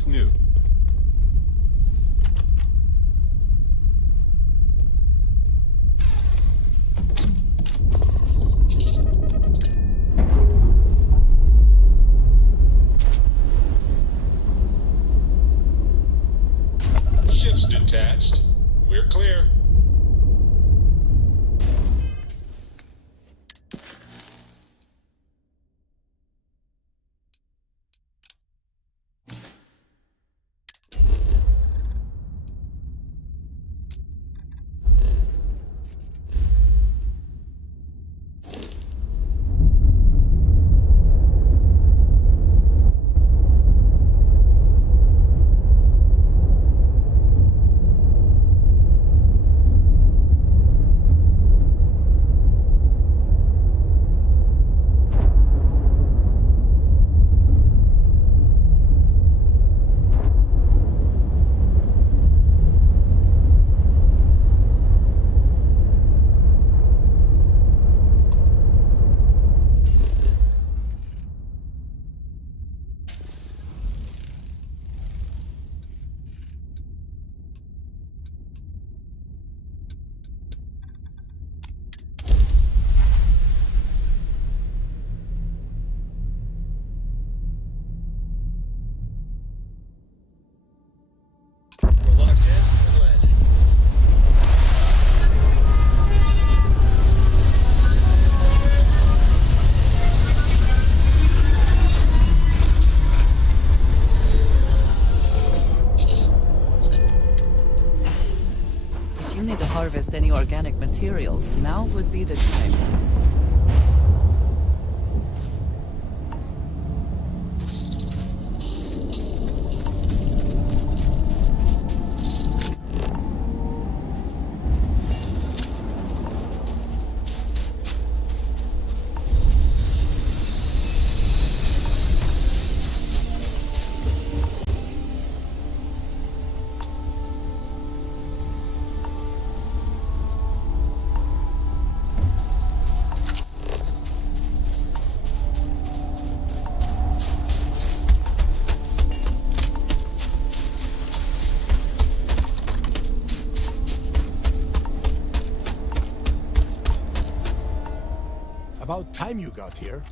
What's new? Ship's detached. We're clear. We're locked in and landing. If you need to harvest any organic materials, now would be the time. About time you got here.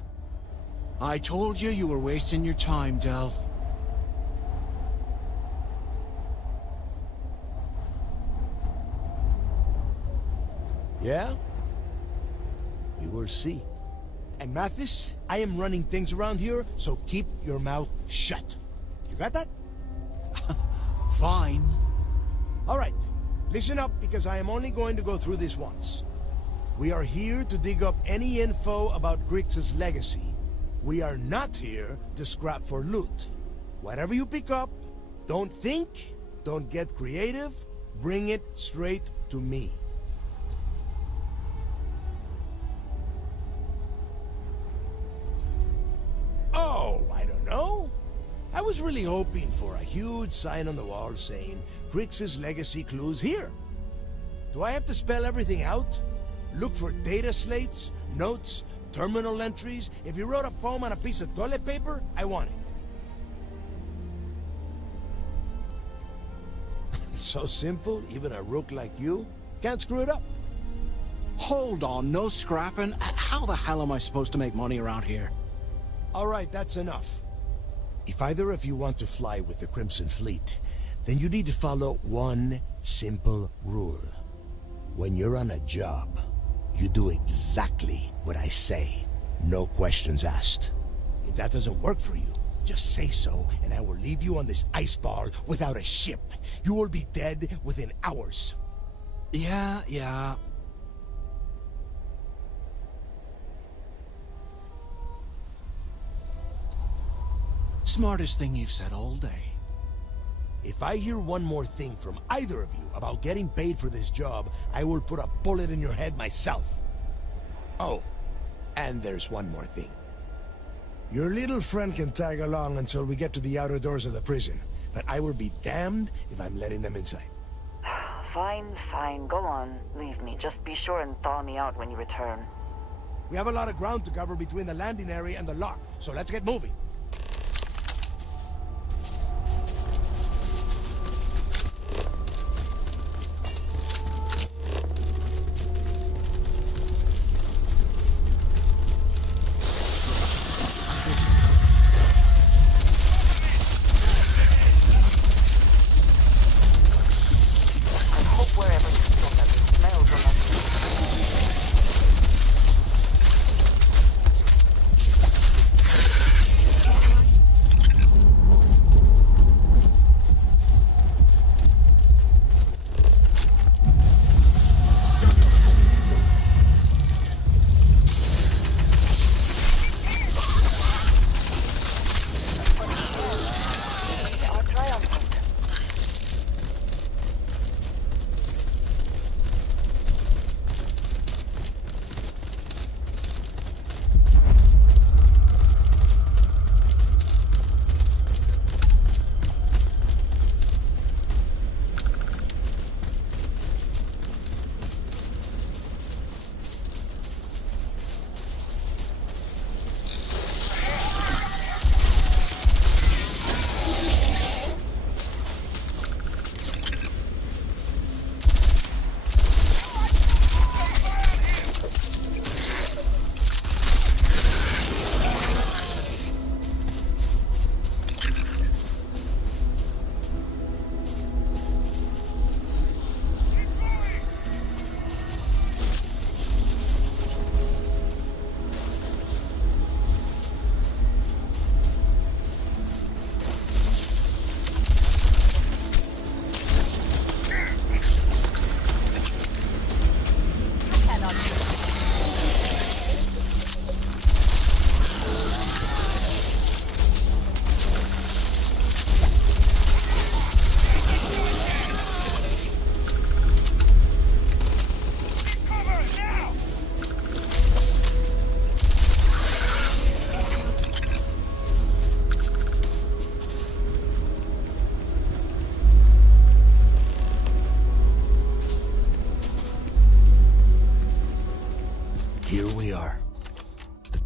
I told you you were wasting your time, Del. Yeah? We will see. And Mathis, I am running things around here, so keep your mouth shut. You got that? Fine. All right. Listen up, because I am only going to go through this once. We are here to dig up any info about Grix's legacy. We are not here to scrap for loot. Whatever you pick up, don't think, don't get creative, bring it straight to me. Oh, I don't know. I was really hoping for a huge sign on the wall saying, Grix's legacy clues here. Do I have to spell everything out? Look for data slates, notes, terminal entries. If you wrote a poem on a piece of toilet paper, I want it. It's so simple, even a rook like you can't screw it up. Hold on, no scrapping. How the hell am I supposed to make money around here? All right, that's enough. If either of you want to fly with the Crimson Fleet, then you need to follow one simple rule. When you're on a job, you do exactly what I say. No questions asked. If that doesn't work for you, just say so, and I will leave you on this ice ball without a ship. You will be dead within hours. Yeah. Smartest thing you've said all day. If I hear one more thing from either of you about getting paid for this job, I will put a bullet in your head myself. Oh, and there's one more thing. Your little friend can tag along until we get to the outer doors of the prison, but I will be damned if I'm letting them inside. Fine, go on. Leave me. Just be sure and thaw me out when you return. We have a lot of ground to cover between the landing area and the lock, so let's get moving.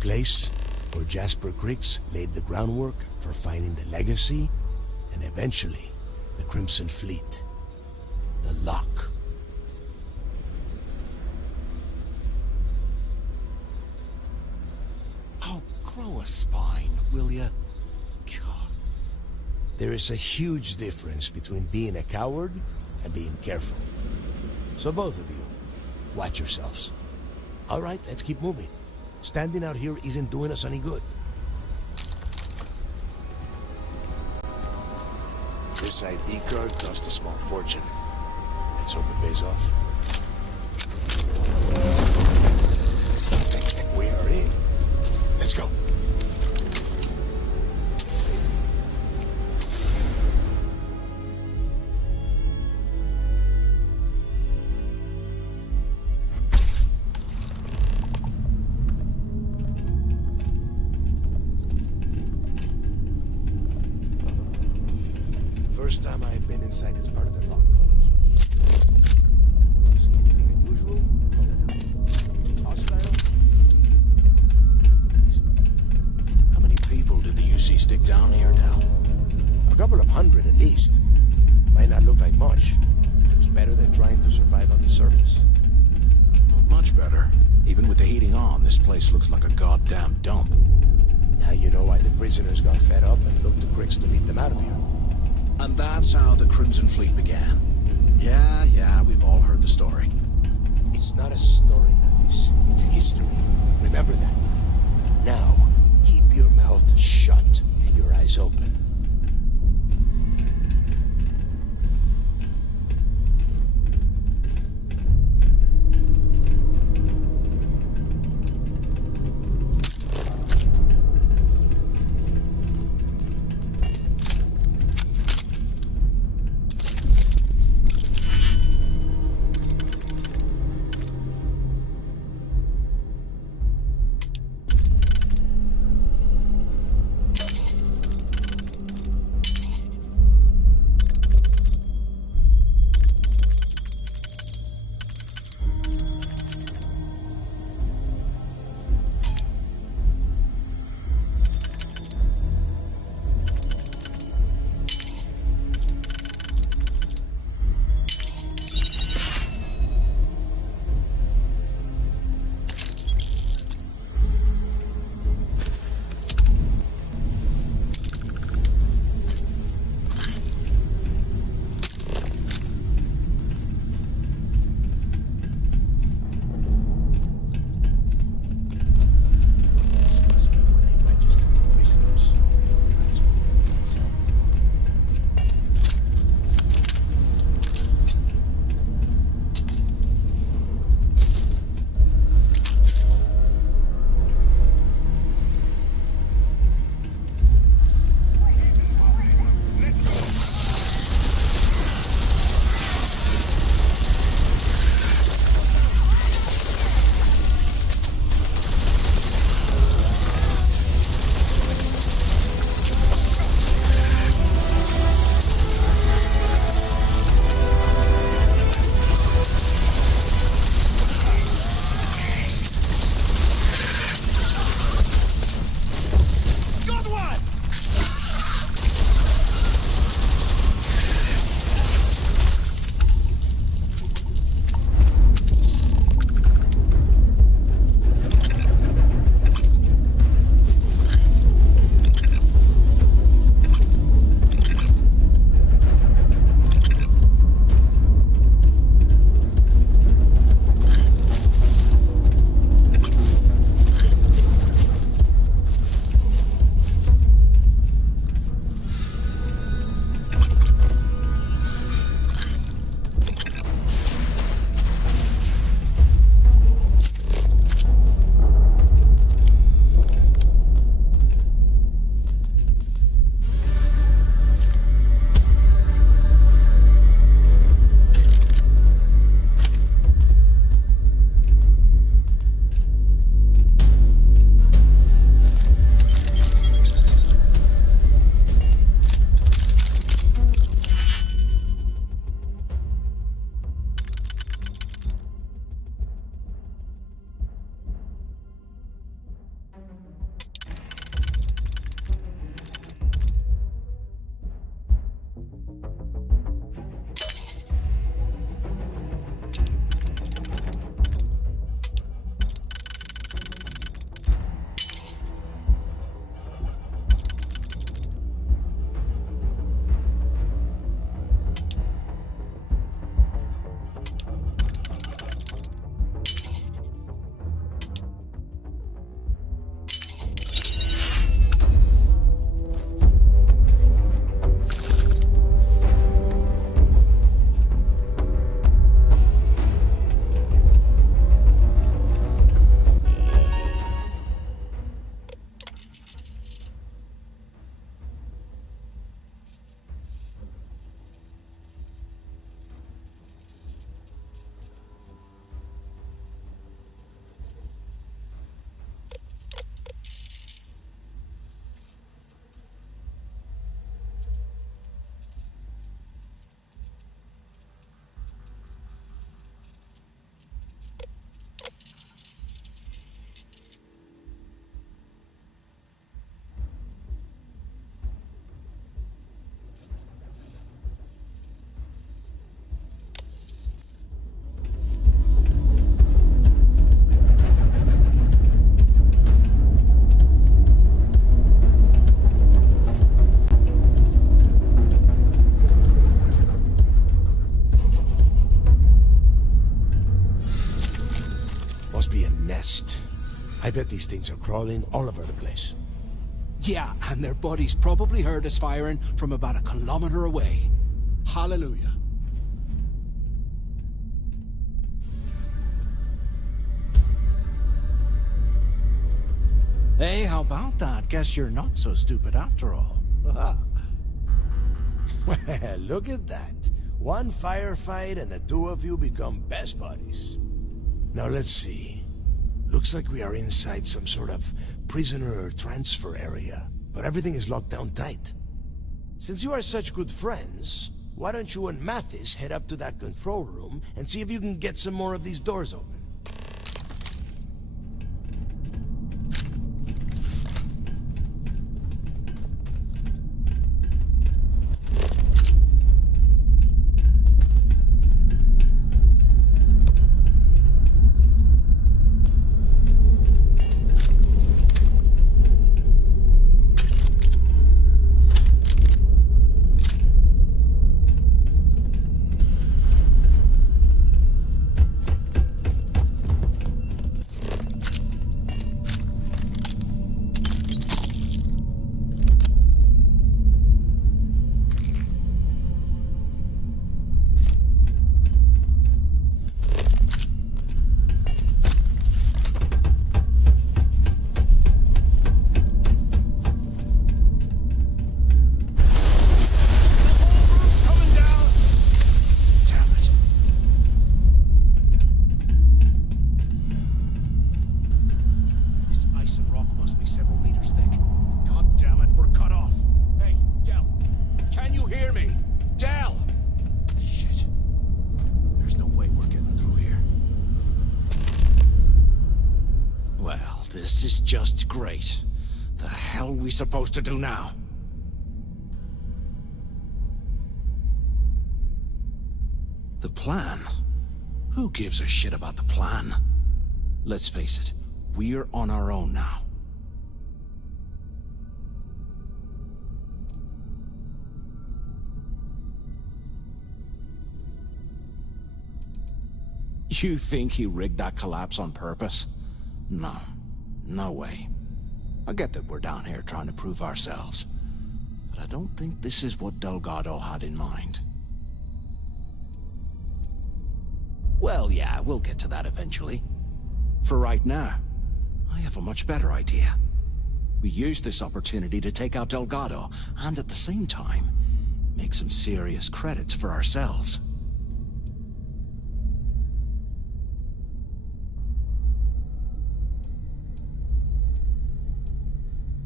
place where Jasper Cricks laid the groundwork for finding the legacy and eventually the Crimson Fleet. The Lock. Oh, grow a spine, will ya? God. There is a huge difference between being a coward and being careful. So both of you, watch yourselves. All right, let's keep moving. Standing out here isn't doing us any good. This ID card cost a small fortune. Let's hope it pays off. We are in. Let's go. First time I've been inside this part of the lock. See anything unusual? Pull it out. Hostile? How many people did the UC stick down here, Dal? A couple of hundred at least. Might not look like much. It was better than trying to survive on the surface. Not much better. Even with the heating on, this place looks like a goddamn dump. Now you know why the prisoners got fed up and looked to Cricks to lead them out of here. And that's how the Crimson Fleet began. Yeah, we've all heard the story. It's not a story, Mathis. It's history. Remember that. Now, keep your mouth shut and your eyes open. I bet these things are crawling all over the place. Yeah, and their buddies probably heard us firing from about 1 kilometer away. Hallelujah. Hey, how about that? Guess you're not so stupid after all. Well, look at that. One firefight and the two of you become best buddies. Now let's see. Looks like we are inside some sort of prisoner transfer area, but everything is locked down tight. Since you are such good friends, why don't you and Mathis head up to that control room and see if you can get some more of these doors open? This is just great. The hell are we supposed to do now? The plan? Who gives a shit about the plan? Let's face it, we're on our own now. You think he rigged that collapse on purpose? No. No way. I get that we're down here trying to prove ourselves, but I don't think this is what Delgado had in mind. Well, yeah, we'll get to that eventually. For right now, I have a much better idea. We use this opportunity to take out Delgado, and at the same time, make some serious credits for ourselves.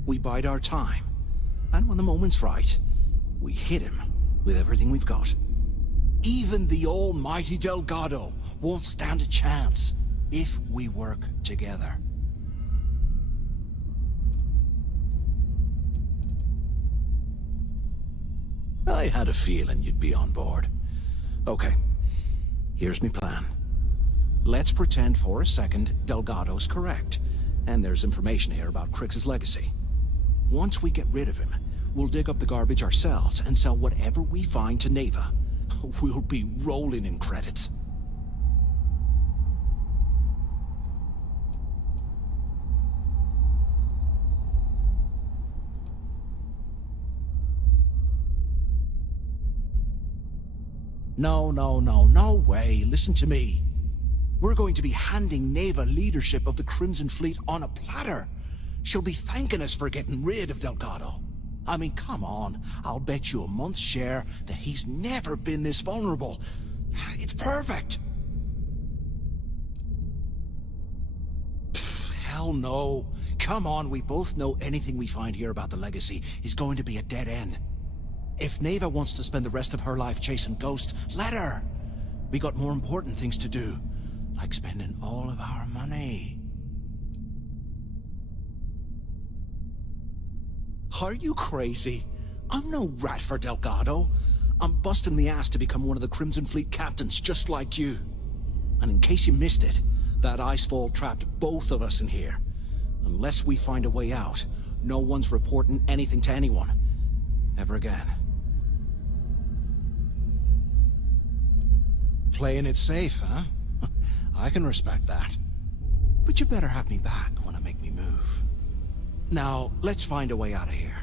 We bide our time, and when the moment's right, we hit him with everything we've got. Even the almighty Delgado won't stand a chance if we work together. I had a feeling you'd be on board. Okay, here's my plan. Let's pretend for a second Delgado's correct, and there's information here about Crix's legacy. Once we get rid of him, we'll dig up the garbage ourselves and sell whatever we find to Neva. We'll be rolling in credits. No way. Listen to me. We're going to be handing Neva leadership of the Crimson Fleet on a platter. She'll be thanking us for getting rid of Delgado. I mean, come on. I'll bet you a month's share that he's never been this vulnerable. It's perfect. Pfft, hell no. Come on, we both know anything we find here about the legacy is going to be a dead end. If Neva wants to spend the rest of her life chasing ghosts, let her. We got more important things to do, like spending all of our money. Are you crazy? I'm no rat for Delgado. I'm busting the ass to become one of the Crimson Fleet captains, just like you. And in case you missed it, that icefall trapped both of us in here. Unless we find a way out, no one's reporting anything to anyone. Ever again. Playing it safe, huh? I can respect that. But you better have me back when I make me move. Now, let's find a way out of here.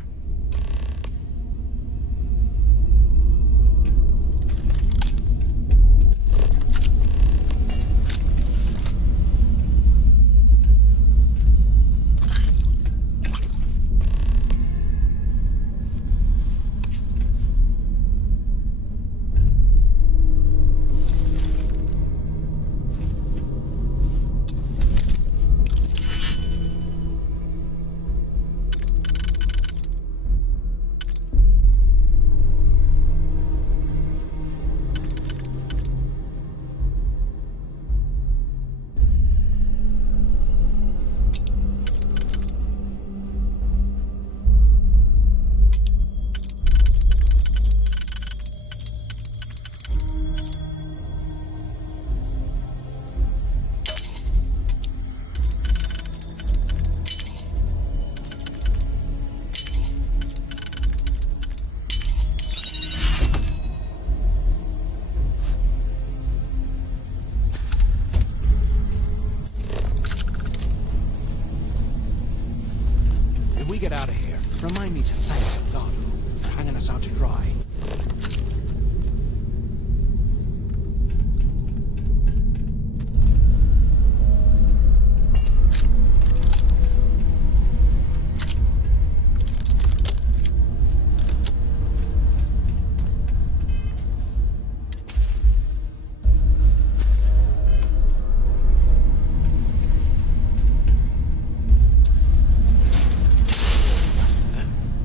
If we get out of here, remind me to thank Delgado for hanging us out to dry.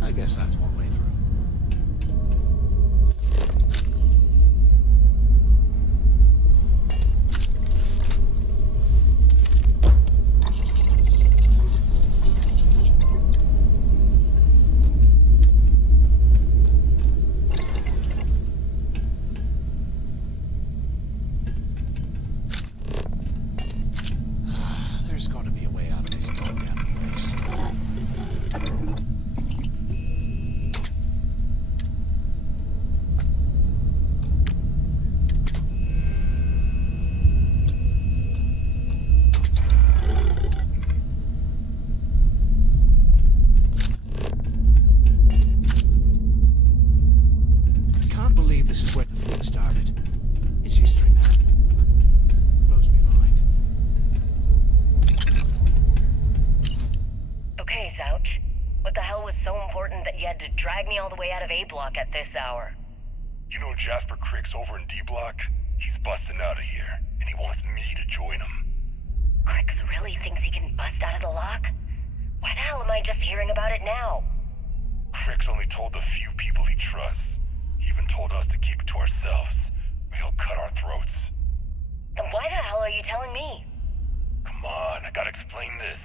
I guess that's one way through. There's got to be a way out of this goddamn place. Can't believe this is where the fleet started. It's history, man. Blows me mind. Okay, Zouch. What the hell was so important that you had to drag me all the way out of A Block at this hour? You know Jasper Crick's over in D Block? He's busting out of here, and he wants me to join him. Crix really thinks he can bust out of the lock? Why the hell am I just hearing about it now? Crick's only told the few people he trusts. He even told us to keep it to ourselves, or he'll cut our throats. Then why the hell are you telling me? Come on, I gotta explain this.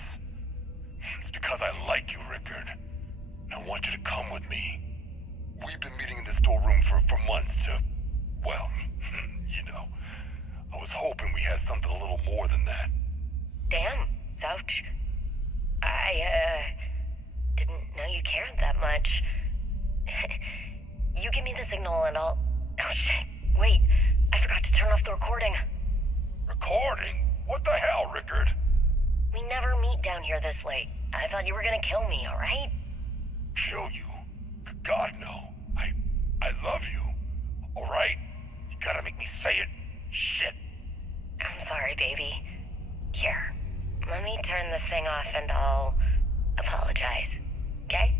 It's because I like you, Rickard. And I want you to come with me. We've been meeting in this storeroom for months to, well, you know. I was hoping we had something a little more than that. Damn, Zouch. I, didn't know you cared that much. You give me the signal and I'll... Oh shit, wait. I forgot to turn off the recording. Recording? What the hell, Rickard? We never meet down here this late. I thought you were gonna kill me, alright? Kill you? God, no. I love you. Alright? You gotta make me say it. Shit. I'm sorry, baby. Here, let me turn this thing off and I'll apologize. Okay?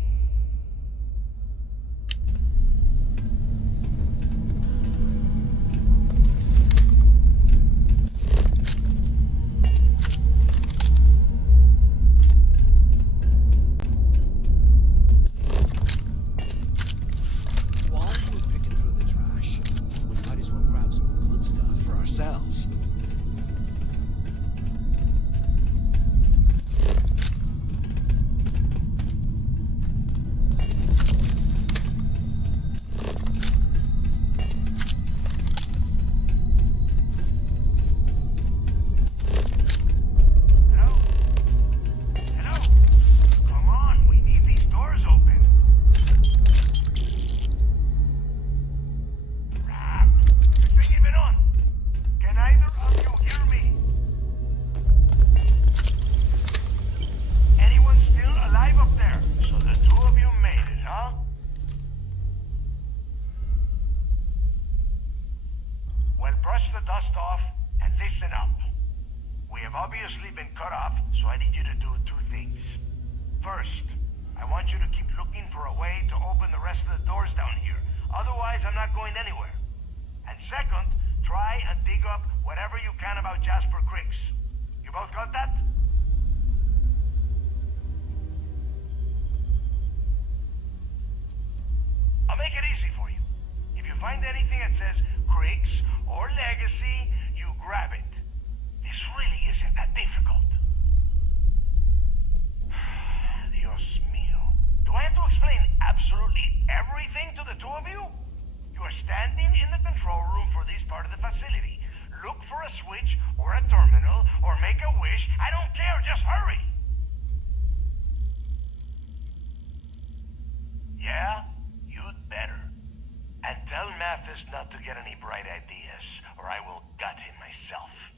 While we're picking through the trash, we might as well grab some good stuff for ourselves. off and listen up. We have obviously been cut off, so I need you to do two things. First, I want you to keep looking for a way to open the rest of the doors down here. Otherwise, I'm not going anywhere. And second, try and dig up whatever you can about Jasper Creeks. You both got that? I'll make it easy for you. If you find anything that says Creeks or Legacy, you grab it. This really isn't that difficult. Dios mío. Do I have to explain absolutely everything to the two of you? You are standing in the control room for this part of the facility. Look for a switch or a terminal or make a wish. I don't care, just hurry. Yeah? You'd better. And tell Mathis not to get any bright ideas, or I will gut him myself.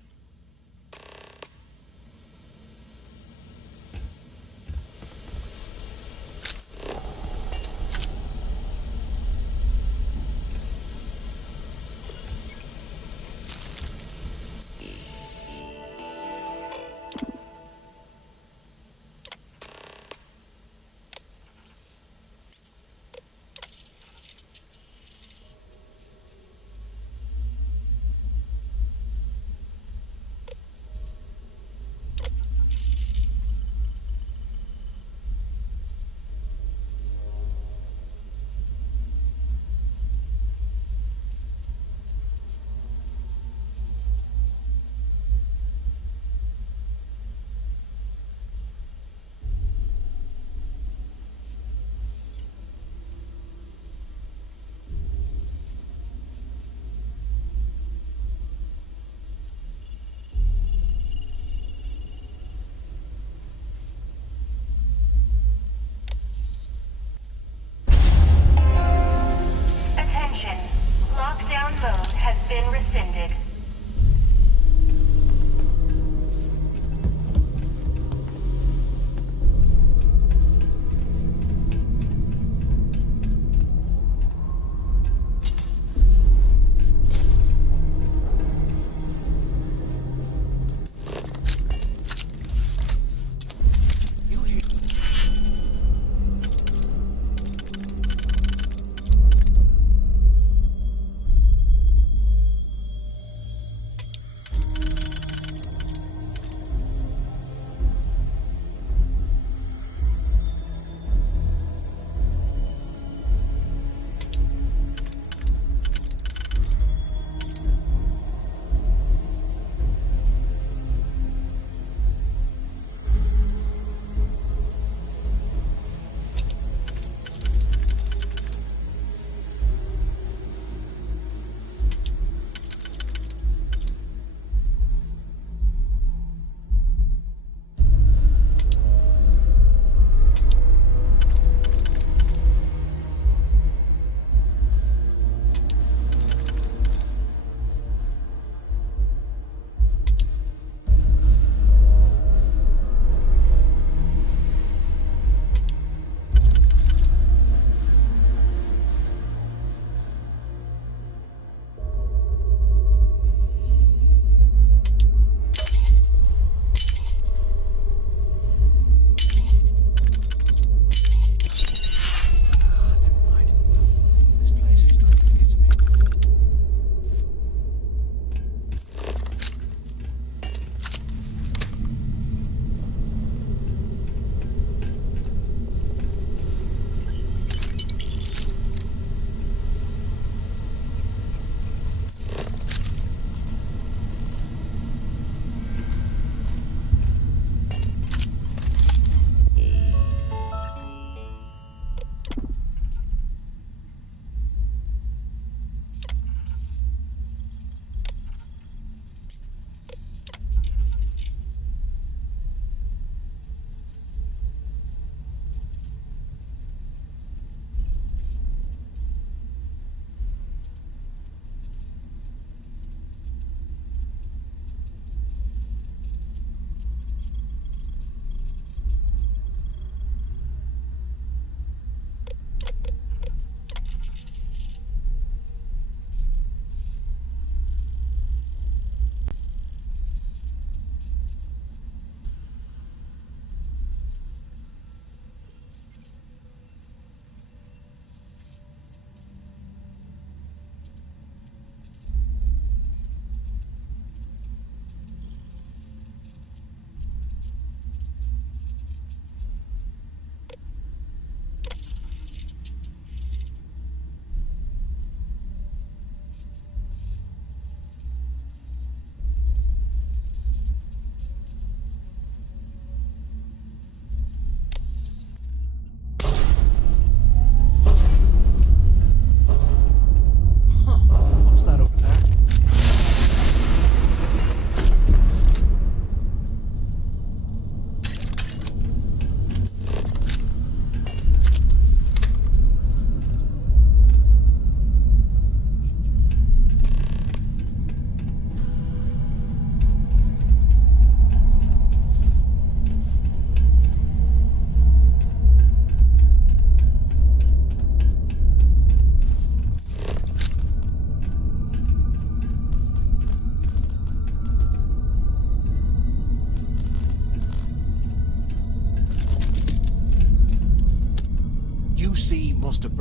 Attention. Lockdown mode has been rescinded.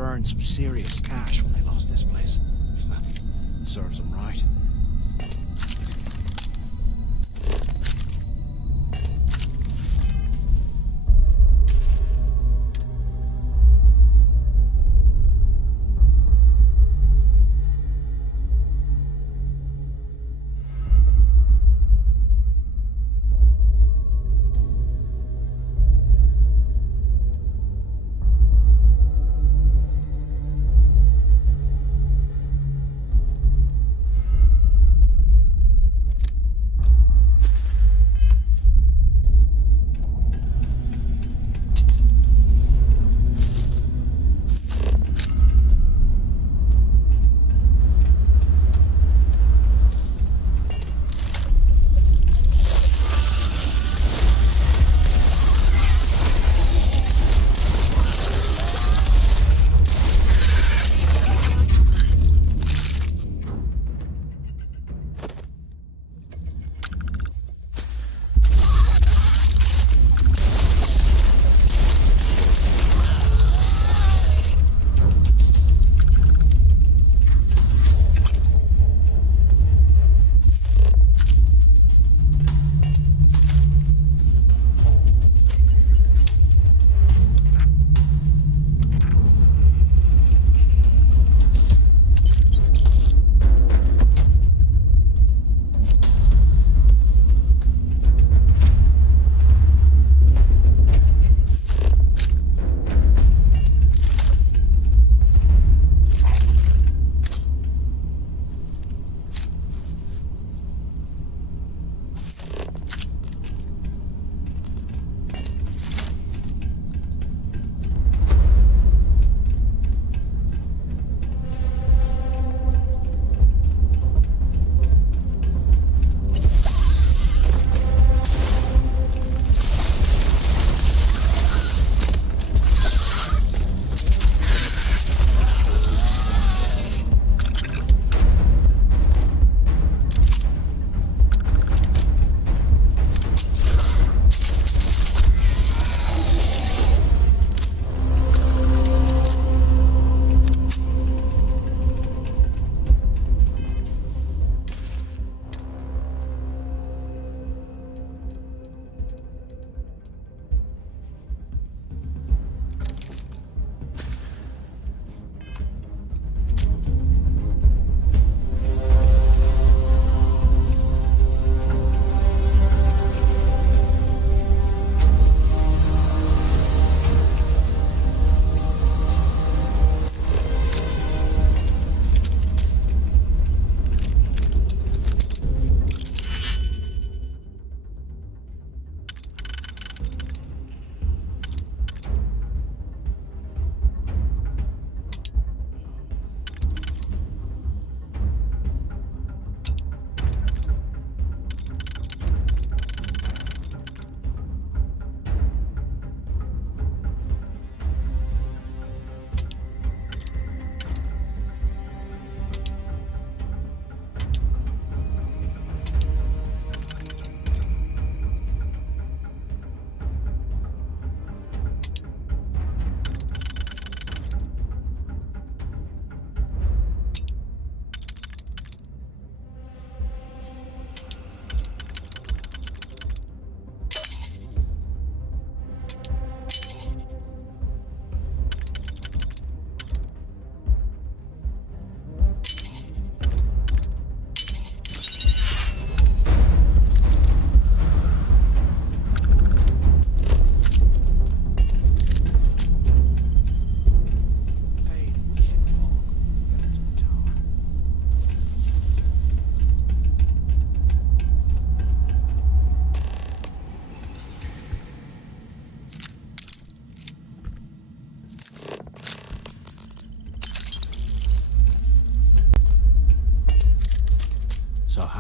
burned some serious cash when they lost this place. Serves them right.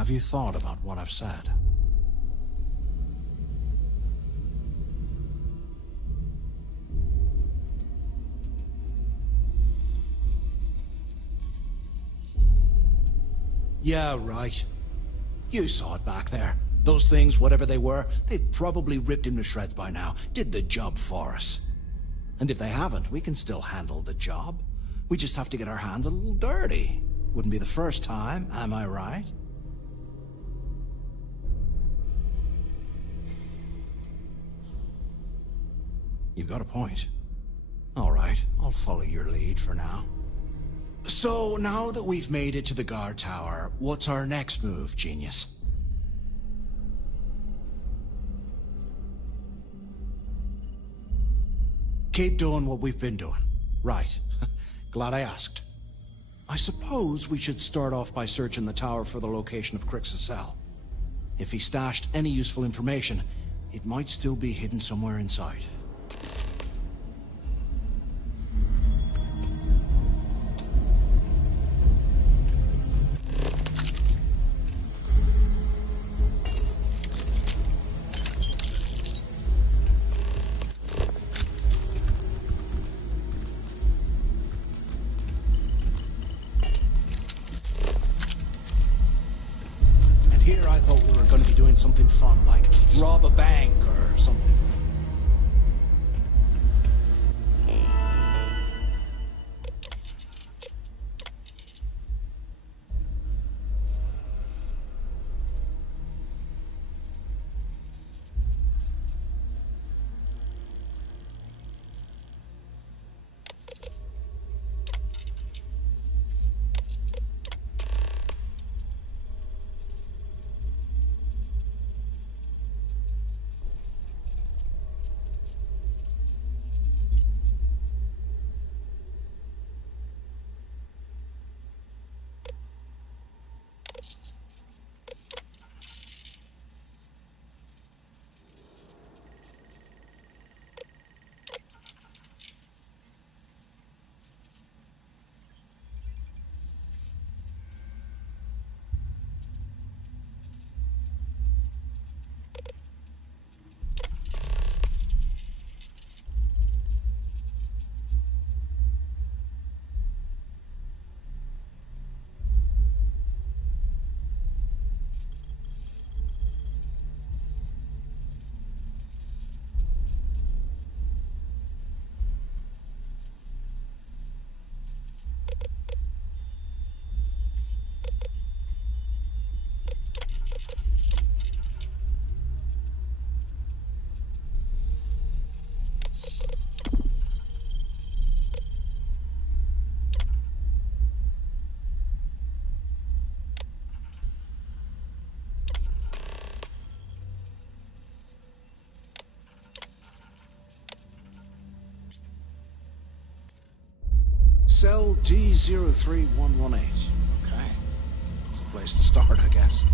Have you thought about what I've said? Yeah, right. You saw it back there. Those things, whatever they were, they've probably ripped him to shreds by now. Did the job for us. And if they haven't, we can still handle the job. We just have to get our hands a little dirty. Wouldn't be the first time, am I right? You got a point. All right, I'll follow your lead for now. So, now that we've made it to the guard tower, what's our next move, genius? Keep doing what we've been doing. Right. Glad I asked. I suppose we should start off by searching the tower for the location of Crix's cell. If he stashed any useful information, it might still be hidden somewhere inside. Something fun, like rob a bank or something. Cell D03118. Okay. It's a place to start, I guess.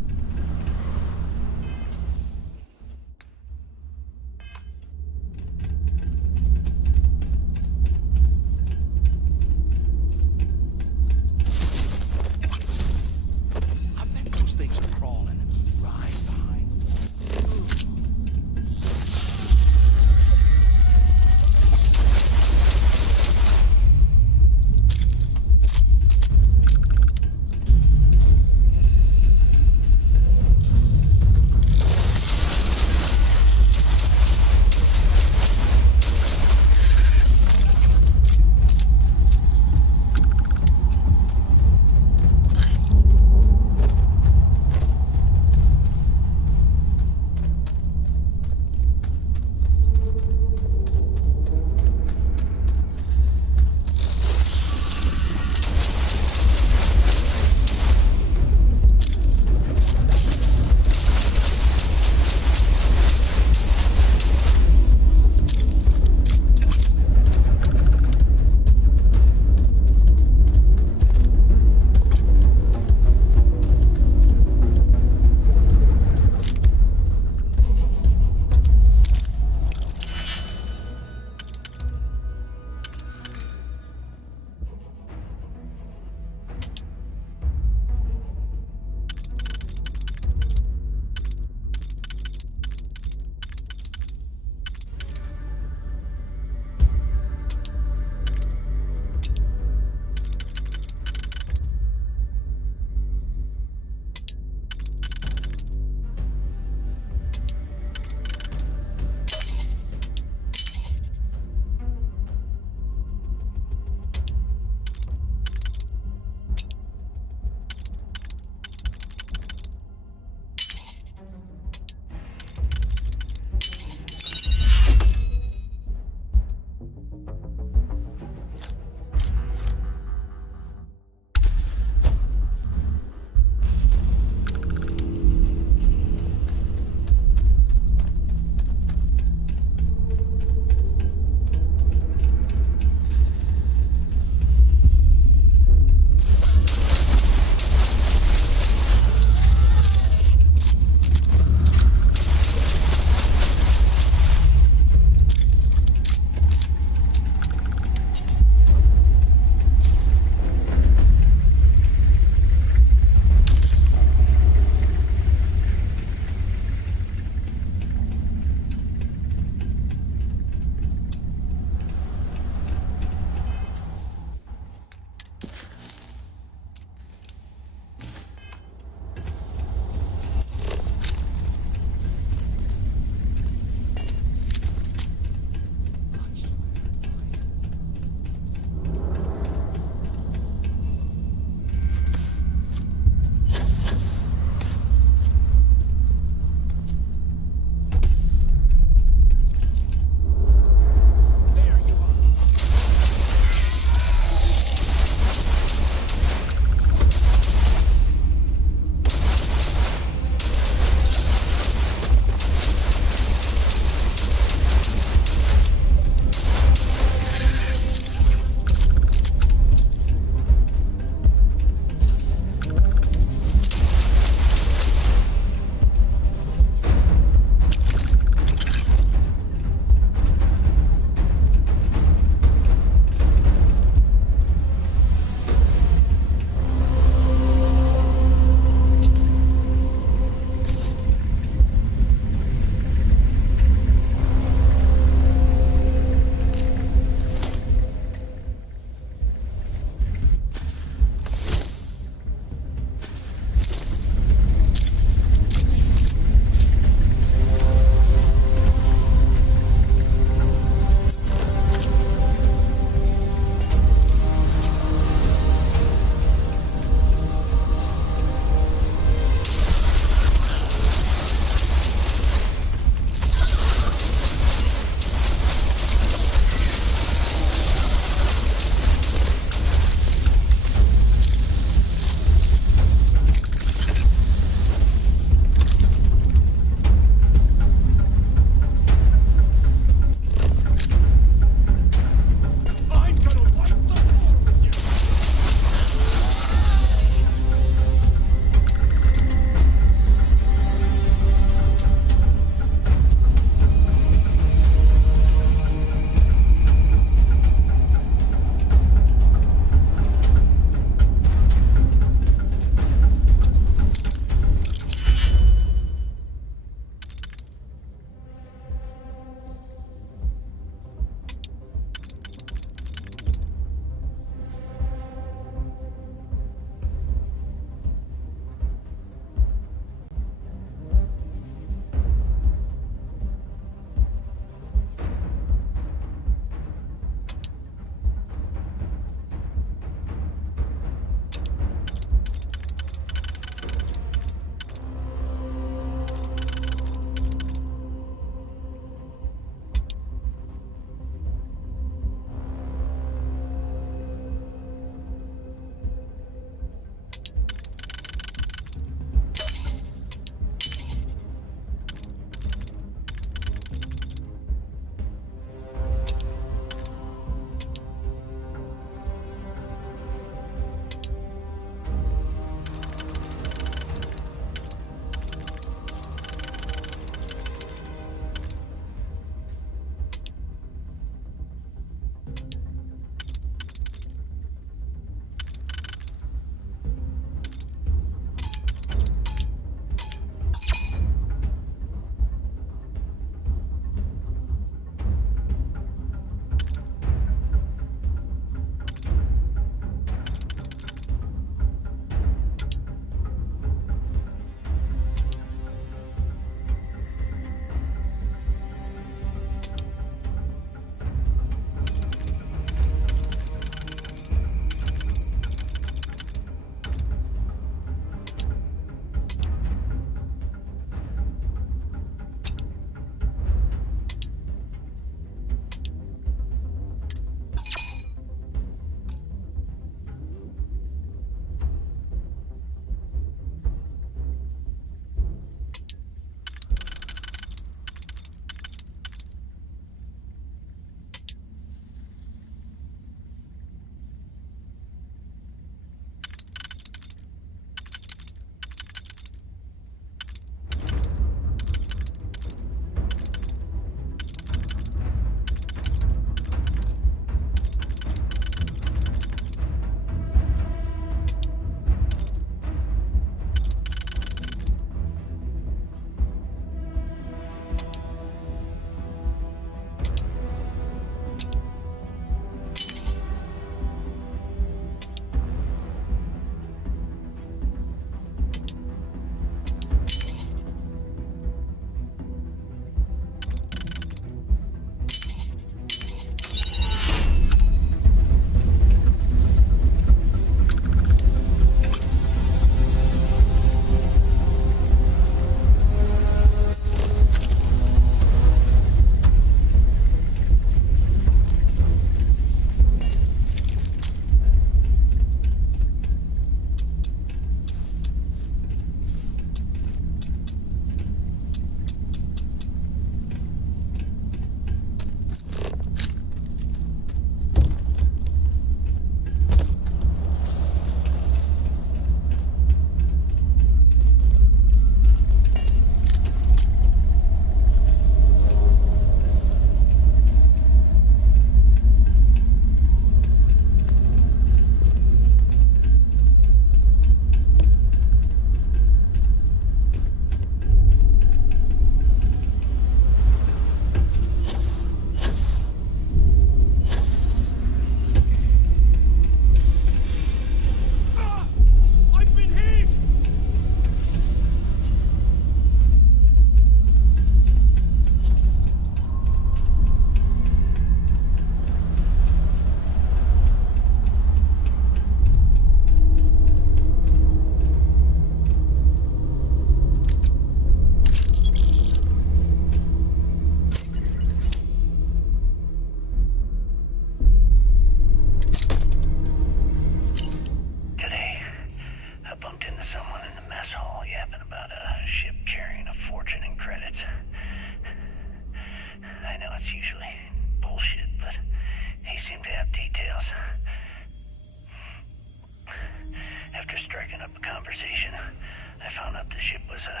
The ship was a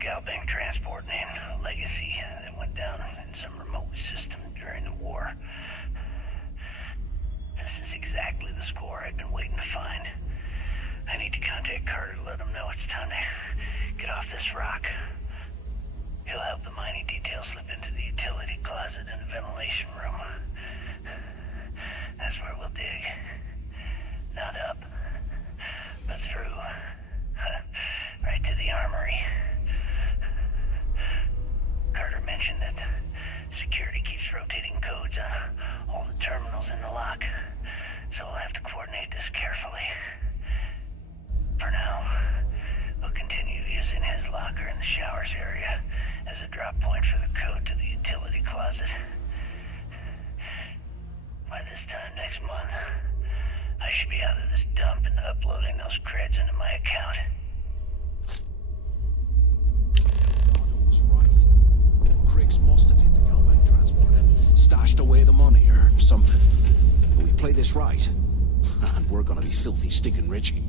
Galbank transport named Legacy that went down in some remote system during the war. This is exactly the score I've been waiting to find. I need to contact Carter to let him know it's time to get off this rock. He'll help the mining detail slip into the utility closet in the ventilation room. That's where we'll dig. Not up, but through. Right to the armory. Carter mentioned that security keeps rotating codes on all the terminals in the lock, so we'll have to coordinate this carefully. For now, we'll continue using his locker in the showers area as a drop point for the code to the utility closet. By this time next month, I should be out of this dump and uploading those creds into my account. Delgado was right. Criggs must have hit the Galbank transport and stashed away the money or something. We play this right, and we're gonna be filthy stinking Richie.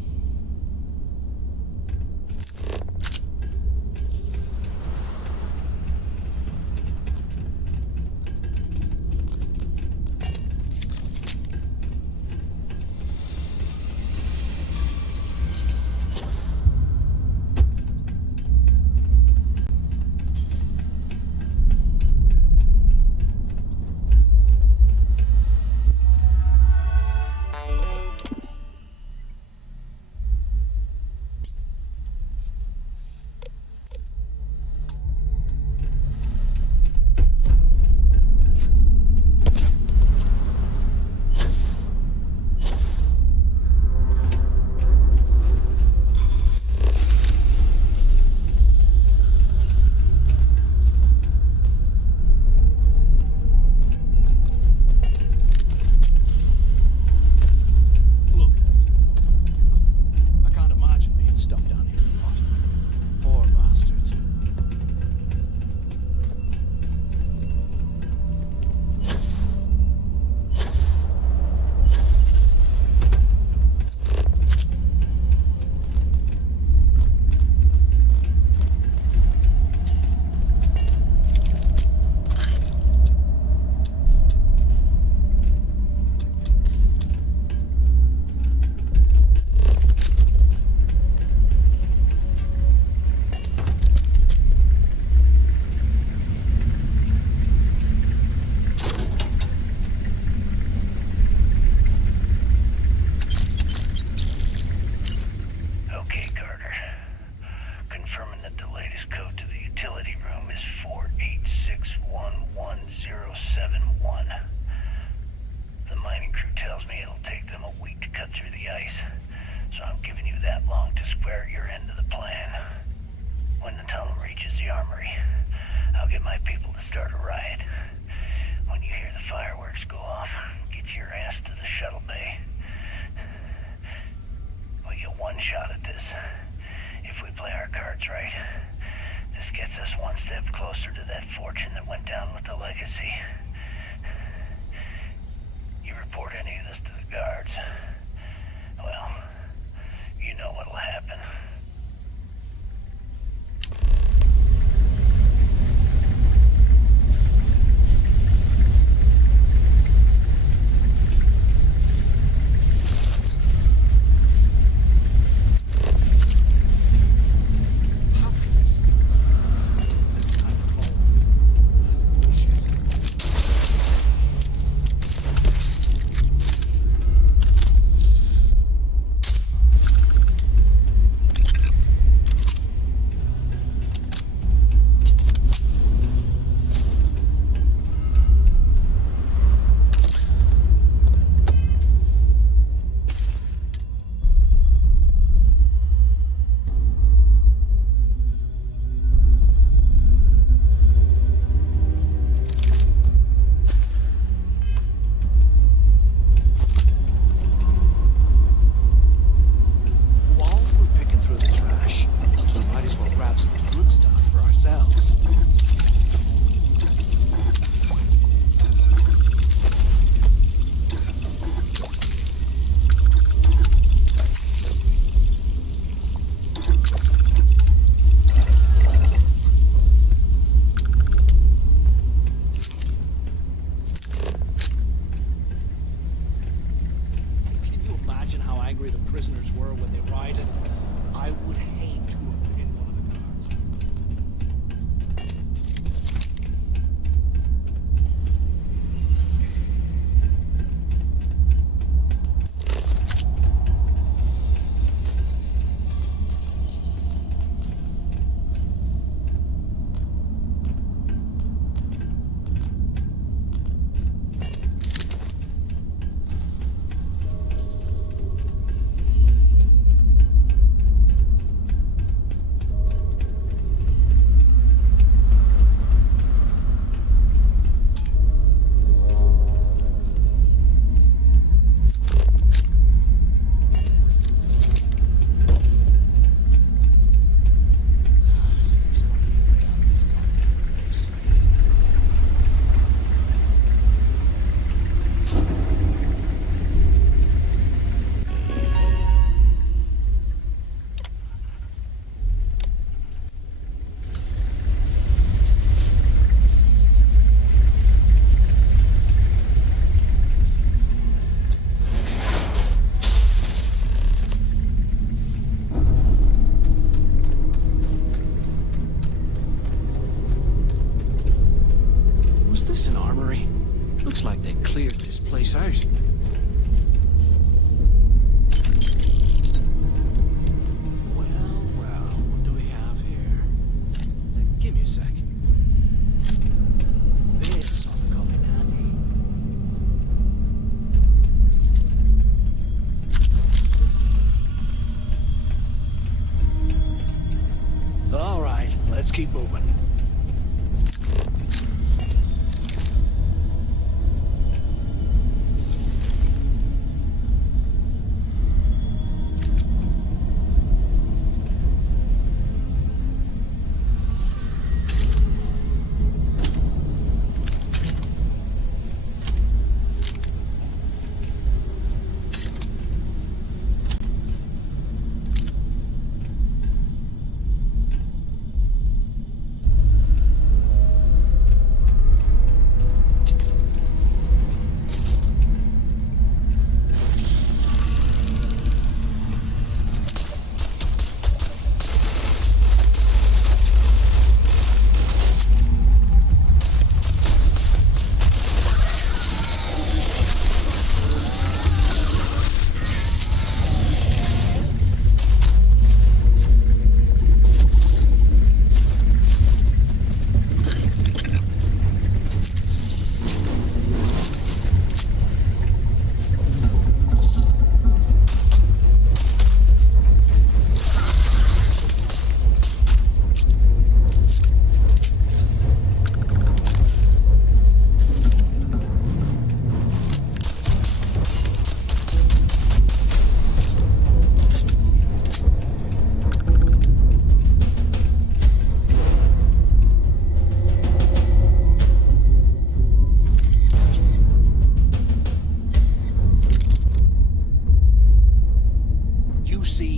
Let's keep moving.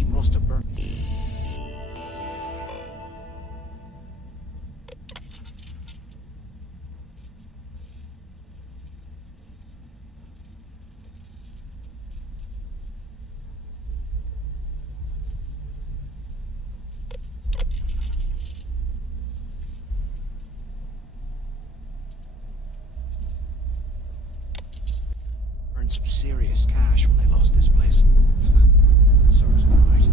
Must have burned. Earned some serious cash when they lost this place. Serves me right.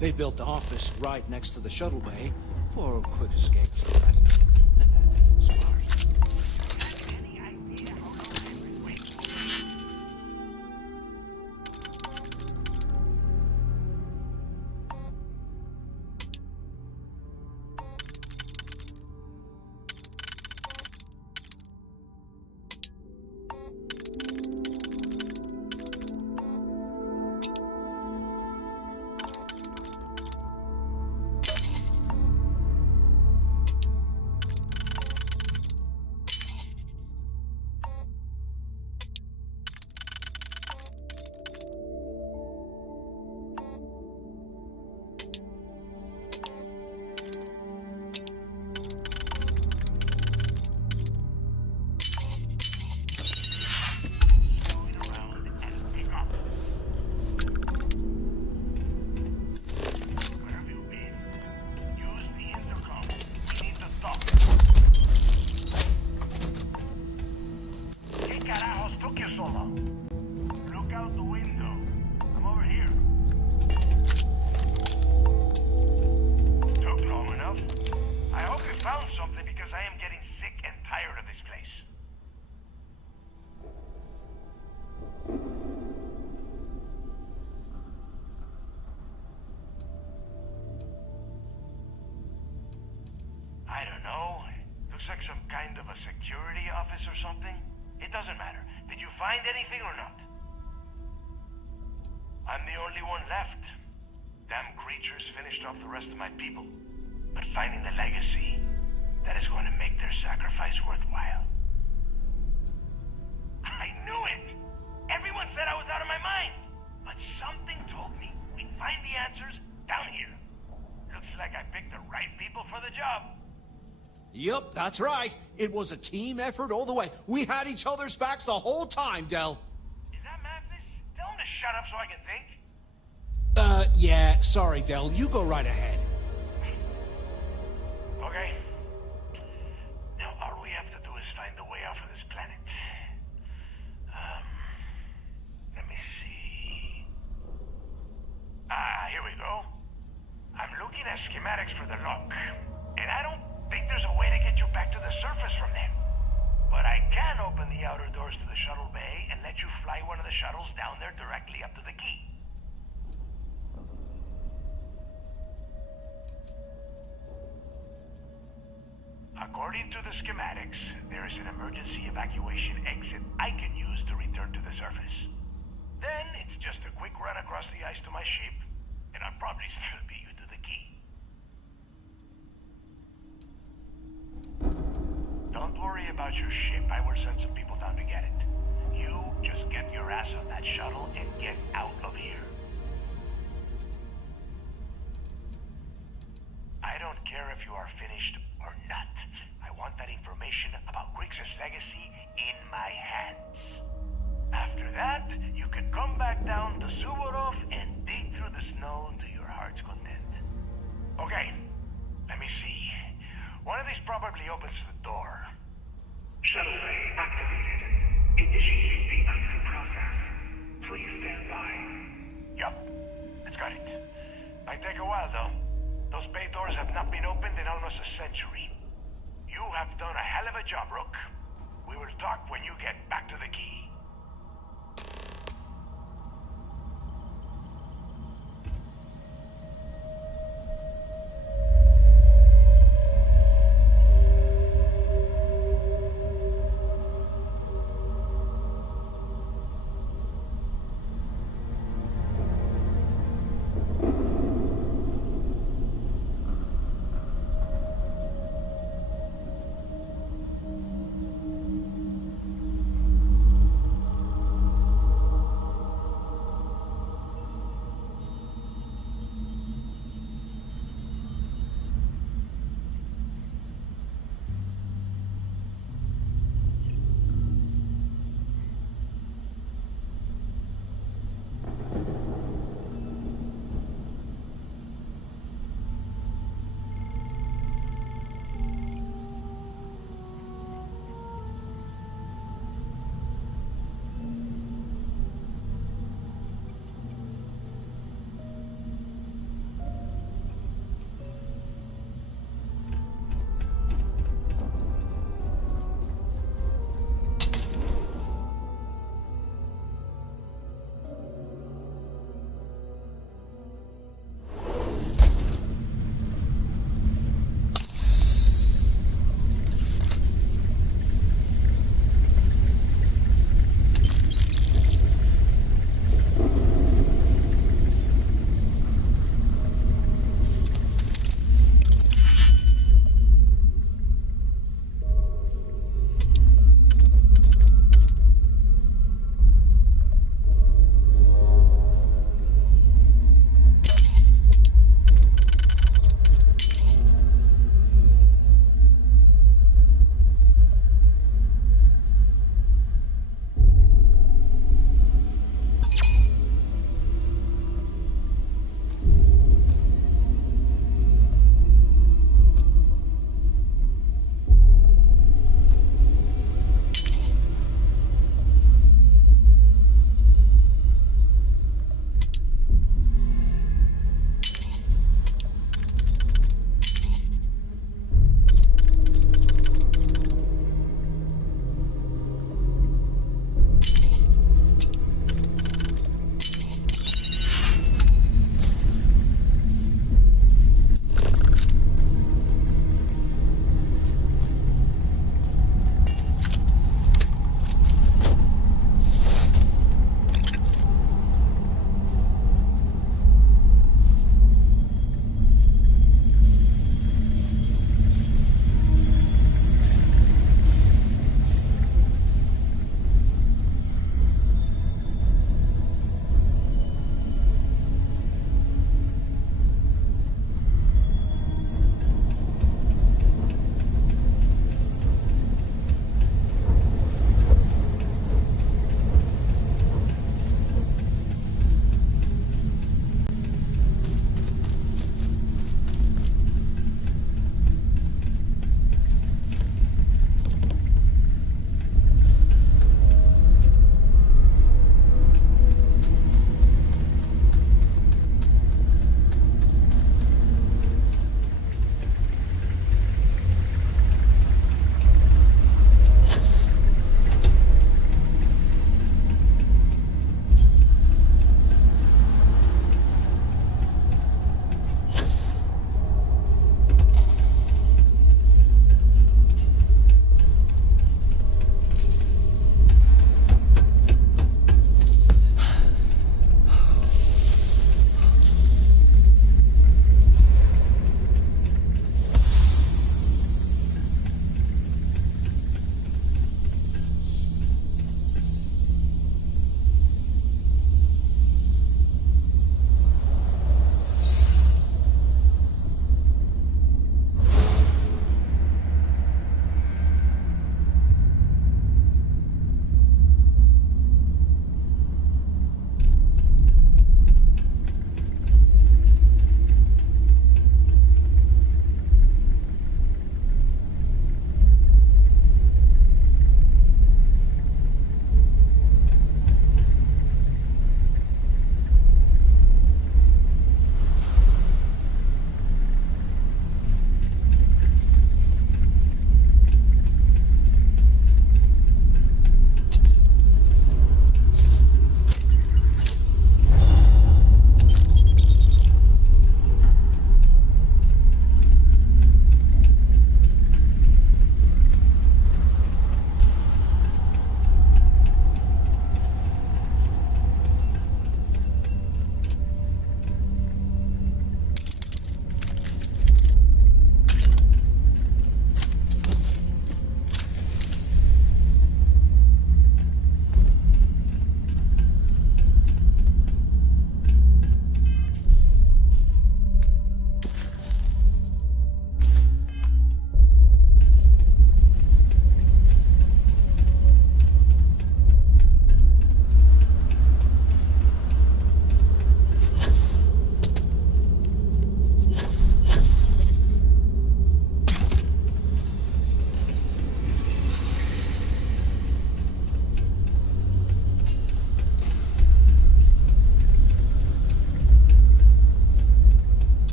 They built the office right next to the shuttle bay for quick escapes. Smart. Something because I am getting sick and tired of this place. I don't know. Looks like some kind of a security office or something. It doesn't matter. Did you find anything or not? I'm the only one left. Damn creatures finished off the rest of my people. But finding the legacy, that is going to make their sacrifice worthwhile. I knew it! Everyone said I was out of my mind! But something told me we'd find the answers down here. Looks like I picked the right people for the job. Yup, that's right. It was a team effort all the way. We had each other's backs the whole time, Del. Is that Mathis? Tell him to shut up so I can think. Yeah, sorry, Del. You go right ahead. Okay. Now all we have to do is find the way off of this planet. Let me see. Here we go. I'm looking at schematics for the lock, and I don't think there's a way to get you back to the surface from there. But I can open the outer doors to the shuttle bay and let you fly one of the shuttles down there directly up to the key. According to the schematics, there is an emergency evacuation exit I can use to return to the surface. Then it's just a quick run across the ice to my ship, and I'll probably still beat you to the key. Don't worry about your ship. I will send some people down to get it. You just get your ass on that shuttle and get out of here. I don't care if you are finished or not. I want that information about Grixis' legacy in my hands. After that, you can come back down to Suvorov and dig through the snow to your heart's content. Okay, let me see. One of these probably opens the door. Shuttle bay activated. Initiating the exit process. Please stand by. Yup, it's got it. Might take a while though. Those bay doors have not been opened in almost a century. You have done a hell of a job, Rook. We will talk when you get back to the key.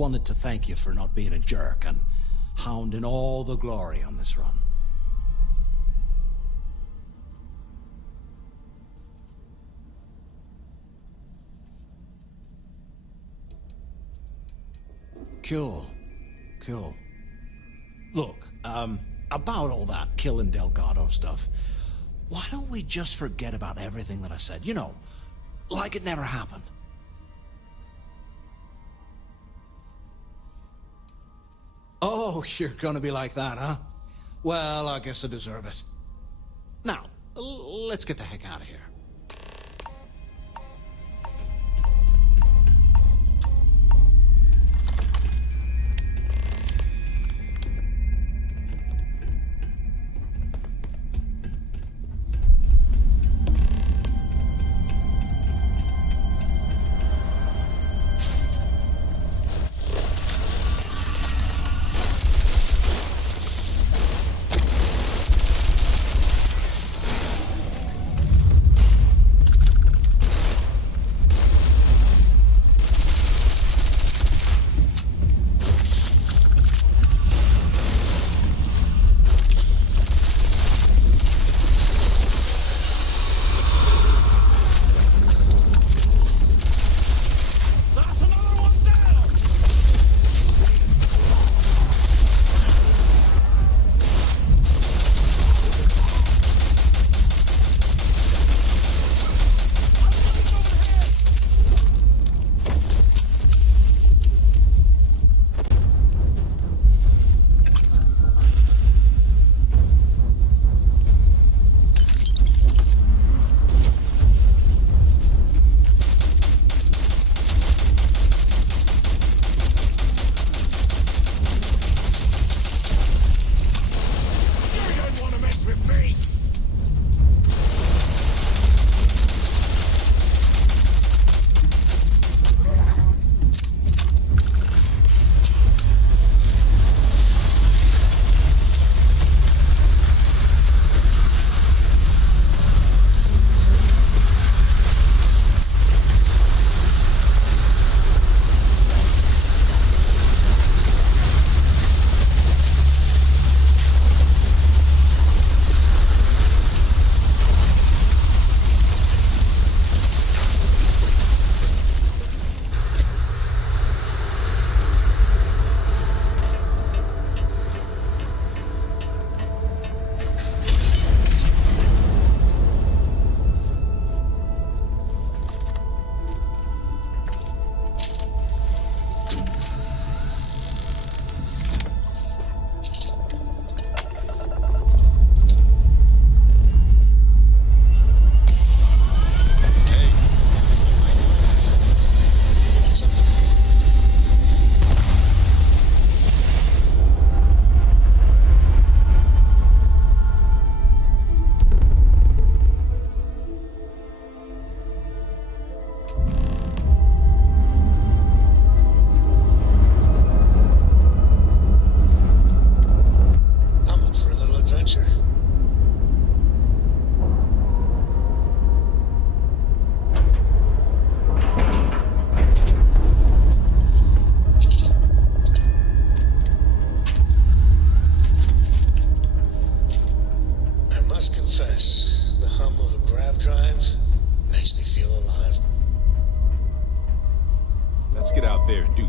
wanted to thank you for not being a jerk and hounding all the glory on this run. Cool. Look, about all that killing Delgado stuff, why don't we just forget about everything that I said? You know, like it never happened. Oh, you're gonna be like that, huh? Well, I guess I deserve it. Now, let's get the heck out of here.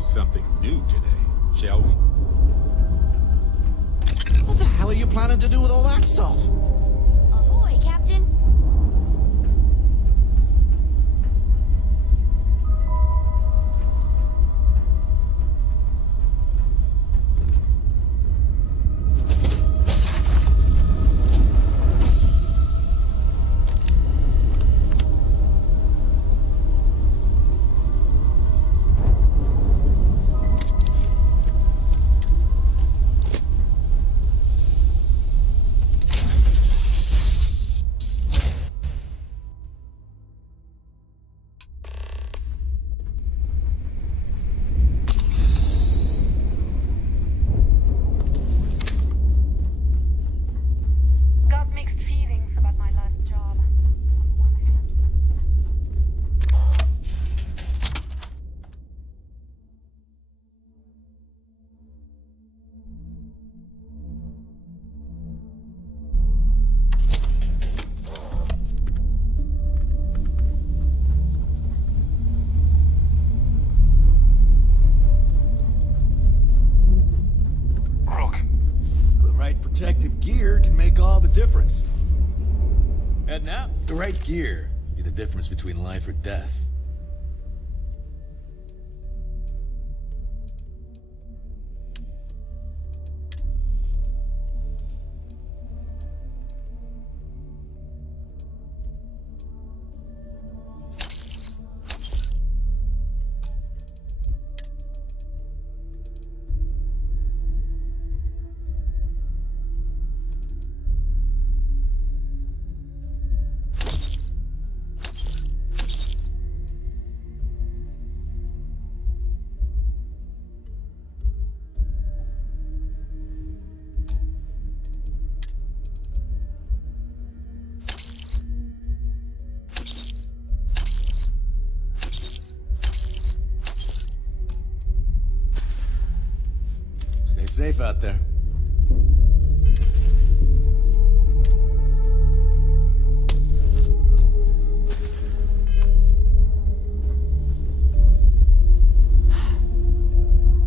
Something new today, shall we? What the hell are you planning to do with all that stuff? Ahoy, Captain. Heading out? The right gear would be the difference between life or death. Stay safe out there.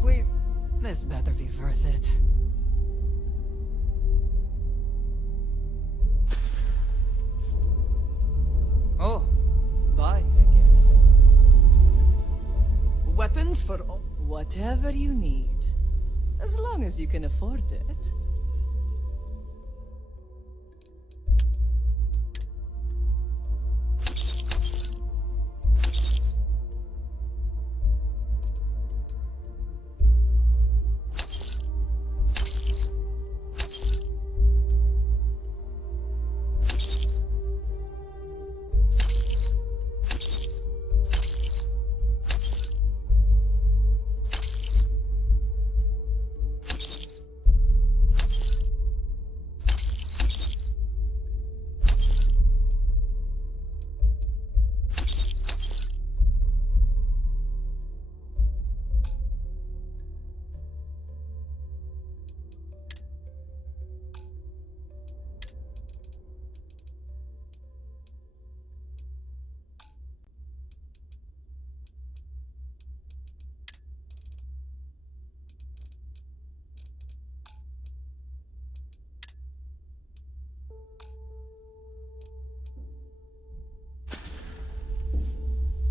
Please, this better be worth it. Oh, bye, I guess. Weapons for whatever you need. As long as you can afford it.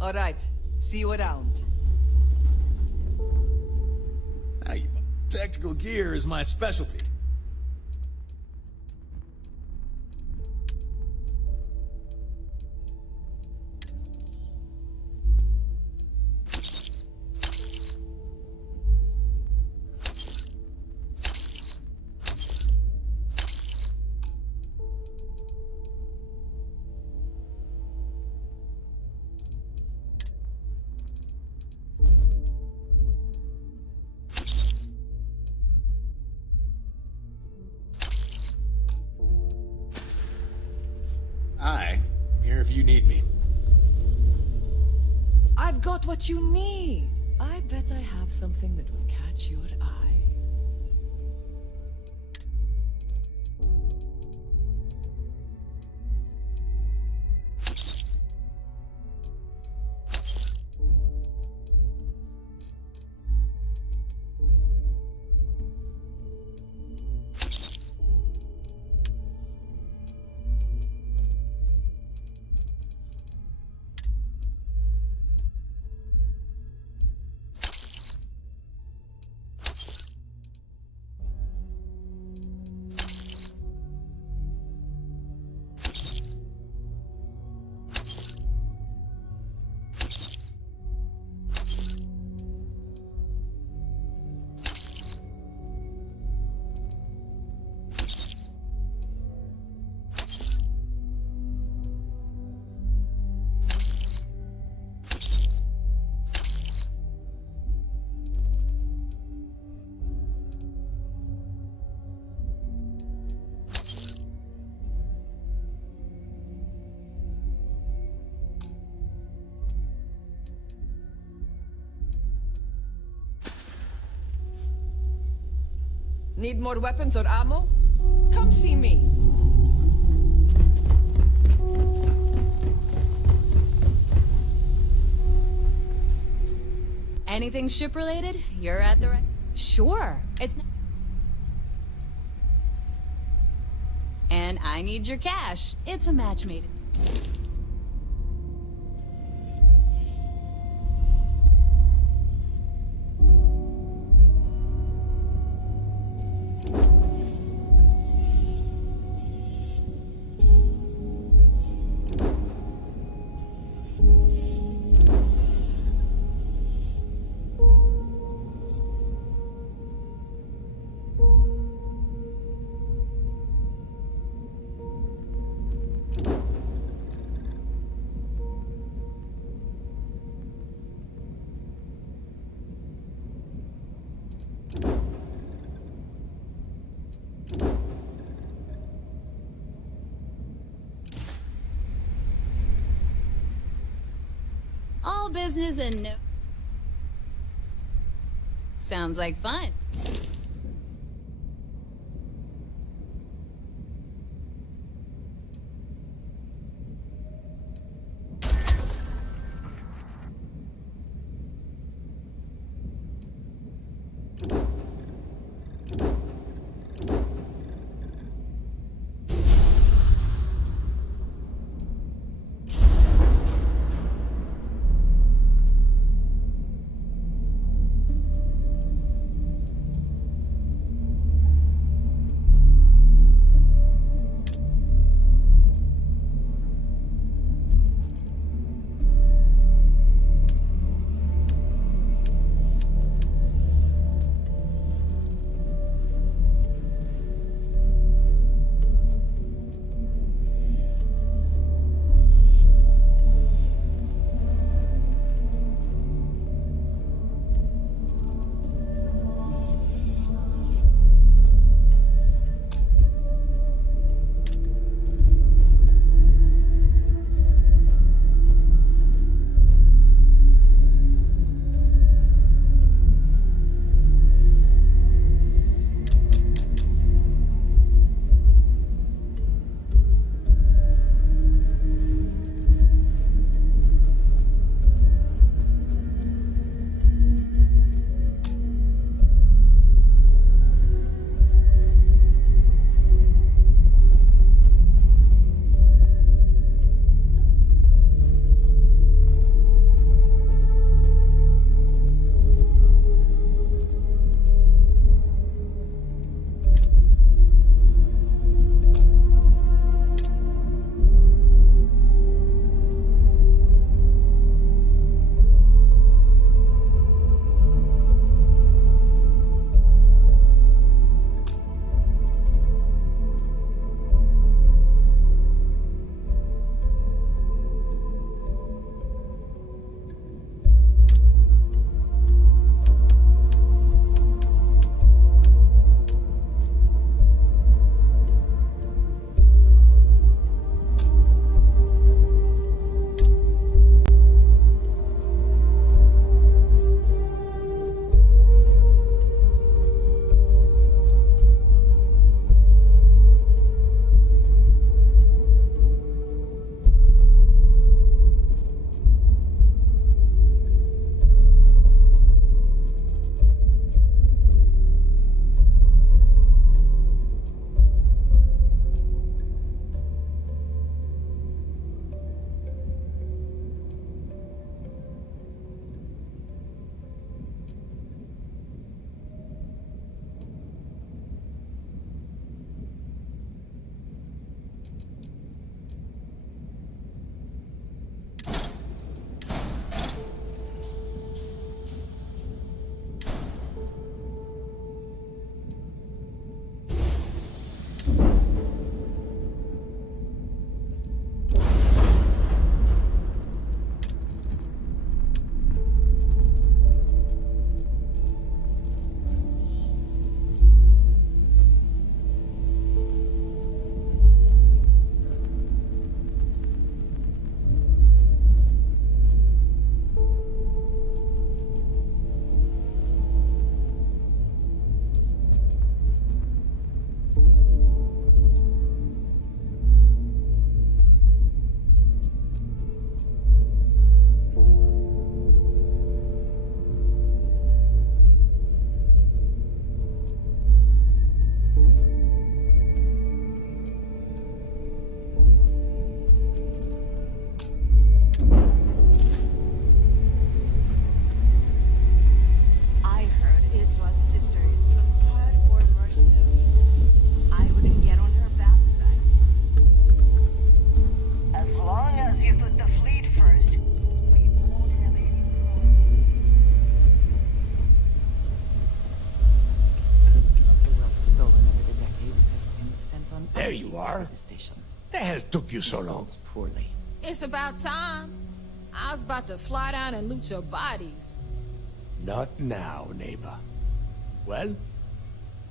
All right, see you around. Tactical gear is my specialty. I'm here if you need me. I've got what you need. I bet I have something that will catch your eye. Need more weapons or ammo? Come see me. Anything ship related? You're at the right. Sure. It's. And I need your cash. It's a match made. All business and no... Sounds like fun. took you so long? Poorly. It's about time. I was about to fly down and loot your bodies. Not now, neighbor. Well,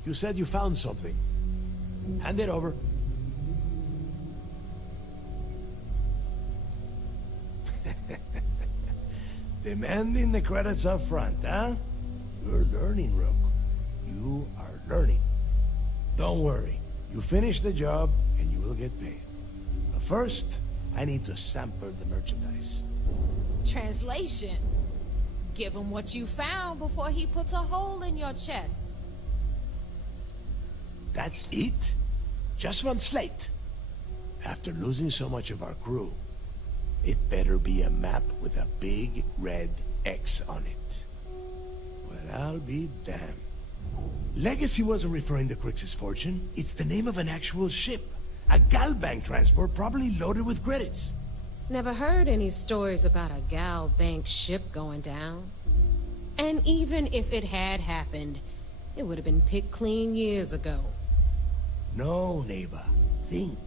you said you found something. Hand it over. Demanding the credits up front, huh? You're learning, Rook. You are learning. Don't worry. You finish the job, and you will get paid. But first, I need to sample the merchandise. Translation. Give him what you found before he puts a hole in your chest. That's it? Just one slate? After losing so much of our crew, it better be a map with a big red X on it. Well, I'll be damned. Legacy wasn't referring to Crix's fortune. It's the name of an actual ship. A Galbank transport probably loaded with credits. Never heard any stories about a Gal Bank ship going down. And even if it had happened, it would have been picked clean years ago. No, neighbor. Think.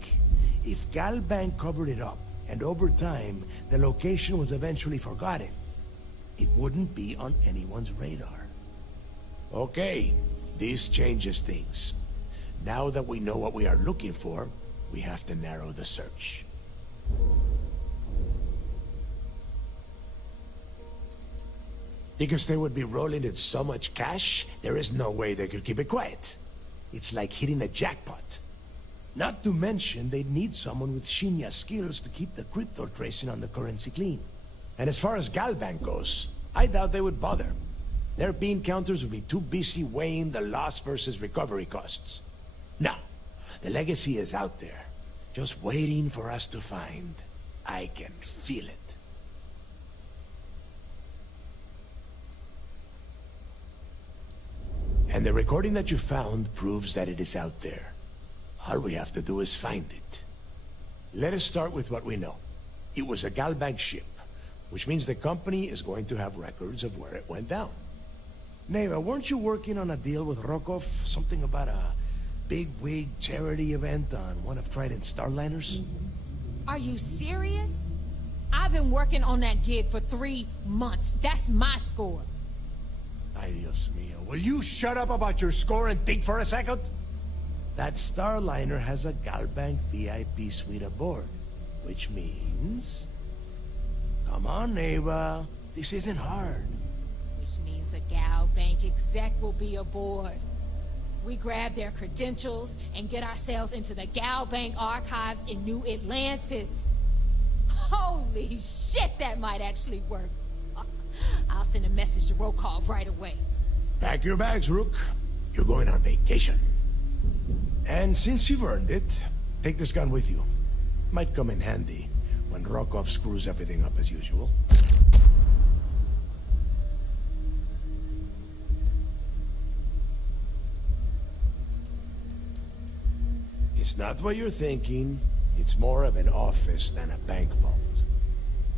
If Galbank covered it up, and over time, the location was eventually forgotten, it wouldn't be on anyone's radar. Okay, this changes things. Now that we know what we are looking for, we have to narrow the search. Because they would be rolling in so much cash, there is no way they could keep it quiet. It's like hitting a jackpot. Not to mention, they'd need someone with Shinya skills to keep the crypto tracing on the currency clean. And as far as Galbank goes, I doubt they would bother. Their bean counters would be too busy weighing the loss versus recovery costs. Now, the legacy is out there, just waiting for us to find. I can feel it. And the recording that you found proves that it is out there. All we have to do is find it. Let us start with what we know. It was a Galbank ship, which means the company is going to have records of where it went down. Neva, weren't you working on a deal with Rokov? Something about a big-wig charity event on one of Trident's Starliners? Are you serious? I've been working on that gig for 3 months. That's my score. Ay, Dios mío. Will you shut up about your score and think for a second? That Starliner has a Galbank VIP suite aboard, which means... Come on, Neva. This isn't hard. Which means a Gal Bank exec will be aboard. We grab their credentials and get ourselves into the Gal Bank archives in New Atlantis. Holy shit, that might actually work. I'll send a message to Rokov right away. Pack your bags, Rook. You're going on vacation. And since you've earned it, take this gun with you. Might come in handy when Rokov screws everything up as usual. It's not what you're thinking. It's more of an office than a bank vault.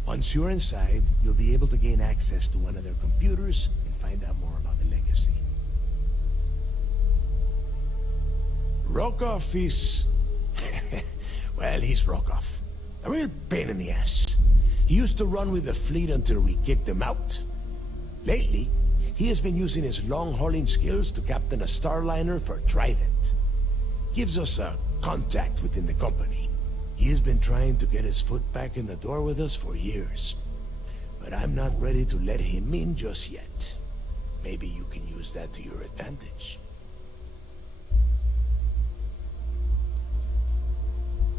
Once you're inside, you'll be able to gain access to one of their computers and find out more about the legacy. Rokov is... well, he's Rokov. A real pain in the ass. He used to run with the fleet until we kicked him out. Lately, he has been using his long-hauling skills to captain a Starliner for Trident. Gives us a contact within the company. He has been trying to get his foot back in the door with us for years. But I'm not ready to let him in just yet. Maybe you can use that to your advantage.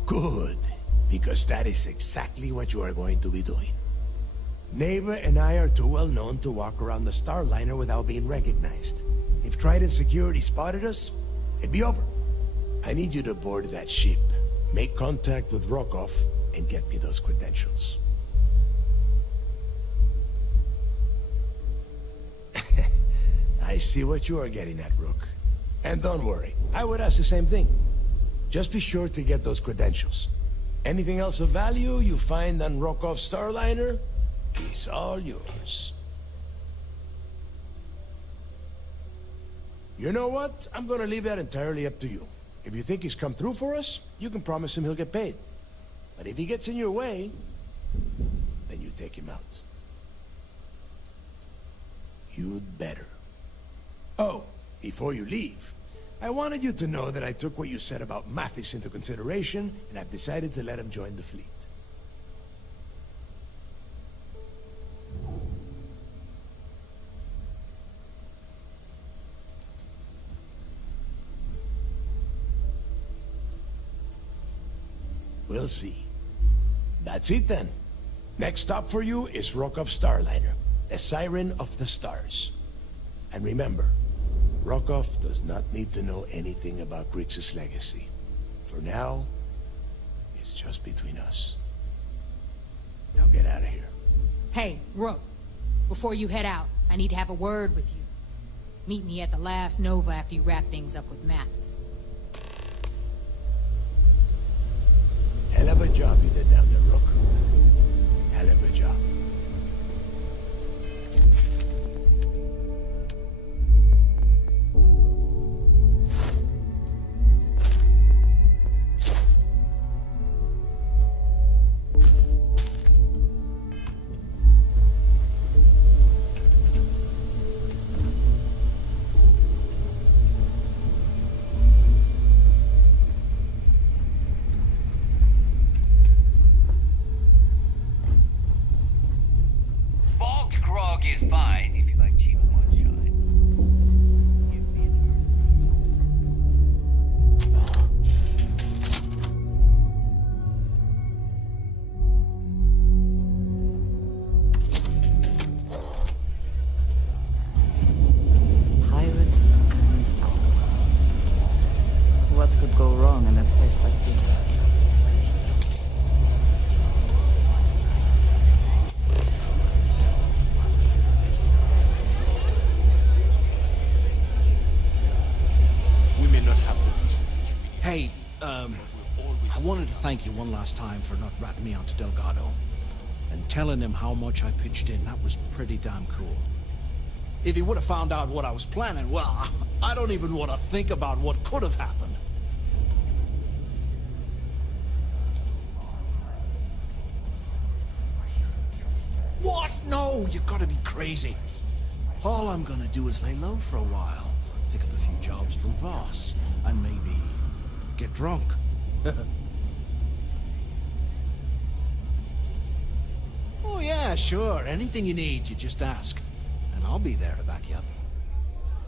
Good, because that is exactly what you are going to be doing. Neva and I are too well known to walk around the Starliner without being recognized. If Trident Security spotted us, it'd be over. I need you to board that ship, make contact with Rokov, and get me those credentials. I see what you are getting at, Rook. And don't worry, I would ask the same thing. Just be sure to get those credentials. Anything else of value you find on Rokov's Starliner is all yours. You know what? I'm gonna leave that entirely up to you. If you think he's come through for us, you can promise him he'll get paid. But if he gets in your way, then you take him out. You'd better. Oh, before you leave, I wanted you to know that I took what you said about Mathis into consideration, and I've decided to let him join the fleet. We'll see. That's it then. Next stop for you is Rokov's Starliner, the Siren of the Stars. And remember, Rokov does not need to know anything about Grixis' legacy. For now, it's just between us. Now get out of here. Hey, Rook, before you head out, I need to have a word with you. Meet me at the last Nova after you wrap things up with Mathis. Hell of a job you did down there, Rook. Hell of a job. Grog is fine if you like cheap moonshine. Pirates and alcohol. What could go wrong in a place like this? Hey, I wanted to thank you one last time for not ratting me out to Delgado. And telling him how much I pitched in. That was pretty damn cool. If he would have found out what I was planning, well, I don't even want to think about what could have happened. What? No, you gotta be crazy. All I'm gonna do is lay low for a while, pick up a few jobs from Voss, and maybe get drunk. Oh yeah, sure. Anything you need, you just ask. And I'll be there to back you up.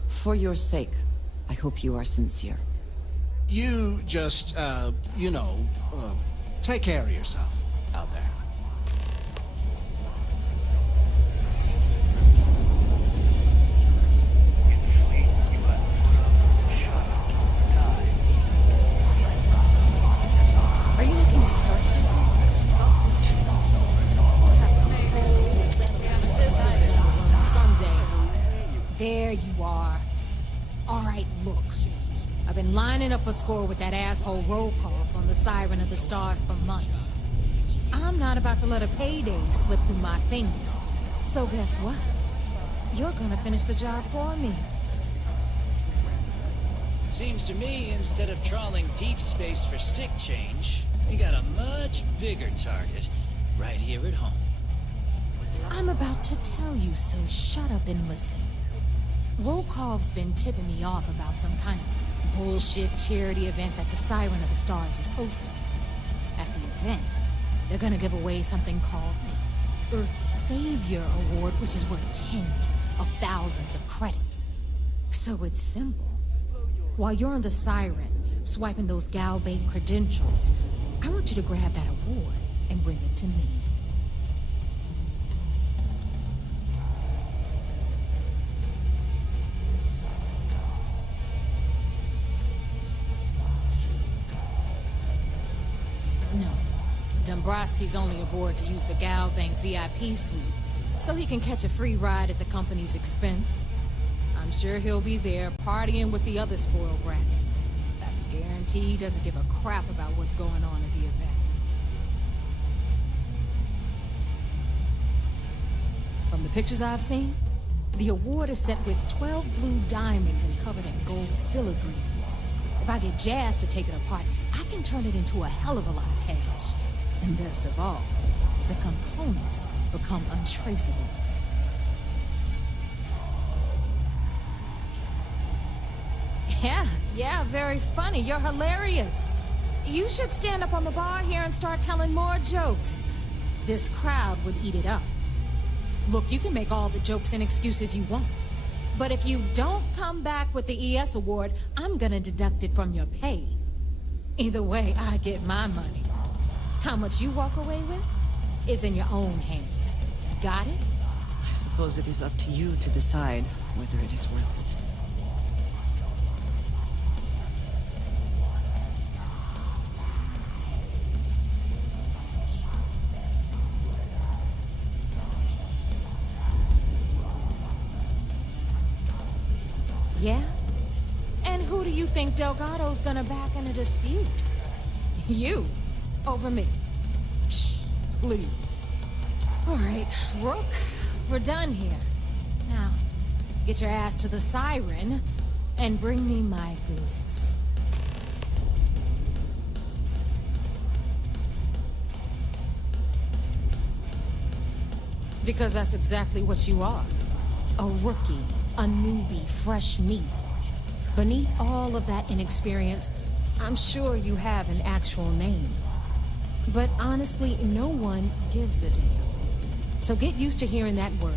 For your sake, I hope you are sincere. You just, take care of yourself out there. Are you looking to start something? Because I'll finish it. We'll have the whole set of systems on the run someday. There you are. All right, look. I've been lining up a score with that asshole roll call from the Siren of the Stars for months. I'm not about to let a payday slip through my fingers. So guess what? You're gonna finish the job for me. Seems to me, instead of trawling deep space for stick change, we got a much bigger target right here at home. I'm about to tell you, so shut up and listen. Rokov's been tipping me off about some kind of bullshit charity event that the Siren of the Stars is hosting. At the event, they're gonna give away something called the Earth Savior Award, which is worth tens of thousands of credits. So it's simple. While you're on the Siren, swiping those Gal Bank credentials, I want you to grab that award and bring it to me. No. Dombrowski's only aboard to use the Gal Bank VIP suite, so he can catch a free ride at the company's expense. I'm sure he'll be there partying with the other spoiled brats. I guarantee he doesn't give a crap about what's going on at the event. From the pictures I've seen, the award is set with 12 blue diamonds and covered in gold filigree. If I get Jazz to take it apart, I can turn it into a hell of a lot of cash. And best of all, the components become untraceable. Yeah, very funny. You're hilarious. You should stand up on the bar here and start telling more jokes. This crowd would eat it up. Look, you can make all the jokes and excuses you want. But if you don't come back with the ES award, I'm gonna deduct it from your pay. Either way, I get my money. How much you walk away with is in your own hands. Got it? I suppose it is up to you to decide whether it is worth it. Yeah? And who do you think Delgado's gonna back in a dispute? You, over me. Psh, please. All right, Rook, we're done here. Now, get your ass to the siren and bring me my goods. Because that's exactly what you are. A rookie. A newbie, fresh meat. Beneath all of that inexperience, I'm sure you have an actual name. But honestly, no one gives a damn. So get used to hearing that word.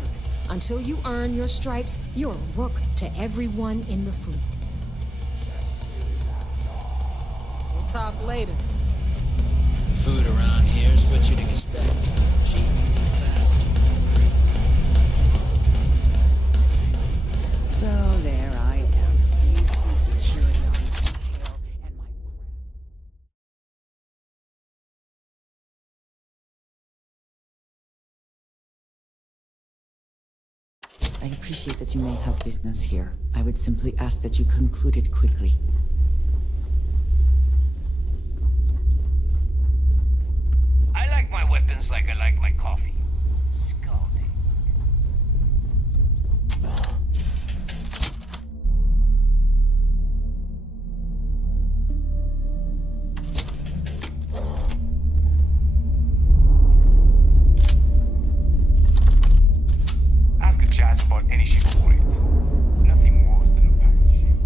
Until you earn your stripes, you're a rook to everyone in the fleet. We'll talk later. Food around here's what you'd expect. Cheap, fast. So there I am. You see security on detail, and my I appreciate that you may have business here. I would simply ask that you conclude it quickly. I like my weapons like I like my coffee. Scalding. Ask a jazz about any shit for it. Nothing worse than a packed shit.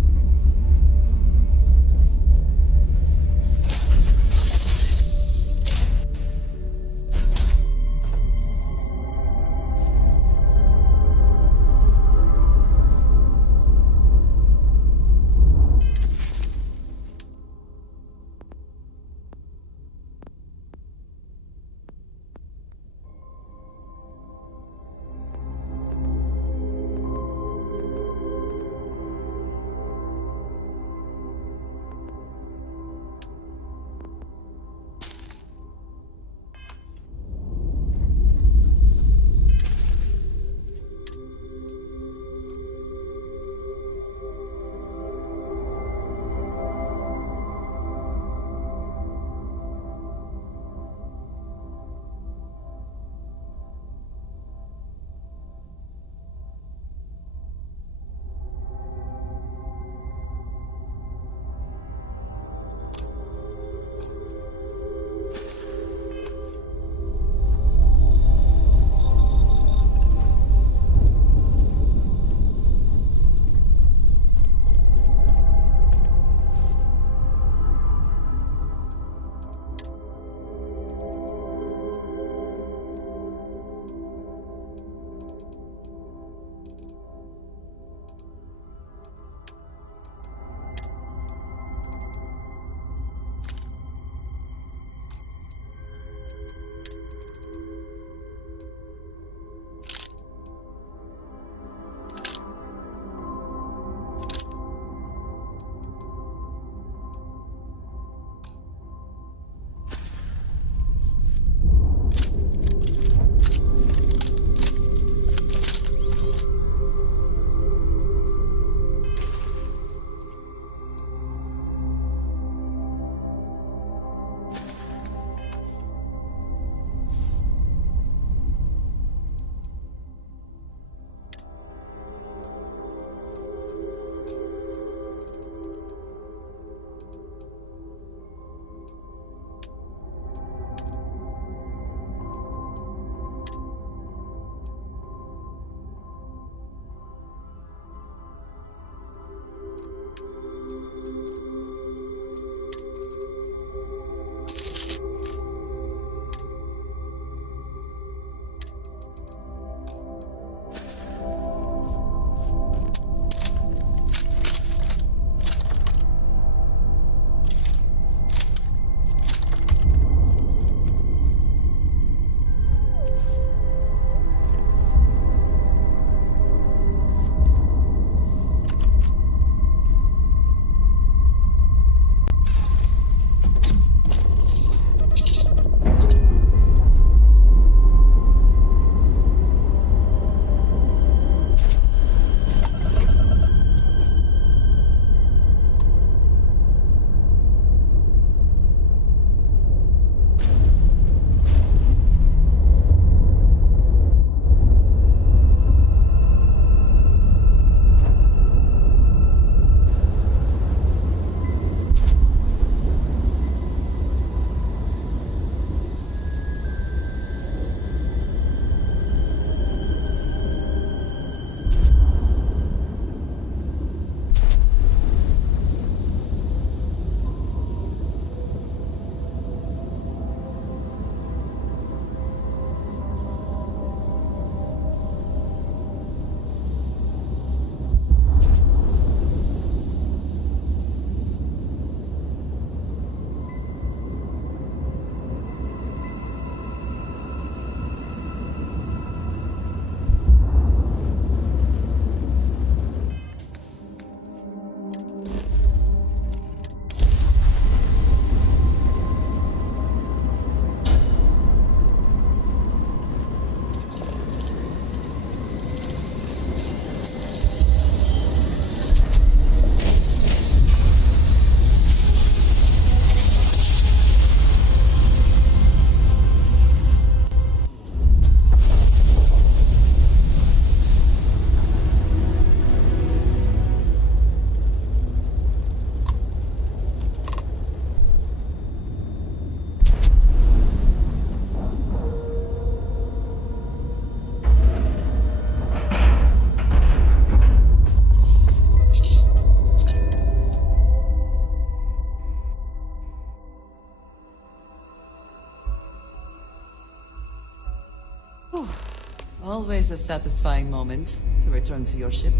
Always a satisfying moment to return to your ship.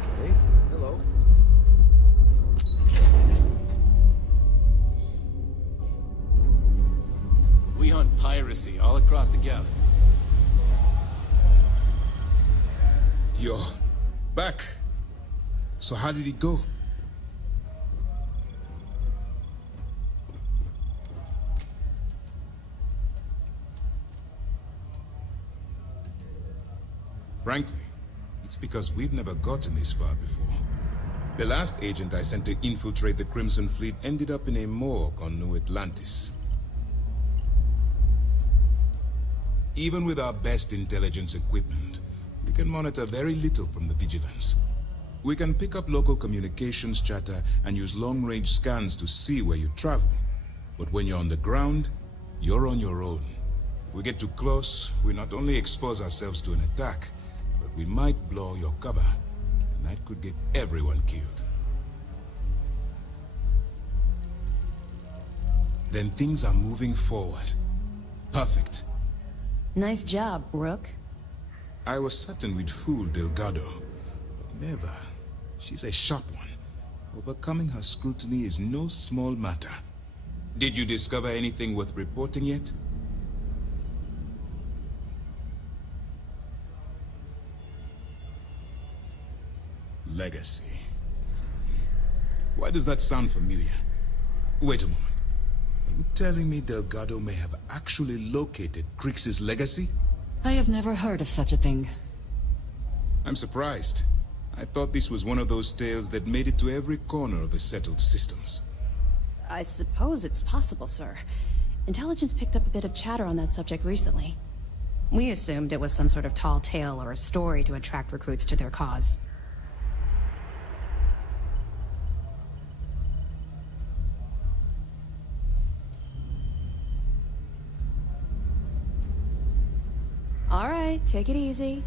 Okay, hello. We hunt piracy all across the galaxy. You're back. So how did it go? Frankly, it's because we've never gotten this far before. The last agent I sent to infiltrate the Crimson Fleet ended up in a morgue on New Atlantis. Even with our best intelligence equipment, we can monitor very little from the vigilance. We can pick up local communications chatter and use long-range scans to see where you travel. But when you're on the ground, you're on your own. If we get too close, we not only expose ourselves to an attack, but we might blow your cover, and that could get everyone killed. Then things are moving forward. Perfect. Nice job, Rook. I was certain we'd fool Delgado, but never. She's a sharp one. Overcoming her scrutiny is no small matter. Did you discover anything worth reporting yet? Legacy. Why does that sound familiar? Wait a moment. Are you telling me Delgado may have actually located Crix's legacy? I have never heard of such a thing. I'm surprised. I thought this was one of those tales that made it to every corner of the settled systems. I suppose it's possible, sir. Intelligence picked up a bit of chatter on that subject recently. We assumed it was some sort of tall tale or a story to attract recruits to their cause. All right, take it easy.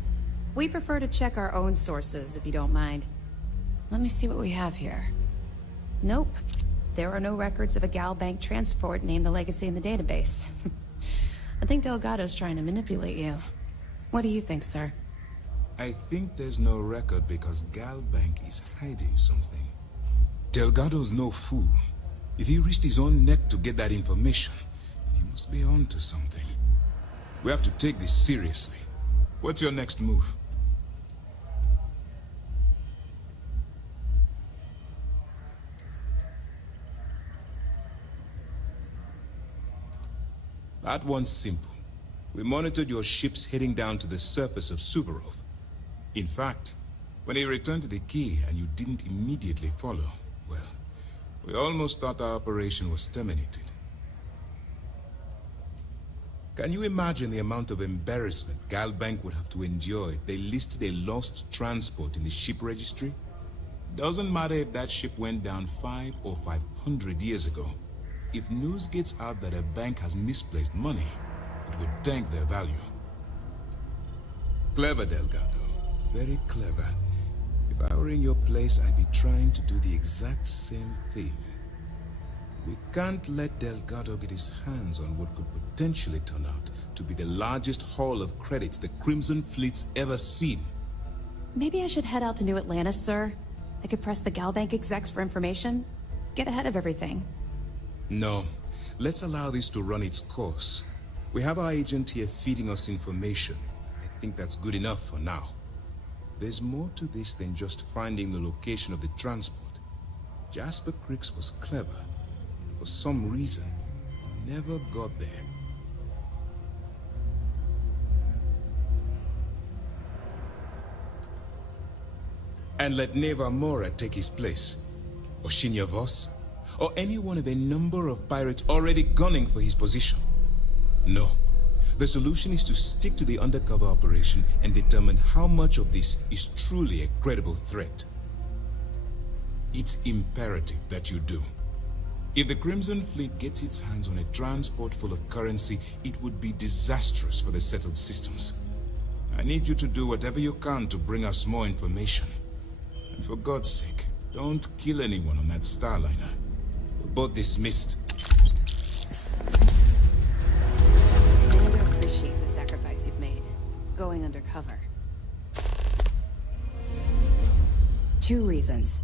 We prefer to check our own sources, if you don't mind. Let me see what we have here. Nope. There are no records of a Gal Bank transport named the Legacy in the database. I think Delgado's trying to manipulate you. What do you think, sir? I think there's no record because Gal Bank is hiding something. Delgado's no fool. If he risked his own neck to get that information, then he must be on to something. We have to take this seriously. What's your next move? That one's simple. We monitored your ships heading down to the surface of Suvorov. In fact, when they returned to the key and you didn't immediately follow, well, we almost thought our operation was terminated. Can you imagine the amount of embarrassment Galbank would have to endure if they listed a lost transport in the ship registry? Doesn't matter if that ship went down 5 or 500 years ago. If news gets out that a bank has misplaced money, it would tank their value. Clever, Delgado. Very clever. If I were in your place, I'd be trying to do the exact same thing. We can't let Delgado get his hands on what could potentially turn out to be the largest haul of credits the Crimson Fleet's ever seen. Maybe I should head out to New Atlantis, sir. I could press the Galbank execs for information. Get ahead of everything. No. Let's allow this to run its course. We have our agent here feeding us information. I think that's good enough for now. There's more to this than just finding the location of the transport. Jasper Crix was clever. For some reason, he never got there. And let Neva Mora take his place, or Shinya Voss, or any one of a number of pirates already gunning for his position. No. The solution is to stick to the undercover operation and determine how much of this is truly a credible threat. It's imperative that you do. If the Crimson Fleet gets its hands on a transport full of currency, it would be disastrous for the settled systems. I need you to do whatever you can to bring us more information. And for God's sake, don't kill anyone on that Starliner. We're both dismissed. appreciates the sacrifice you've made, going undercover. 2 reasons.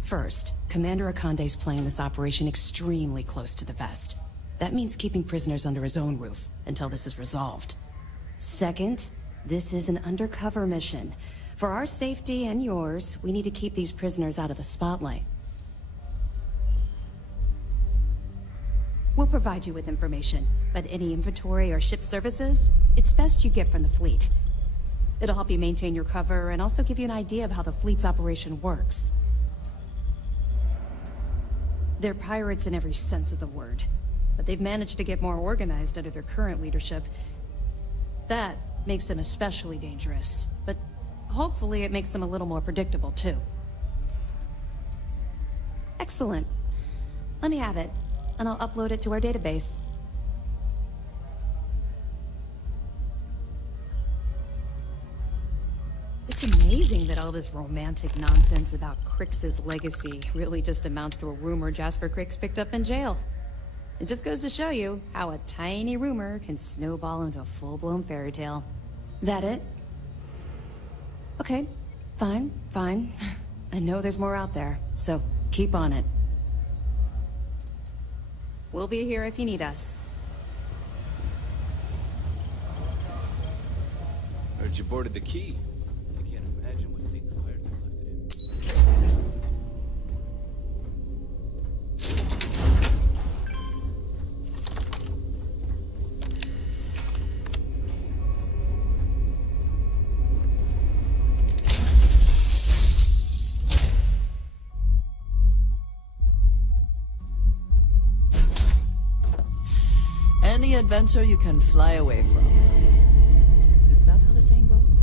First, Commander Akande's playing this operation extremely close to the vest. That means keeping prisoners under his own roof until this is resolved. Second, this is an undercover mission. For our safety and yours, we need to keep these prisoners out of the spotlight. We'll provide you with information, but any inventory or ship services, it's best you get from the fleet. It'll help you maintain your cover and also give you an idea of how the fleet's operation works. They're pirates in every sense of the word, but they've managed to get more organized under their current leadership. That makes them especially dangerous, but hopefully it makes them a little more predictable too. Excellent. Let me have it, and I'll upload it to our database. It's amazing that all this romantic nonsense about Crix's legacy really just amounts to a rumor Jasper Crix picked up in jail. It just goes to show you how a tiny rumor can snowball into a full-blown fairy tale. That it? Okay, fine. I know there's more out there, so keep on it. We'll be here if you need us. Heard you boarded the Key. I can't imagine what state the pirates have left it in. Any adventure you can fly away from. Is that how the saying goes?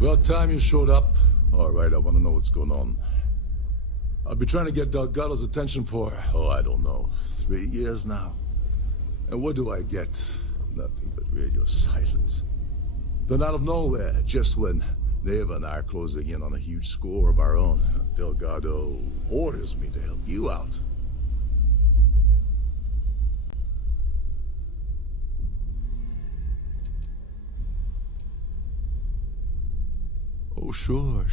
About time you showed up. All right, I want to know what's going on. I've been trying to get Delgado's attention for, I don't know, 3 years now. And what do I get? Nothing but radio silence. Then out of nowhere, just when Neva and I are closing in on a huge score of our own, Delgado orders me to help you out. Oh, sure.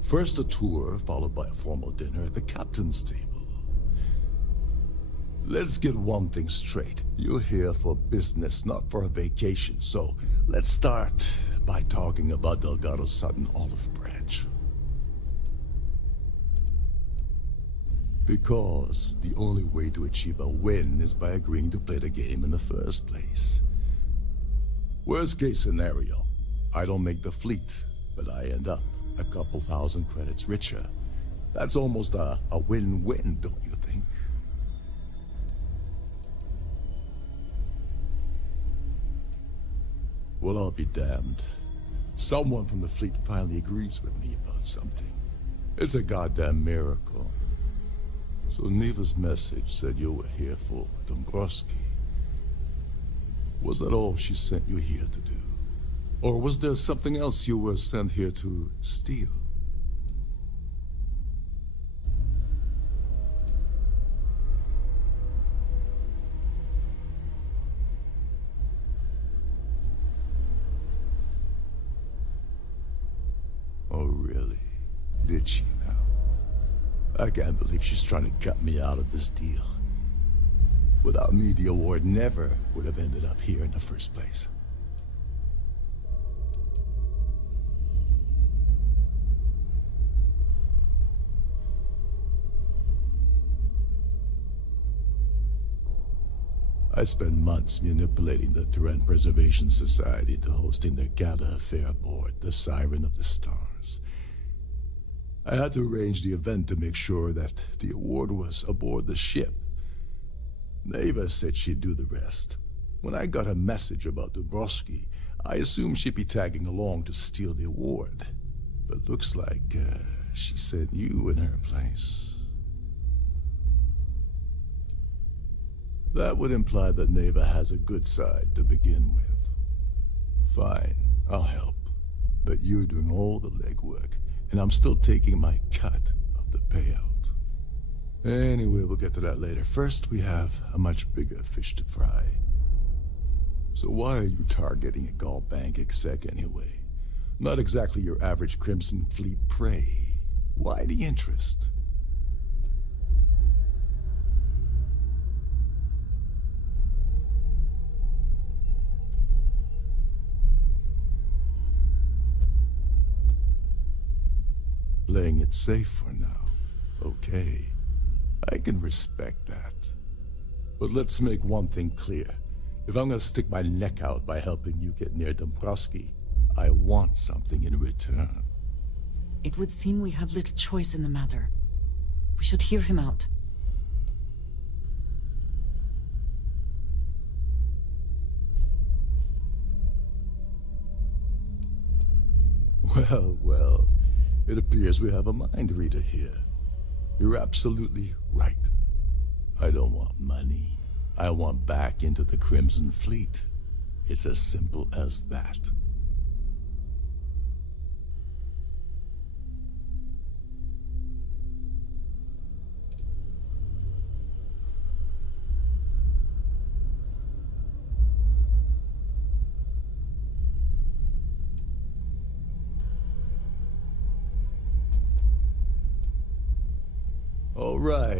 First a tour, followed by a formal dinner at the captain's table. Let's get one thing straight. You're here for business, not for a vacation. So let's start by talking about Delgado's sudden olive branch. Because the only way to achieve a win is by agreeing to play the game in the first place. Worst case scenario, I don't make the fleet, but I end up a couple thousand credits richer. That's almost a win-win, don't you think? Well, I'll be damned. Someone from the fleet finally agrees with me about something. It's a goddamn miracle. So Neva's message said you were here for Dombrowski. Was that all she sent you here to do? Or was there something else you were sent here to steal? Oh, really? Did she now? I can't believe she's trying to cut me out of this deal. Without me, the award never would have ended up here in the first place. I spent months manipulating the Terran Preservation Society into hosting their gala affair aboard the Siren of the Stars. I had to arrange the event to make sure that the award was aboard the ship. Neva said she'd do the rest. When I got a message about Dombrowski, I assumed she'd be tagging along to steal the award. But looks like she sent you in her place. That would imply that Neva has a good side to begin with. Fine, I'll help. But you're doing all the legwork, and I'm still taking my cut of the payout. Anyway, we'll get to that later. First, we have a much bigger fish to fry. So why are you targeting a Gaul Bank exec anyway? Not exactly your average Crimson Fleet prey. Why the interest? Playing it safe for now. Okay. I can respect that. But let's make one thing clear. If I'm gonna stick my neck out by helping you get near Dombrowski, I want something in return. It would seem we have little choice in the matter. We should hear him out. Well, well. It appears we have a mind reader here. You're absolutely right. I don't want money. I want back into the Crimson Fleet. It's as simple as that.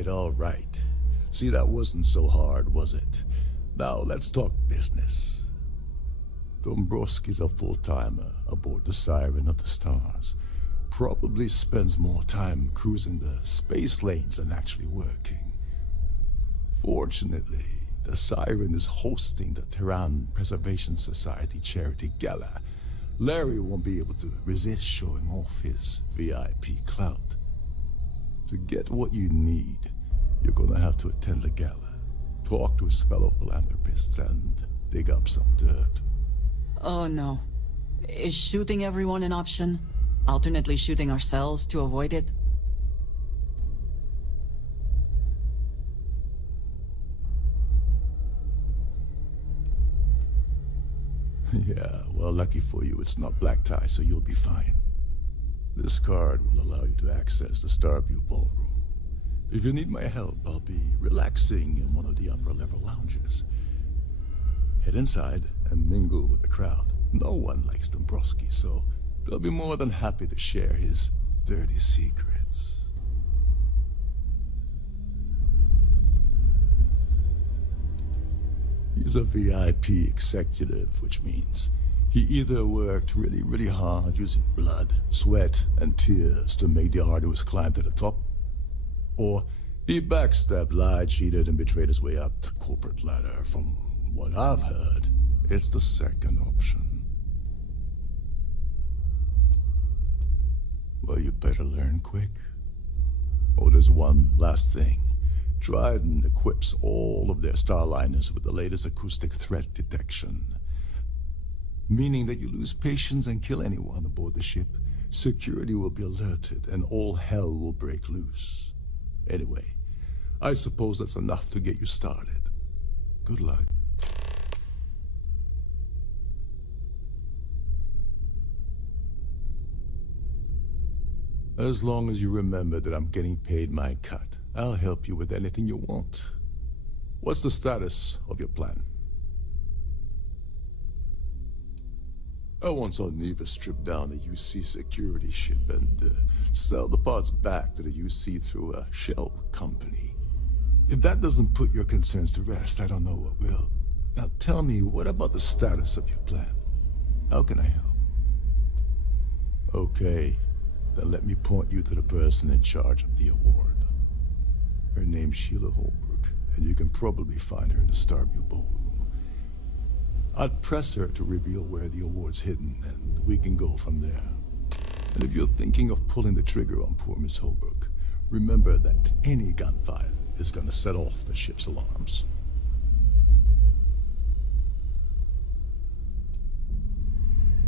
All right. See, that wasn't so hard, was it? Now, let's talk business. Dombrowski's a full-timer aboard the Siren of the Stars. Probably spends more time cruising the space lanes than actually working. Fortunately, the Siren is hosting the Terran Preservation Society Charity Gala. Larry won't be able to resist showing off his VIP clout. To get what you need, you're gonna have to attend the gala, talk to his fellow philanthropists, and dig up some dirt. Oh no. Is shooting everyone an option? Alternately shooting ourselves to avoid it? Yeah, well, lucky for you, it's not black tie, so you'll be fine. This card will allow you to access the Starfield ballroom. If you need my help, I'll be relaxing in one of the upper-level lounges. Head inside and mingle with the crowd. No one likes Dombrowski, so they'll be more than happy to share his dirty secrets. He's a VIP executive, which means he either worked really, really hard using blood, sweat, and tears to make the arduous climb to the top, or He backstabbed, lied, cheated, and betrayed his way up the corporate ladder. From what I've heard, it's the second option. Well, you better learn quick. Oh, there's one last thing. Trident equips all of their starliners with the latest acoustic threat detection. Meaning that you lose patience and kill anyone aboard the ship, security will be alerted and all hell will break loose. Anyway, I suppose that's enough to get you started. Good luck. As long as you remember that I'm getting paid my cut, I'll help you with anything you want. What's the status of your plan? I once saw Neva strip down a UC security ship and sell the parts back to the UC through a shell company. If that doesn't put your concerns to rest, I don't know what will. Now tell me, what about the status of your plan? How can I help? Okay, then let me point you to the person in charge of the award. Her name's Sheila Holbrook, and you can probably find her in the Starfield ballroom. I'd press her to reveal where the award's hidden, and we can go from there. And if you're thinking of pulling the trigger on poor Miss Holbrook, remember that any gunfire is gonna set off the ship's alarms.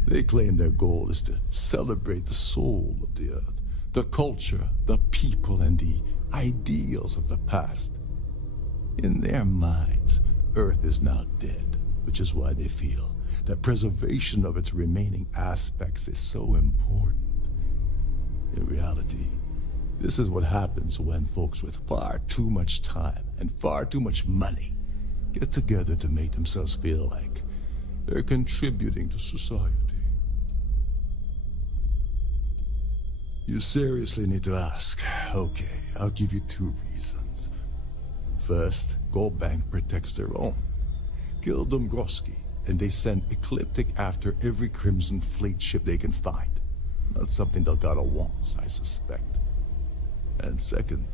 They claim their goal is to celebrate the soul of the Earth, the culture, the people, and the ideals of the past. In their minds, Earth is now dead, which is why they feel that preservation of its remaining aspects is so important. In reality, this is what happens when folks with far too much time and far too much money get together to make themselves feel like they're contributing to society. You seriously need to ask. Okay, I'll give you 2 reasons. First, Gold Bank protects their own. Kill Dombrowski, and they send Ecliptic after every Crimson Fleet ship they can find. Not something Delgado wants, I suspect. And second,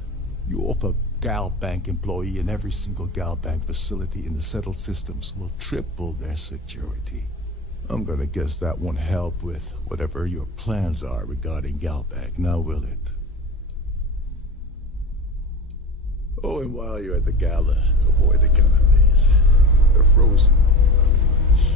you offer Gal Bank employee in every single Gal Bank facility in the settled systems will triple their security. I'm gonna guess that won't help with whatever your plans are regarding Gal Bank, now will it? Oh, and while you're at the gala, avoid the canapes. They're frozen, not fresh.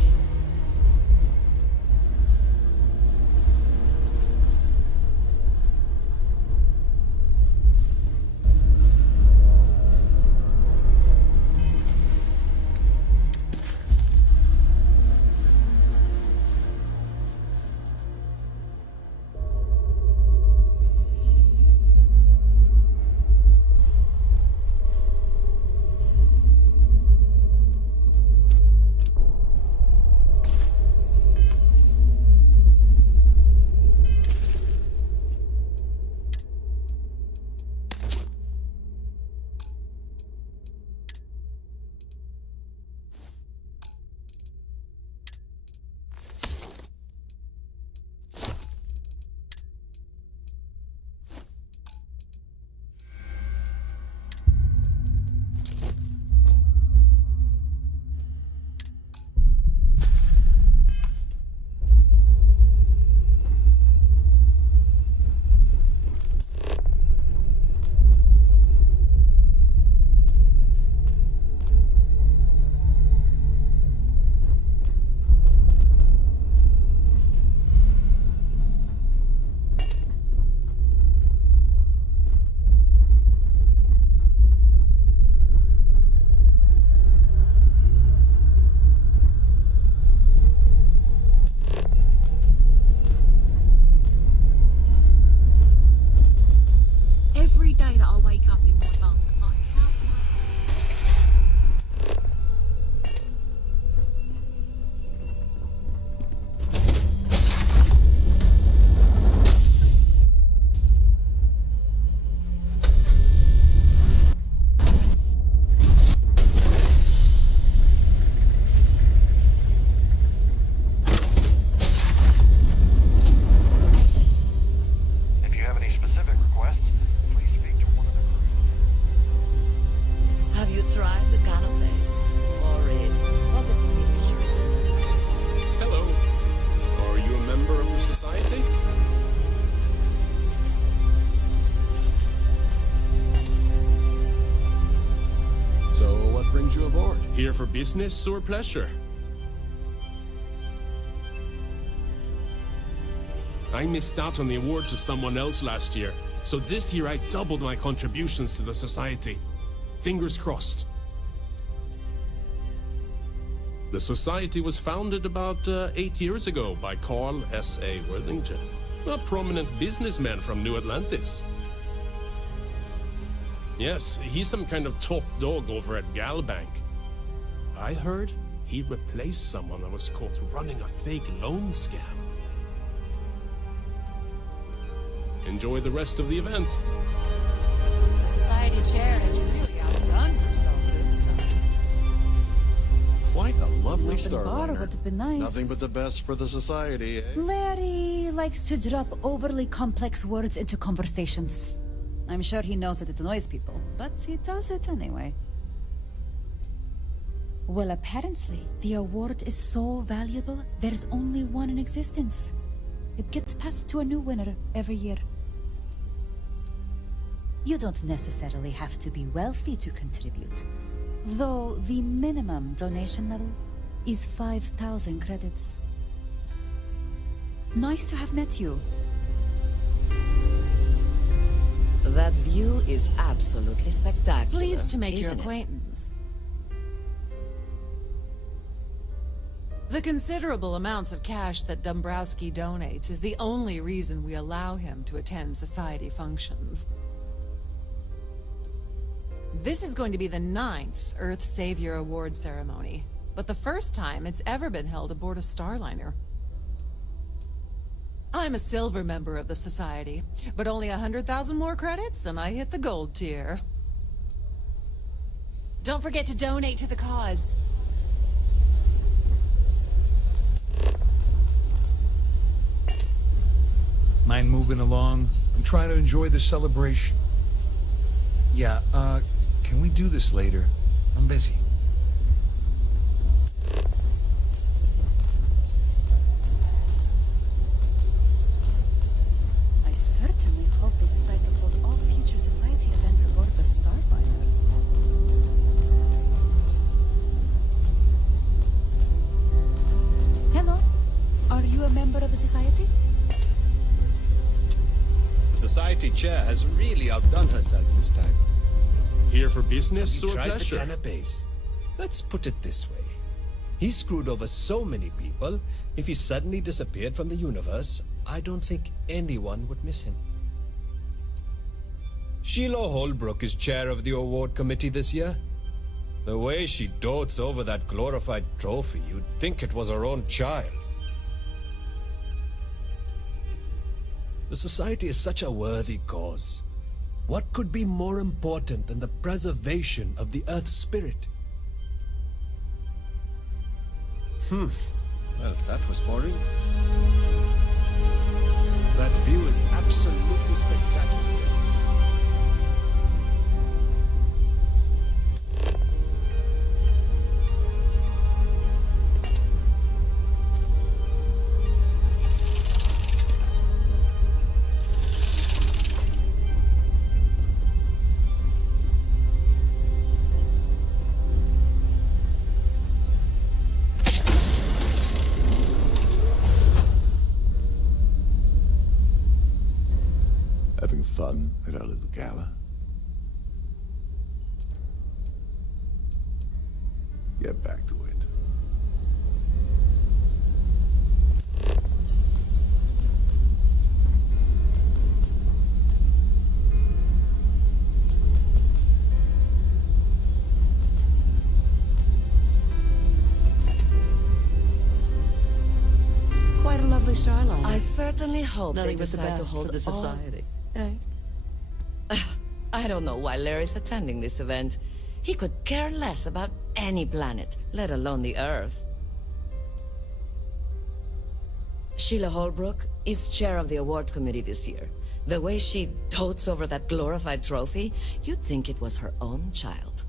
Here for business or pleasure? I missed out on the award to someone else last year, so this year I doubled my contributions to the society. Fingers crossed. The society was founded about 8 years ago by Carl S.A. Worthington, a prominent businessman from New Atlantis. Yes, he's some kind of top dog over at Galbank. I heard he replaced someone that was caught running a fake loan scam. Enjoy the rest of the event. The society chair has really outdone herself this time. Quite a lovely Open bar Starliner. would have been nice. Nothing but the best for the society, eh? Larry likes to drop overly complex words into conversations. I'm sure he knows that it annoys people, but he does it anyway. Well, apparently, the award is so valuable, there's only one in existence. It gets passed to a new winner every year. You don't necessarily have to be wealthy to contribute, though the minimum donation level is 5,000 credits. Nice to have met you. That view is absolutely spectacular. Pleased to make your isn't it? acquaintance. The considerable amounts of cash that Dombrowski donates is the only reason we allow him to attend society functions. This is going to be the 9th Earth Savior Award ceremony, but the first time it's ever been held aboard a Starliner. I'm a silver member of the society, but only 100,000 more credits and I hit the gold tier. Don't forget to donate to the cause. Mind moving along? I'm trying to enjoy the celebration. Yeah, can we do this later? I'm busy. I certainly hope they decide to hold all future society events aboard the Starfield. Hello, are you a member of the society? Society chair has really outdone herself this time. Here for business Have you or tried pleasure? the canapes? Let's put it this way. He screwed over so many people, if he suddenly disappeared from the universe, I don't think anyone would miss him. Sheila Holbrook is chair of the award committee this year. The way she dotes over that glorified trophy, you'd think it was her own child. The society is such a worthy cause. What could be more important than the preservation of the Earth's spirit? Well, that was boring. That view is absolutely spectacular, isn't it? Having fun at our little gala? Get back to it. Quite a lovely Starliner. I certainly hope Nothing they but the decide to best hold for the society. I don't know why Larry's attending this event. He could care less about any planet, let alone the Earth. Sheila Holbrook is chair of the award committee this year. The way she dotes over that glorified trophy, you'd think it was her own child.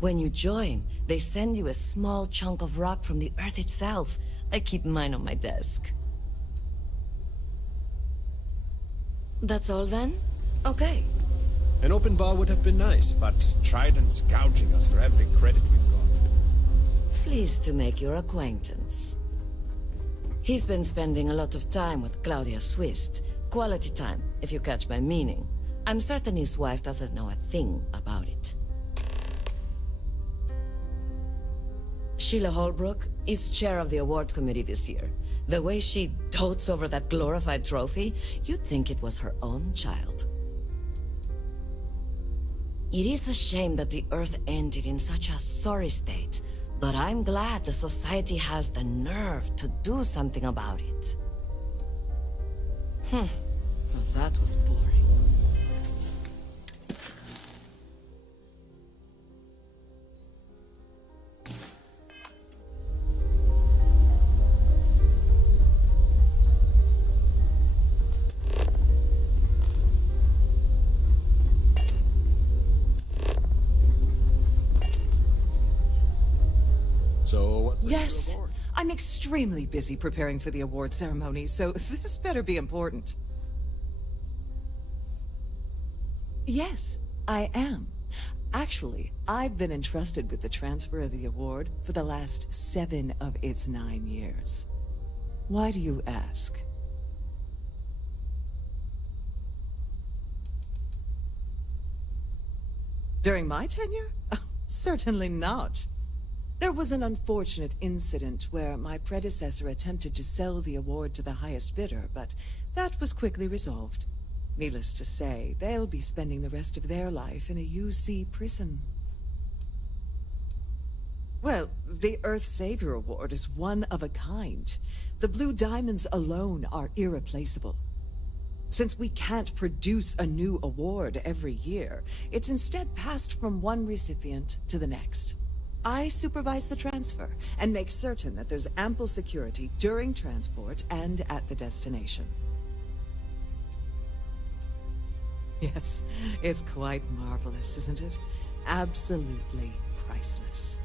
When you join, they send you a small chunk of rock from the Earth itself. I keep mine on my desk. That's all then? Okay. An open bar would have been nice, but Trident's gouging us for every credit we've got. Pleased to make your acquaintance. He's been spending a lot of time with Claudia Swist. Quality time, if you catch my meaning. I'm certain his wife doesn't know a thing about it. Sheila Holbrook is chair of the award committee this year. The way she dotes over that glorified trophy, you'd think it was her own child. It is a shame that the Earth ended in such a sorry state, but I'm glad the Society has the nerve to do something about it. Well, that was boring. Yes, I'm extremely busy preparing for the award ceremony, so this better be important. Yes, I am. Actually, I've been entrusted with the transfer of the award for the last 7 of its 9 years. Why do you ask? During my tenure? Certainly not. There was an unfortunate incident where my predecessor attempted to sell the award to the highest bidder, but that was quickly resolved. Needless to say, they'll be spending the rest of their life in a UC prison. Well, the Earth Savior Award is one of a kind. The Blue Diamonds alone are irreplaceable. Since we can't produce a new award every year, it's instead passed from one recipient to the next. I supervise the transfer and make certain that there's ample security during transport and at the destination. Yes, it's quite marvelous, isn't it? Absolutely priceless.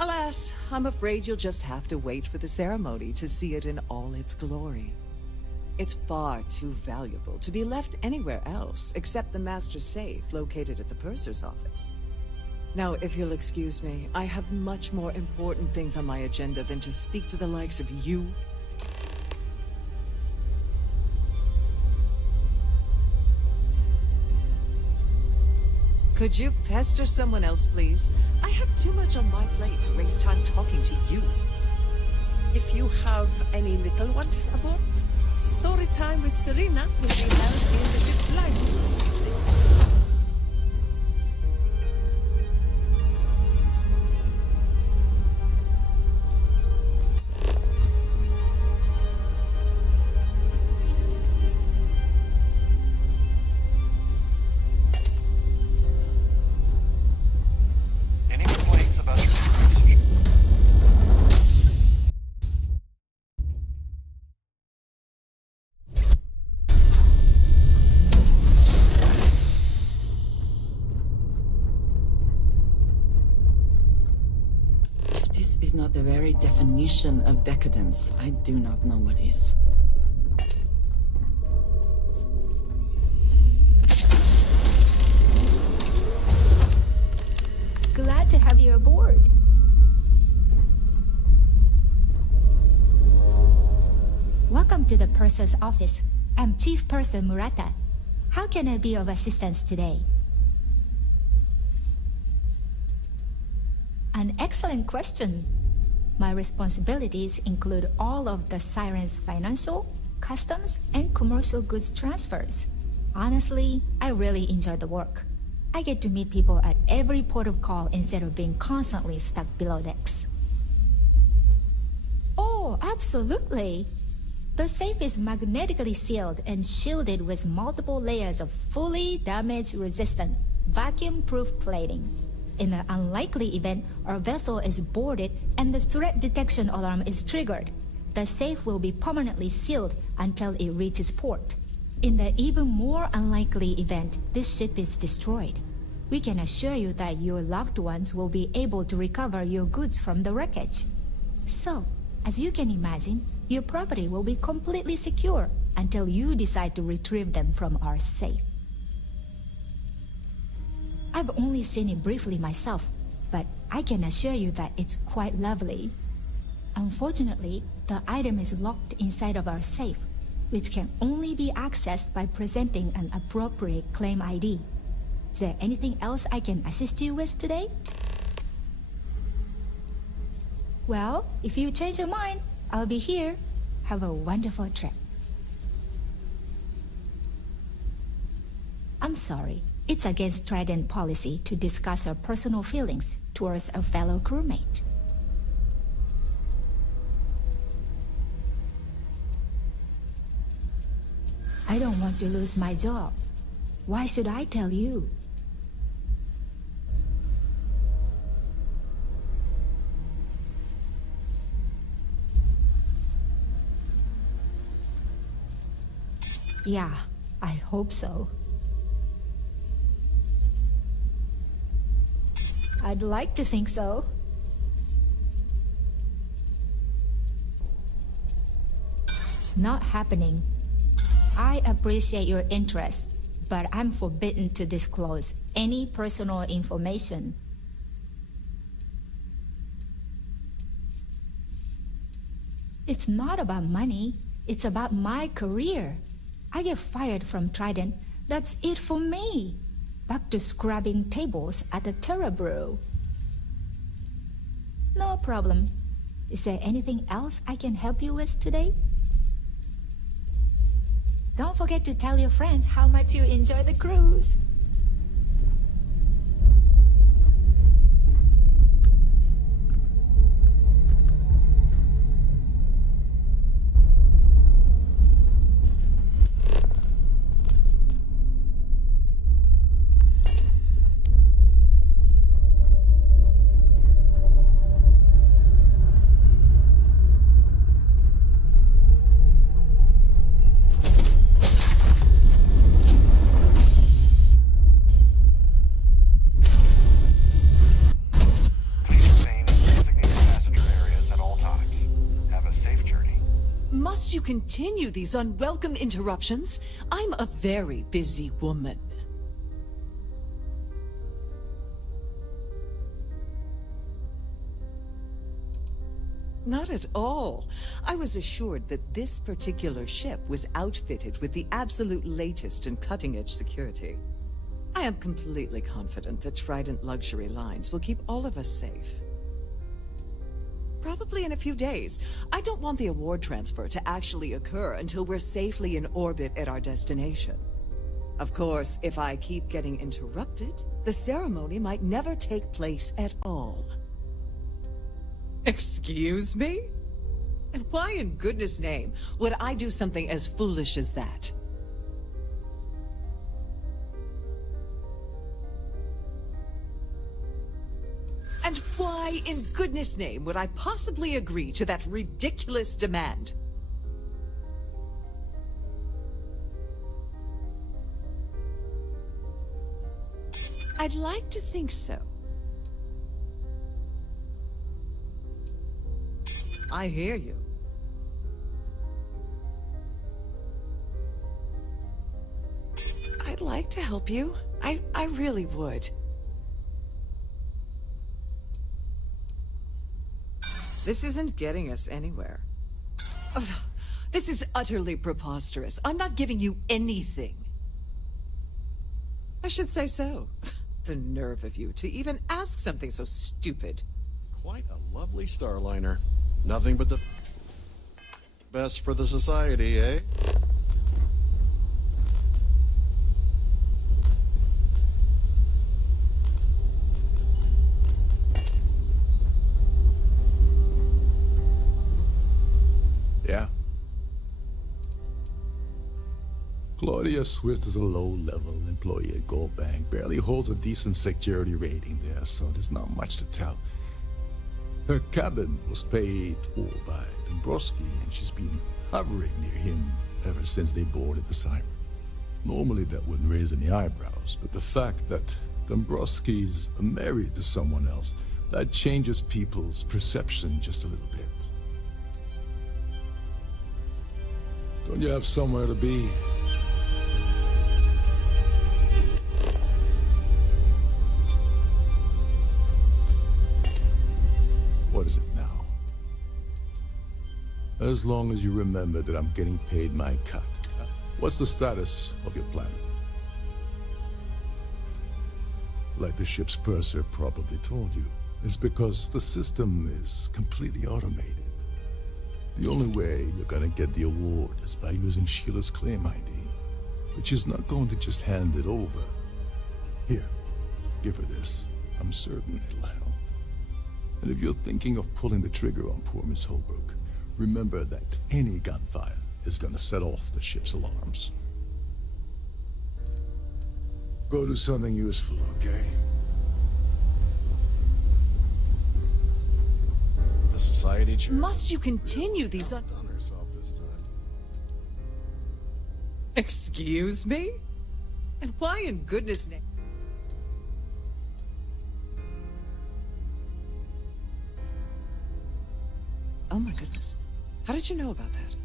Alas, I'm afraid you'll just have to wait for the ceremony to see it in all its glory. It's far too valuable to be left anywhere else except the master safe located at the purser's office. Now, if you'll excuse me, I have much more important things on my agenda than to speak to the likes of you. Could you pester someone else, please? I have too much on my plate to waste time talking to you. If you have any little ones aboard, story time with Serena will be held in the ship's library this evening. Is not the very definition of decadence. I do not know what is. Glad to have you aboard. Welcome to the purser's office. I'm Chief Purser Murata. How can I be of assistance today? An excellent question. My responsibilities include all of the Siren's financial, customs, and commercial goods transfers. Honestly, I really enjoy the work. I get to meet people at every port of call instead of being constantly stuck below decks. Oh, absolutely. The safe is magnetically sealed and shielded with multiple layers of fully damage-resistant, vacuum-proof plating. In the unlikely event our vessel is boarded and the threat detection alarm is triggered, the safe will be permanently sealed until it reaches port. In the even more unlikely event this ship is destroyed, we can assure you that your loved ones will be able to recover your goods from the wreckage. So, as you can imagine, your property will be completely secure until you decide to retrieve them from our safe. I've only seen it briefly myself, but I can assure you that it's quite lovely. Unfortunately, the item is locked inside of our safe, which can only be accessed by presenting an appropriate claim ID. Is there anything else I can assist you with today? Well, if you change your mind, I'll be here. Have a wonderful trip. I'm sorry. It's against Trident policy to discuss our personal feelings towards a fellow crewmate. I don't want to lose my job. Why should I tell you? Yeah, I hope so. I'd like to think so. Not happening. I appreciate your interest, but I'm forbidden to disclose any personal information. It's not about money, it's about my career. I get fired from Trident, that's it for me. Back to scrubbing tables at the Terra Brew. No problem. Is there anything else I can help you with today? Don't forget to tell your friends how much you enjoy the cruise. Must you continue these unwelcome interruptions? I'm a very busy woman. Not at all. I was assured that this particular ship was outfitted with the absolute latest and cutting-edge security. I am completely confident that Trident Luxury Lines will keep all of us safe. Probably in a few days. I don't want the award transfer to actually occur until we're safely in orbit at our destination. Of course, if I keep getting interrupted, the ceremony might never take place at all. Excuse me? And why in goodness name would I do something as foolish as that? And why in goodness name would I possibly agree to that ridiculous demand? I'd like to think so. I hear you. I'd like to help you. I really would. This isn't getting us anywhere. Ugh, this is utterly preposterous. I'm not giving you anything. I should say so. The nerve of you to even ask something so stupid. Quite a lovely starliner. Nothing but the best for the society, eh? Yeah? Claudia Swift is a low-level employee at Gold Bank, barely holds a decent security rating there, so there's not much to tell. Her cabin was paid for by Dombrowski, and she's been hovering near him ever since they boarded the Siren. Normally that wouldn't raise any eyebrows, but the fact that Dombrowski's married to someone else, that changes people's perception just a little bit. Don't you have somewhere to be? as long as you remember that I'm getting paid my cut. What's the status of your plan? Like the ship's purser probably told you, it's because the system is completely automated. The only way you're gonna get the award is by using Sheila's claim ID. But she's not going to just hand it over. Here, give her this. I'm certain it'll help. And if you're thinking of pulling the trigger on poor Miss Holbrook, remember that any gunfire is gonna set off the ship's alarms. Go do something useful, okay? The society chair. Must you continue these Done herself this time. Excuse me? And why in goodness name? Oh my goodness. How did you know about that?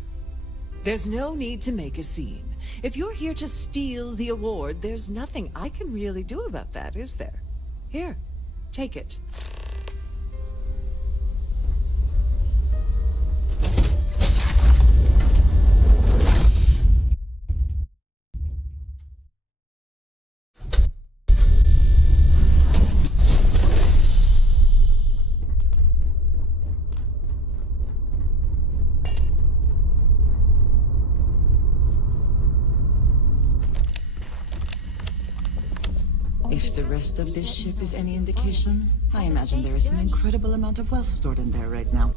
There's no need to make a scene. If you're here to steal the award, there's nothing I can really do about that, is there? Here, take it. If the rest of this ship is any indication, I imagine there is an incredible amount of wealth stored in there right now.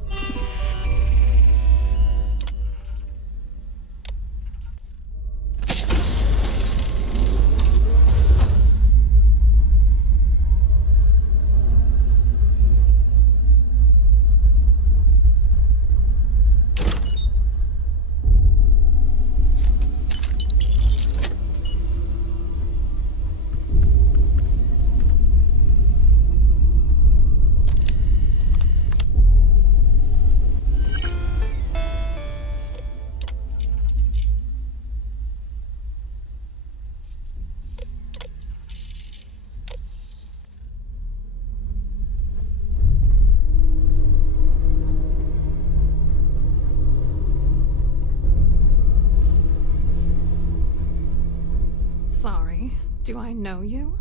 Sorry, do I know you?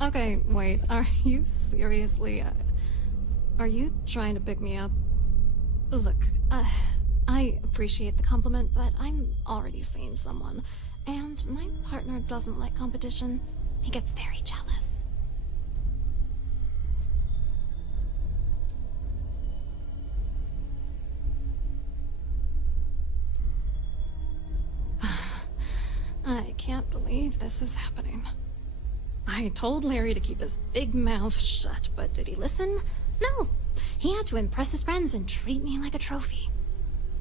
Okay, wait, are you seriously, are you trying to pick me up? Look, I appreciate the compliment, but I'm already seeing someone, and my partner doesn't like competition. He gets very jealous. I can't believe this is happening. I told Larry to keep his big mouth shut, but did he listen? No. He had to impress his friends and treat me like a trophy.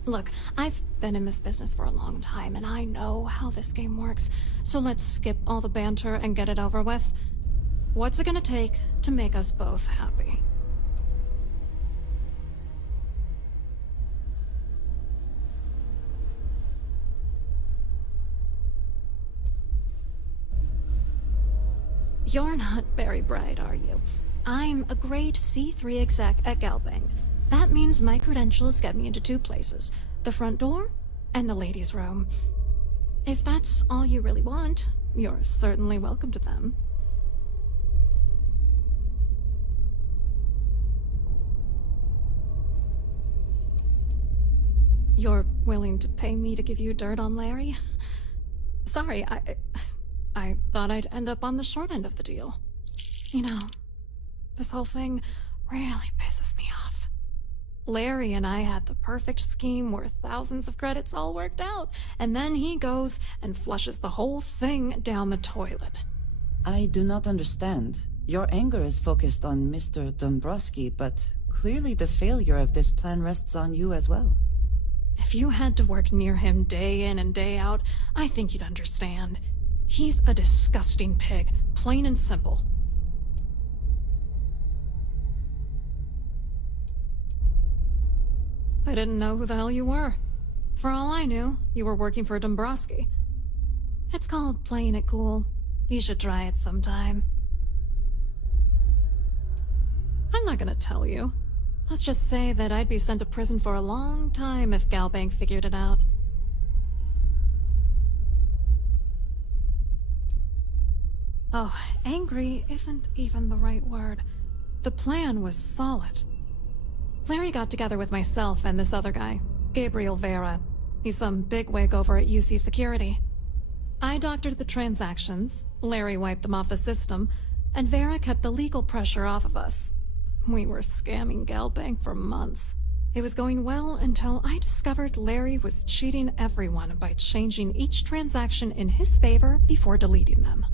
Look, I've been in this business for a long time, and I know how this game works, so let's skip all the banter and get it over with. What's it gonna take to make us both happy? You're not very bright, are you? I'm a grade C3 exec at Galbank. That means my credentials get me into two places, the front door and the ladies' room. If that's all you really want, you're certainly welcome to them. You're willing to pay me to give you dirt on Larry? Sorry, I thought I'd end up on the short end of the deal. You know, this whole thing really pisses me off. Larry and I had the perfect scheme where thousands of credits all worked out, and then he goes and flushes the whole thing down the toilet. I do not understand. Your anger is focused on Mr. Dombrowski, but clearly the failure of this plan rests on you as well. If you had to work near him day in and day out, I think you'd understand. He's a disgusting pig, plain and simple. I didn't know who the hell you were. For all I knew, you were working for Dombrowski. It's called playing it cool. You should try it sometime. I'm not gonna tell you. Let's just say that I'd be sent to prison for a long time if Galbank figured it out. Oh, angry isn't even the right word. The plan was solid. Larry got together with myself and this other guy, Gabriel Vera. He's some bigwig over at UC Security. I doctored the transactions, Larry wiped them off the system, and Vera kept the legal pressure off of us. We were scamming Galbank for months. It was going well until I discovered Larry was cheating everyone by changing each transaction in his favor before deleting them.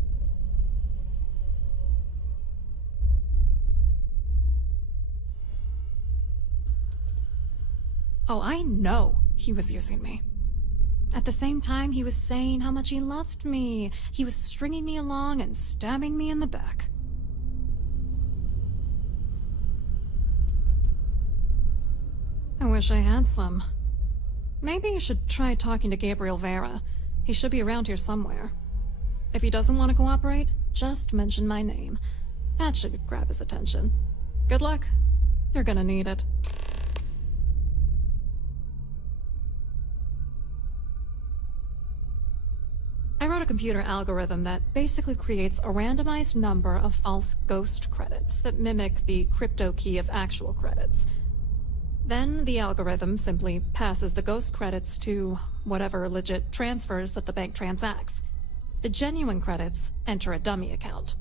Oh, I know he was using me. At the same time, he was saying how much he loved me. He was stringing me along and stabbing me in the back. I wish I had some. Maybe you should try talking to Gabriel Vera. He should be around here somewhere. If he doesn't want to cooperate, just mention my name. That should grab his attention. Good luck. You're gonna need it. I wrote a computer algorithm that basically creates a randomized number of false ghost credits that mimic the crypto key of actual credits. Then the algorithm simply passes the ghost credits to whatever legit transfers that the bank transacts. The genuine credits enter a dummy account.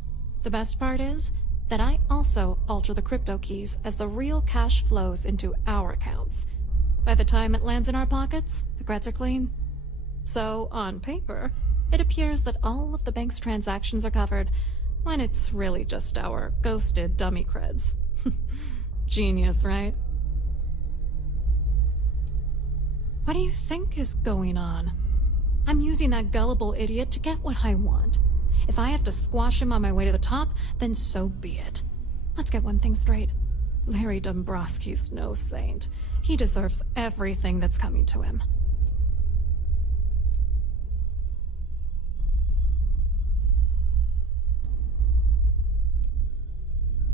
The best part is that I also alter the crypto keys as the real cash flows into our accounts. By the time it lands in our pockets, the creds are clean. So, on paper, it appears that all of the bank's transactions are covered, when it's really just our ghosted dummy creds. Genius, right? What do you think is going on? I'm using that gullible idiot to get what I want. If I have to squash him on my way to the top, then so be it. Let's get one thing straight. Larry Dombrowski's no saint. He deserves everything that's coming to him.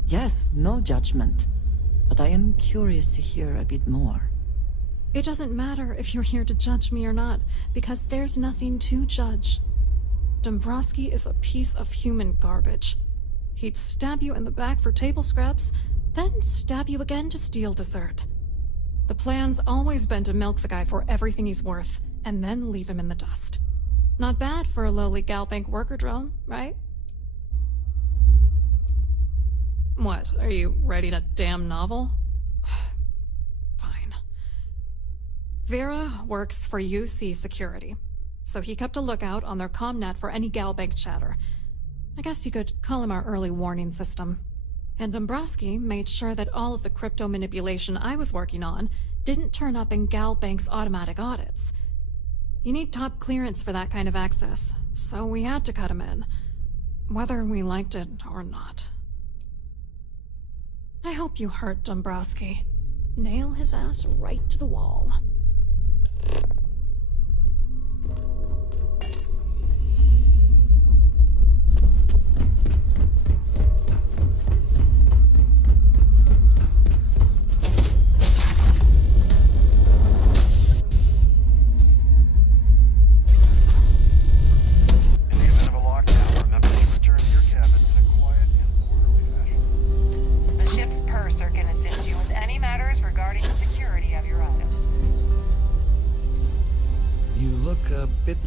Yes, no judgment. But I am curious to hear a bit more. It doesn't matter if you're here to judge me or not, because there's nothing to judge. Dombrowski is a piece of human garbage. He'd stab you in the back for table scraps, then stab you again to steal dessert. The plan's always been to milk the guy for everything he's worth, and then leave him in the dust. Not bad for a lowly Galbank worker drone, right? What, are you writing a damn novel? Fine. Vera works for UC Security, so he kept a lookout on their commnet for any Galbank chatter. I guess you could call him our early warning system. And Dombrowski made sure that all of the crypto manipulation I was working on didn't turn up in Galbank's automatic audits. You need top clearance for that kind of access, so we had to cut him in, whether we liked it or not. I hope you hurt Dombrowski. Nail his ass right to the wall.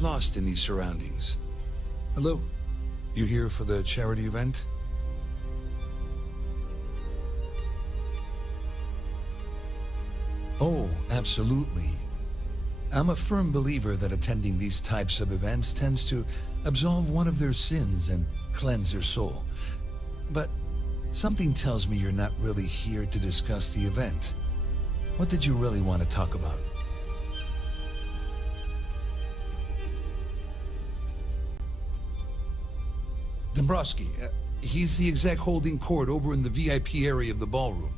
Lost in these surroundings. Hello? You here for the charity event? Oh, absolutely. I'm a firm believer that attending these types of events tends to absolve one of their sins and cleanse their soul. But something tells me you're not really here to discuss the event. What did you really want to talk about? Dombrowski, he's the exec holding court over in the VIP area of the ballroom.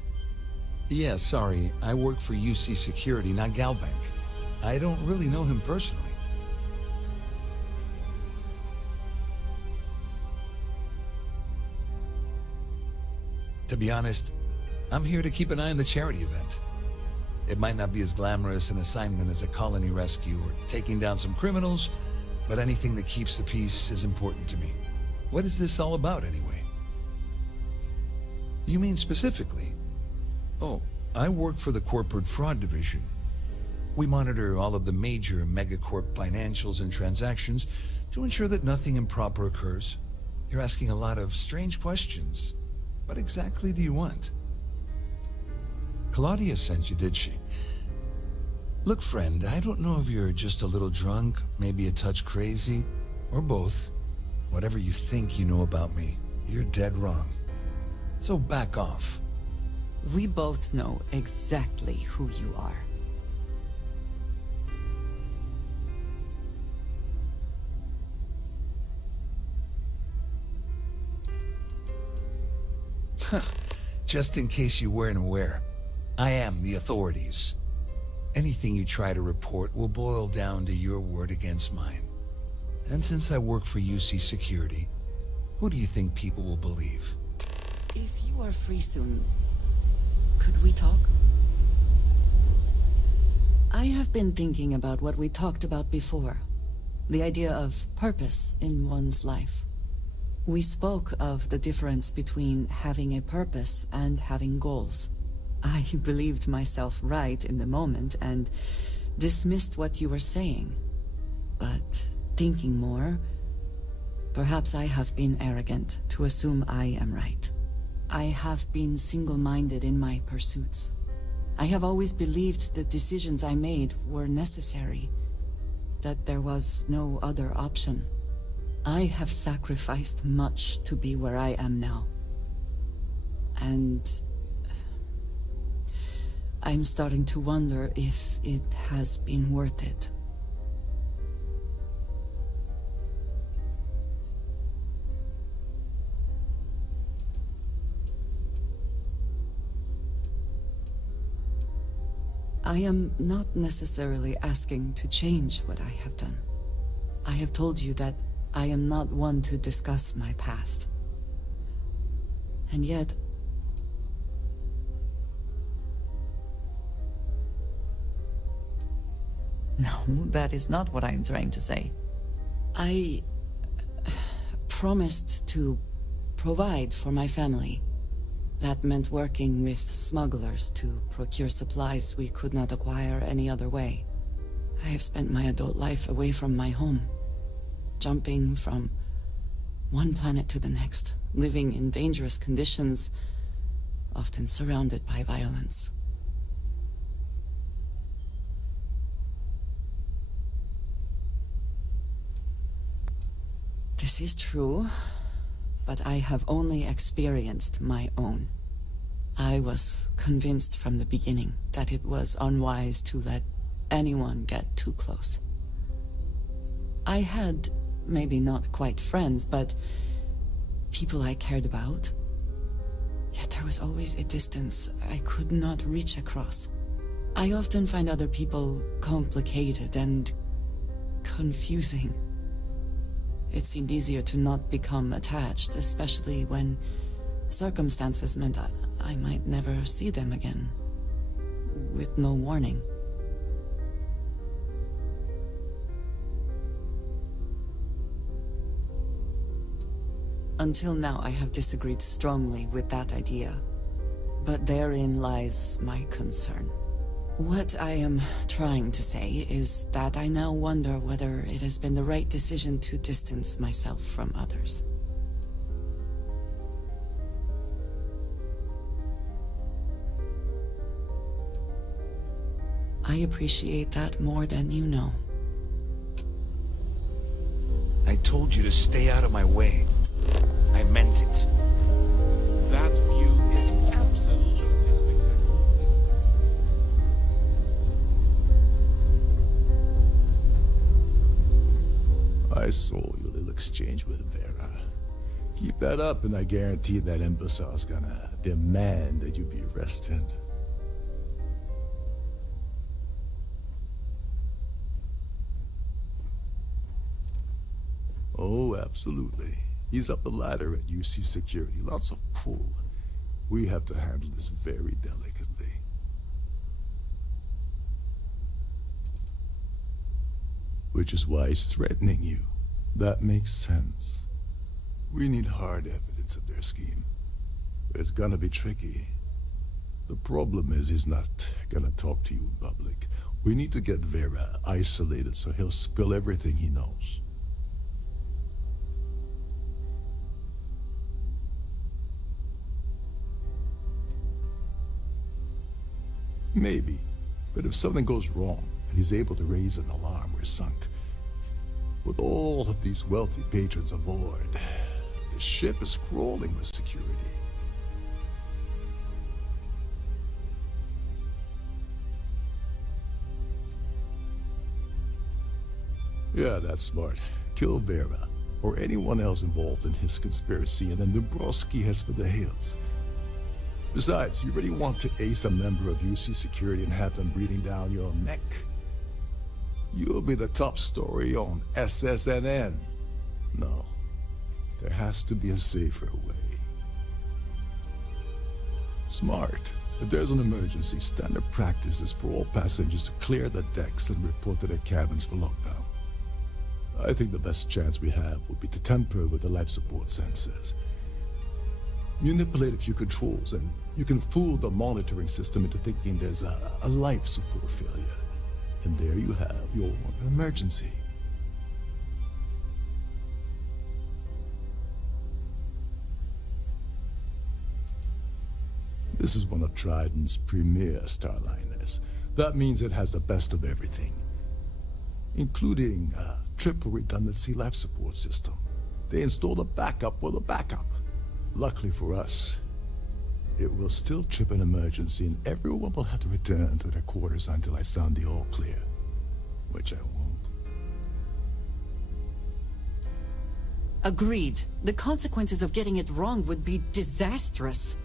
Yeah, sorry, I work for UC Security, not Galbank. I don't really know him personally. To be honest, I'm here to keep an eye on the charity event. It might not be as glamorous an assignment as a colony rescue or taking down some criminals, but anything that keeps the peace is important to me. What is this all about, anyway? You mean specifically? Oh, I work for the Corporate Fraud Division. We monitor all of the major megacorp financials and transactions to ensure that nothing improper occurs. You're asking a lot of strange questions. What exactly do you want? Claudia sent you, did she? Look, friend, I don't know if you're just a little drunk, maybe a touch crazy, or both. Whatever you think you know about me, you're dead wrong. So back off. We both know exactly who you are. Just in case you weren't aware, I am the authorities. Anything you try to report will boil down to your word against mine. And since I work for UC Security, who do you think people will believe? If you are free soon, could we talk? I have been thinking about what we talked about before. The idea of purpose in one's life. We spoke of the difference between having a purpose and having goals. I believed myself right in the moment and dismissed what you were saying. But thinking more, perhaps I have been arrogant to assume I am right. I have been single-minded in my pursuits. I have always believed the decisions I made were necessary, that there was no other option. I have sacrificed much to be where I am now. And I'm starting to wonder if it has been worth it. I am not necessarily asking to change what I have done. I have told you that I am not one to discuss my past. And yet, no, that is not what I am trying to say. I promised to provide for my family. That meant working with smugglers to procure supplies we could not acquire any other way. I have spent my adult life away from my home, jumping from one planet to the next, living in dangerous conditions, often surrounded by violence. This is true, but I have only experienced my own. I was convinced from the beginning that it was unwise to let anyone get too close. I had, maybe not quite friends, but people I cared about. Yet there was always a distance I could not reach across. I often find other people complicated and confusing. It seemed easier to not become attached, especially when circumstances meant I might never see them again, with no warning. Until now, I have disagreed strongly with that idea, but therein lies my concern. What I am trying to say is that I now wonder whether it has been the right decision to distance myself from others. I appreciate that more than you know. I told you to stay out of my way. I meant it. That view is absolutely spectacular. I saw your little exchange with Vera. Keep that up, and I guarantee that imbecile's gonna demand that you be arrested. Oh, absolutely. He's up the ladder at UC Security. Lots of pull. We have to handle this very delicately. Which is why he's threatening you. That makes sense. We need hard evidence of their scheme. But it's gonna be tricky. The problem is he's not gonna talk to you in public. We need to get Vera isolated so he'll spill everything he knows. Maybe, but if something goes wrong and he's able to raise an alarm, we're sunk. With all of these wealthy patrons aboard, the ship is crawling with security. Yeah, that's smart. Kill Vera, or anyone else involved in his conspiracy, and then Dombrowski heads for the hills. Besides, you really want to ace a member of UC security and have them breathing down your neck? You'll be the top story on SSNN. No, there has to be a safer way. Smart. If there's an emergency, standard practice is for all passengers to clear the decks and report to their cabins for lockdown. I think the best chance we have would be to tamper with the life support sensors. Manipulate a few controls and you can fool the monitoring system into thinking there's a life support failure. And there you have your emergency. This is one of Trident's premier Starliners. That means it has the best of everything, including a triple redundancy life support system. They installed a backup for the backup. Luckily for us, it will still trip an emergency and everyone will have to return to their quarters until I sound the all clear, which I won't. Agreed. The consequences of getting it wrong would be disastrous.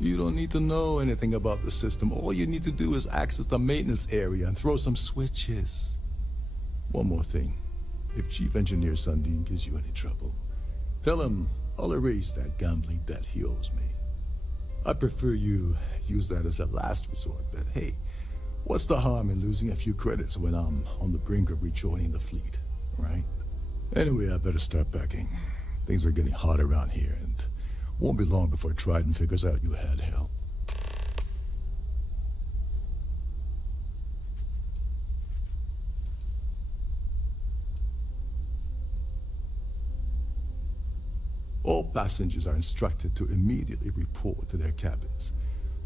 You don't need to know anything about the system. All you need to do is access the maintenance area and throw some switches. One more thing. If Chief Engineer Sundin gives you any trouble, tell him I'll erase that gambling debt he owes me. I prefer you use that as a last resort, but hey, what's the harm in losing a few credits when I'm on the brink of rejoining the fleet, right? Anyway, I better start packing. Things are getting hot around here, and won't be long before Trident figures out you had help. All passengers are instructed to immediately report to their cabins.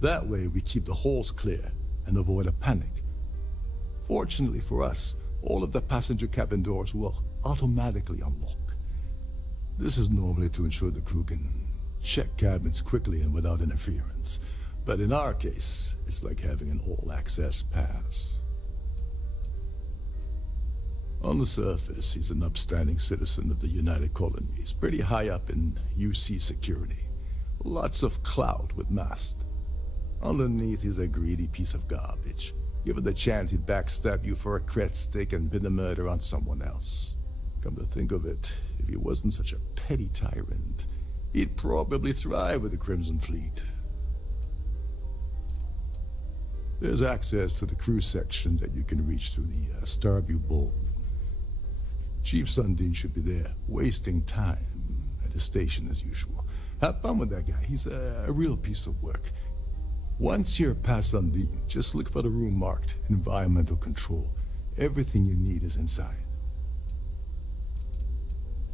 That way we keep the halls clear and avoid a panic. Fortunately for us, all of the passenger cabin doors will automatically unlock. This is normally to ensure the crew can check cabins quickly and without interference. But in our case, it's like having an all-access pass. On the surface, he's an upstanding citizen of the United Colonies, pretty high up in UC security. Lots of clout with mast. Underneath, he's a greedy piece of garbage. Given the chance, he'd backstab you for a cred stick and pin the murder on someone else. Come to think of it, if he wasn't such a petty tyrant, he'd probably thrive with the Crimson Fleet. There's access to the crew section that you can reach through the Starview Ballroom. Chief Sundin should be there, wasting time at his station as usual. Have fun with that guy. He's a real piece of work. Once you're past Sundin, just look for the room marked Environmental Control. Everything you need is inside.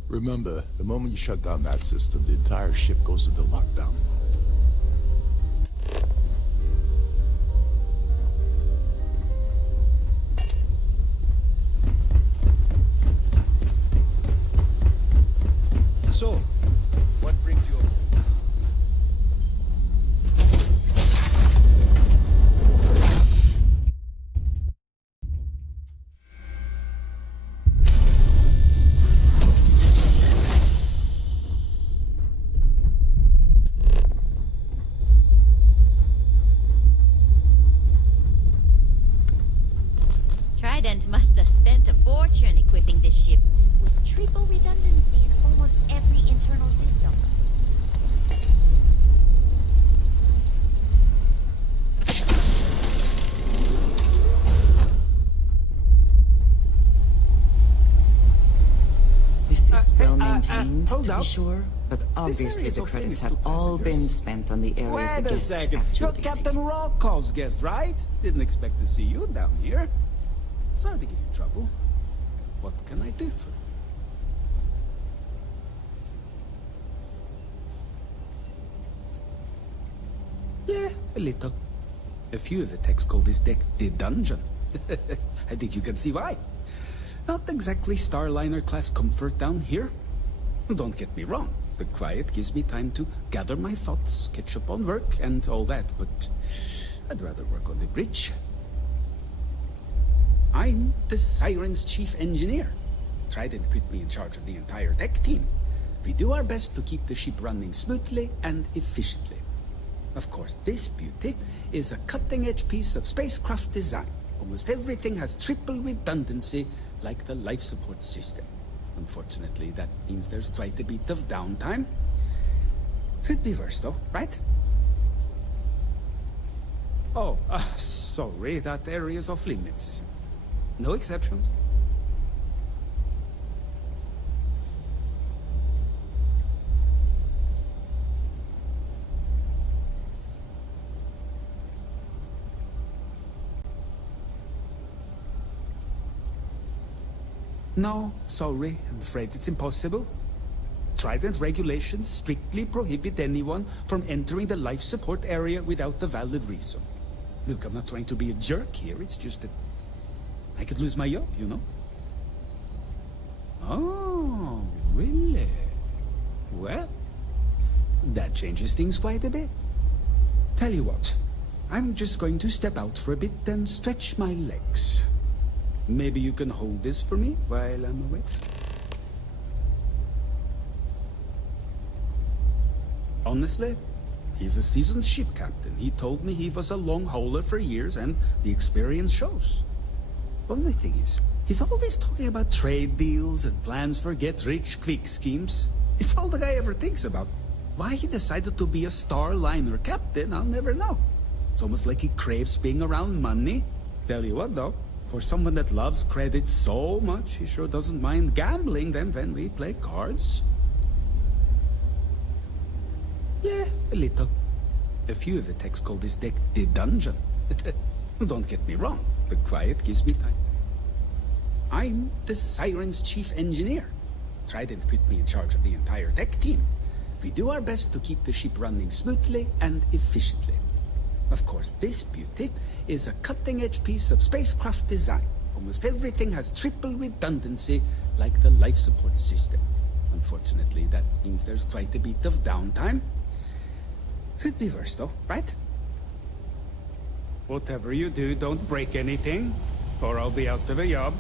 Remember, the moment you shut down that system, the entire ship goes into lockdown mode. So, what brings you over? Trident must have spent a fortune equipping this ship with triple redundancy in almost every internal system. around, Hold to up. be sure, but obviously area is the off credits limits have to all been passengers. spent on the areas the Wait a guests second. You're actually see. Captain Rocko's guest, right? Didn't expect to see you down here. Sorry to give you trouble. What can I do for you? Yeah, a little. A few of the techs call this deck the dungeon. I think you can see why. Not exactly Starliner class comfort down here. Don't get me wrong. The quiet gives me time to gather my thoughts, catch up on work, and all that, but I'd rather work on the bridge. I'm the Siren's chief engineer. Trident put me in charge of the entire tech team. We do our best to keep the ship running smoothly and efficiently. Of course, this beauty is a cutting-edge piece of spacecraft design. Almost everything has triple redundancy, like the life support system. Unfortunately, that means there's quite a bit of downtime. Could be worse, though, right? Oh, sorry, that area's off limits. No exceptions. No, sorry, I'm afraid it's impossible. Trident regulations strictly prohibit anyone from entering the life support area without a valid reason. Look, I'm not trying to be a jerk here, it's just that I could lose my job, you know? Oh, really? Well, that changes things quite a bit. Tell you what, I'm just going to step out for a bit and stretch my legs. Maybe you can hold this for me while I'm away? Honestly, he's a seasoned ship captain. He told me he was a long hauler for years, and the experience shows. Only thing is, he's always talking about trade deals and plans for get-rich-quick schemes. It's all the guy ever thinks about. Why he decided to be a Starliner captain, I'll never know. It's almost like he craves being around money. Tell you what, though. For someone that loves credit so much, he sure doesn't mind gambling them when we play cards. Yeah, a little. A few of the techs call this deck the dungeon. Don't get me wrong, the quiet gives me time. I'm the Siren's chief engineer. Trident put me in charge of the entire tech team. We do our best to keep the ship running smoothly and efficiently. Of course, this beauty is a cutting-edge piece of spacecraft design. Almost everything has triple redundancy, like the life support system. Unfortunately, that means there's quite a bit of downtime. Could be worse, though, right? Whatever you do, don't break anything, or I'll be out of a job.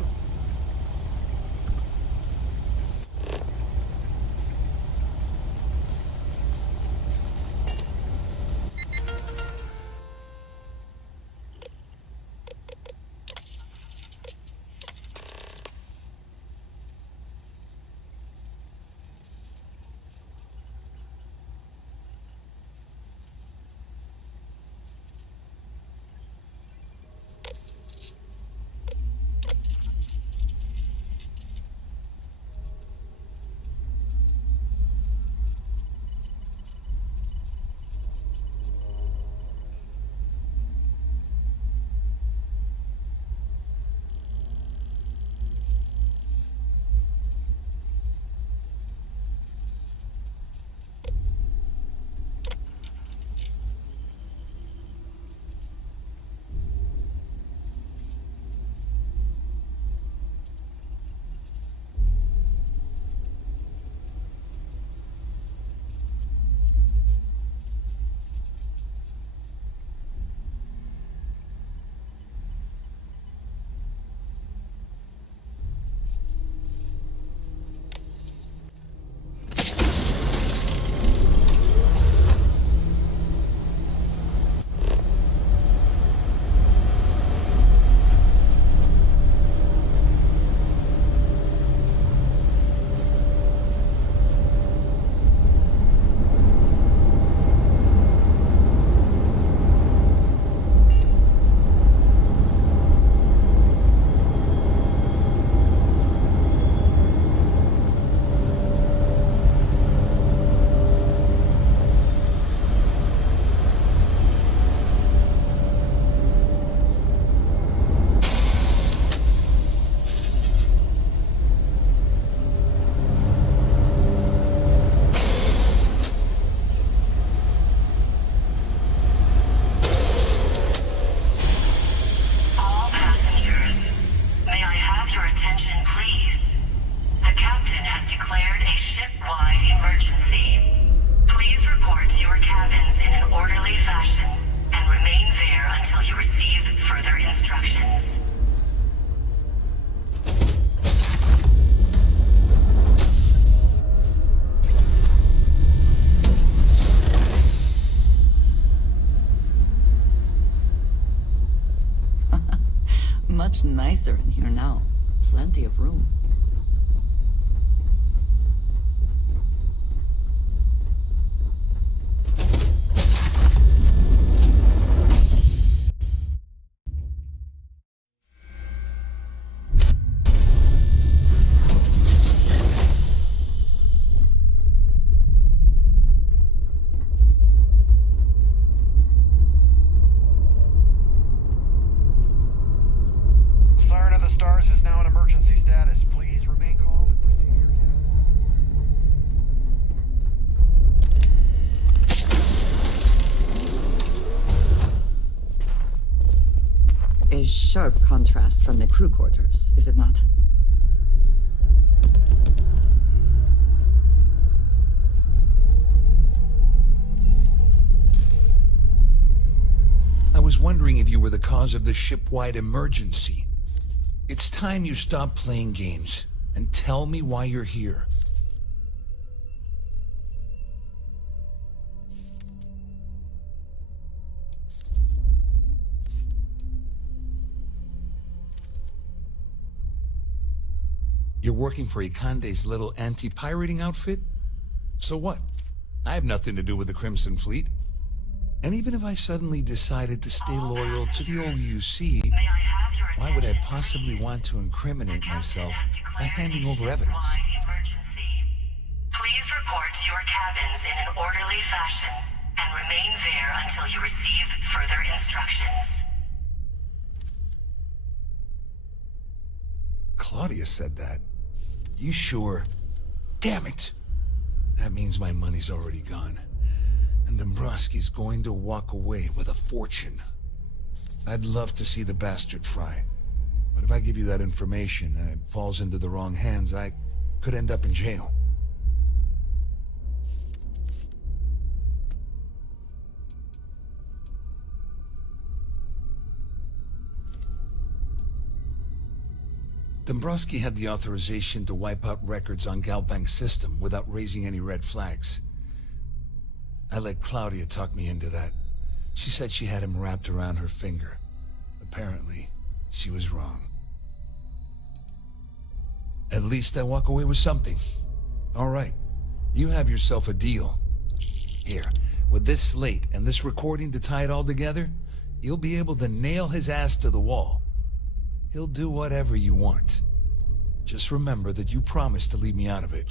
much nicer in here now. Plenty of room. Siren of the Stars is now in emergency status. Please remain calm and proceed to your A sharp contrast from the crew quarters, is it not? I was wondering if you were the cause of the ship-wide emergency. It's time you stop playing games and tell me why you're here. You're working for Ikande's little anti-pirating outfit? So what? I have nothing to do with the Crimson Fleet. And even if I suddenly decided to stay loyal to the OUC, why would I possibly want to incriminate myself by handing over evidence? Please report to your cabins in an orderly fashion and remain there until you receive further instructions. Claudia said that. You sure? Damn it! That means my money's already gone. And Dombrowski's going to walk away with a fortune. I'd love to see the bastard fry. But if I give you that information and it falls into the wrong hands, I could end up in jail. Dombrowski had the authorization to wipe out records on Galbank's system without raising any red flags. I let Claudia talk me into that. She said she had him wrapped around her finger. Apparently, she was wrong. At least I walk away with something. All right, you have yourself a deal. Here, with this slate and this recording to tie it all together, you'll be able to nail his ass to the wall. He'll do whatever you want. Just remember that you promised to leave me out of it.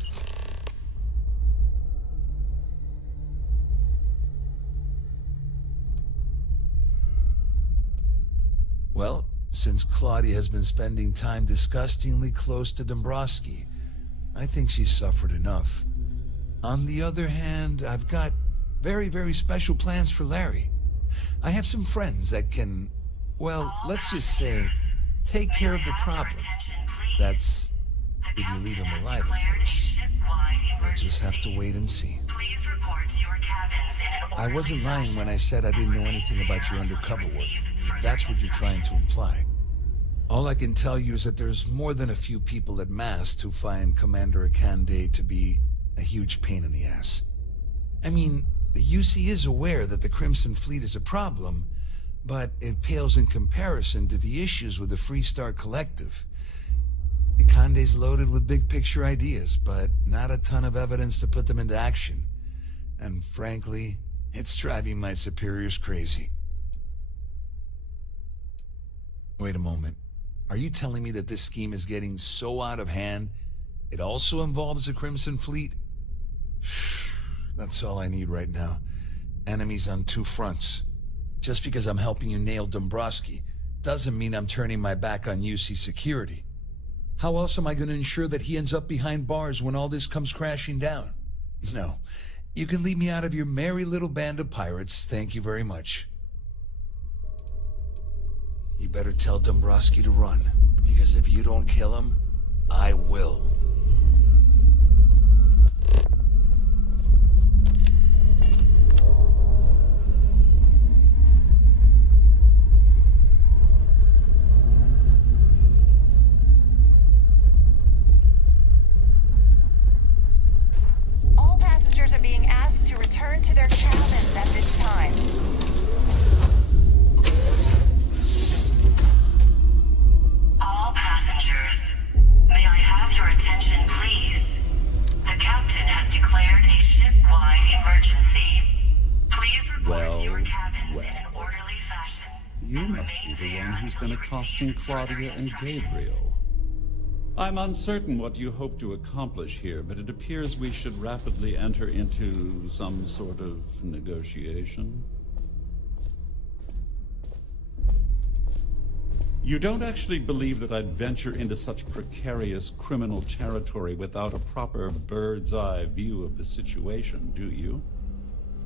Well, since Claudia has been spending time disgustingly close to Dombrowski, I think she's suffered enough. On the other hand, I've got very, very special plans for Larry. I have some friends that can, well, let's just say, take care of the problem. That's if you leave him alive, of course. We'll just have to wait and see. I wasn't lying when I said I didn't know anything about your undercover work. That's what you're trying to imply. All I can tell you is that there's more than a few people at Mast who find Commander Akande to be a huge pain in the ass. I mean, the UC is aware that the Crimson Fleet is a problem, but it pales in comparison to the issues with the Freestar Collective. Ikande's loaded with big-picture ideas, but not a ton of evidence to put them into action. And frankly, it's driving my superiors crazy. Wait a moment. Are you telling me that this scheme is getting so out of hand, it also involves the Crimson Fleet? That's all I need right now. Enemies on two fronts. Just because I'm helping you nail Dombrowski doesn't mean I'm turning my back on UC security. How else am I going to ensure that he ends up behind bars when all this comes crashing down? No, you can leave me out of your merry little band of pirates, thank you very much. You better tell Dombrowski to run, because if you don't kill him, I will. All passengers are being asked to return to their cabins at this time. must be the one who's been accosting Claudia and Gabriel. I'm uncertain what you hope to accomplish here, but it appears we should rapidly enter into some sort of negotiation. You don't actually believe that I'd venture into such precarious criminal territory without a proper bird's-eye view of the situation, do you?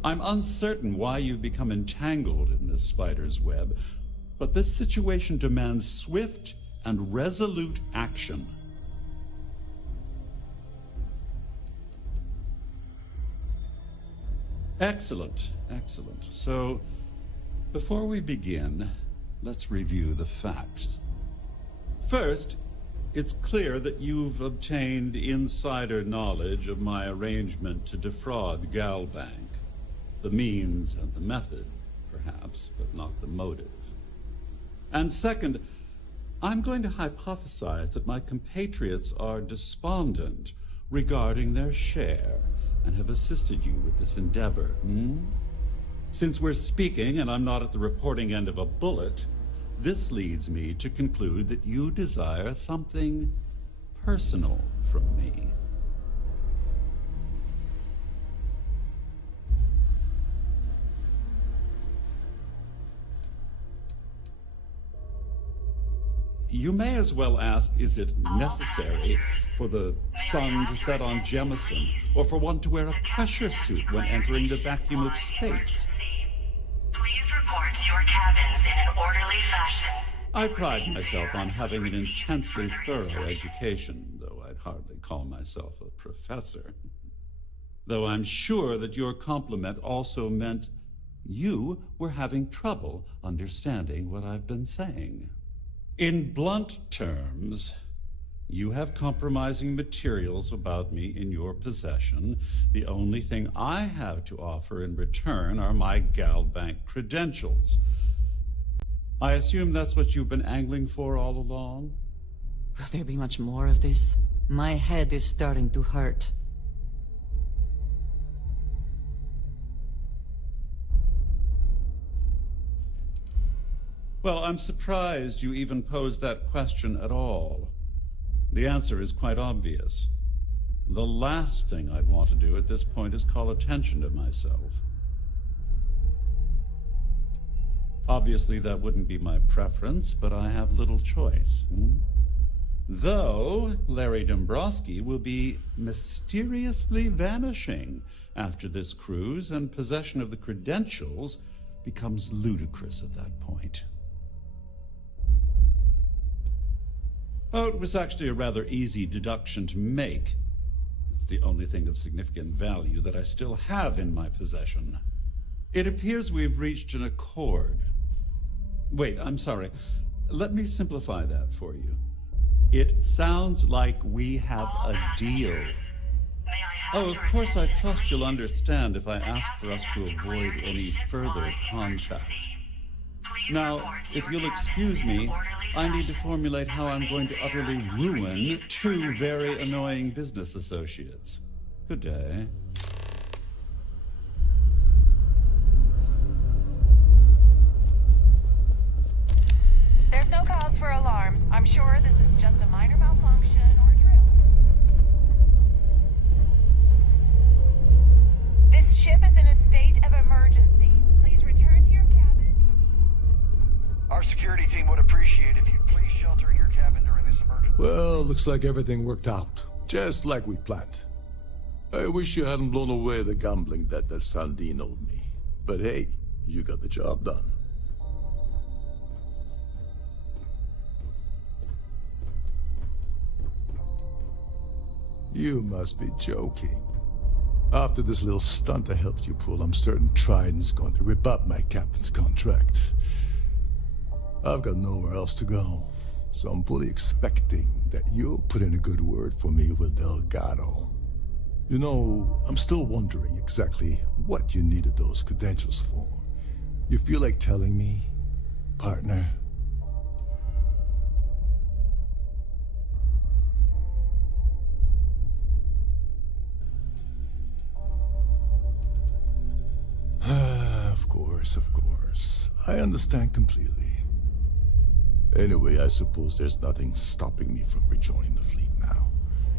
I'm uncertain why you've become entangled in this spider's web, but this situation demands swift and resolute action. Excellent, excellent. So, before we begin, let's review the facts. First, it's clear that you've obtained insider knowledge of my arrangement to defraud Galbank. The means and the method, perhaps, but not the motive. And second, I'm going to hypothesize that my compatriots are despondent regarding their share and have assisted you with this endeavor. Since we're speaking and I'm not at the reporting end of a bullet, this leads me to conclude that you desire something personal from me. You may as well ask, is it necessary for the sun to set on Jemison, or for one to wear a pressure suit when entering the vacuum of space? Please report to your cabins in an orderly fashion. I pride myself on having an intensely thorough education, though I'd hardly call myself a professor. Though I'm sure that your compliment also meant you were having trouble understanding what I've been saying. In blunt terms, you have compromising materials about me in your possession. The only thing I have to offer in return are my Galbank credentials. I assume that's what you've been angling for all along? Will there be much more of this? My head is starting to hurt. Well, I'm surprised you even posed that question at all. The answer is quite obvious. The last thing I'd want to do at this point is call attention to myself. Obviously, that wouldn't be my preference, but I have little choice. Though Larry Dombrowski will be mysteriously vanishing after this cruise, and possession of the credentials becomes ludicrous at that point. Oh, it was actually a rather easy deduction to make. It's the only thing of significant value that I still have in my possession. It appears we've reached an accord. Wait, I'm sorry. Let me simplify that for you. It sounds like we have a deal. Oh, of course, I trust you'll understand if I ask for us to avoid any further contact. Now, if you'll excuse me, I need to formulate how I'm going to utterly ruin two very annoying business associates. Good day. There's no cause for alarm. I'm sure this is just a minor malfunction or drill. This ship is in a state of emergency. Please return to your cabin. Our security team would appreciate if you'd please shelter in your cabin during this emergency. Well, looks like everything worked out, just like we planned. I wish you hadn't blown away the gambling debt that Sandine owed me. But hey, you got the job done. You must be joking. After this little stunt I helped you pull, I'm certain Trident's going to rip up my captain's contract. I've got nowhere else to go, so I'm fully expecting that you'll put in a good word for me with Delgado. You know, I'm still wondering exactly what you needed those credentials for. You feel like telling me, partner? Of course. I understand completely. Anyway, I suppose there's nothing stopping me from rejoining the fleet now.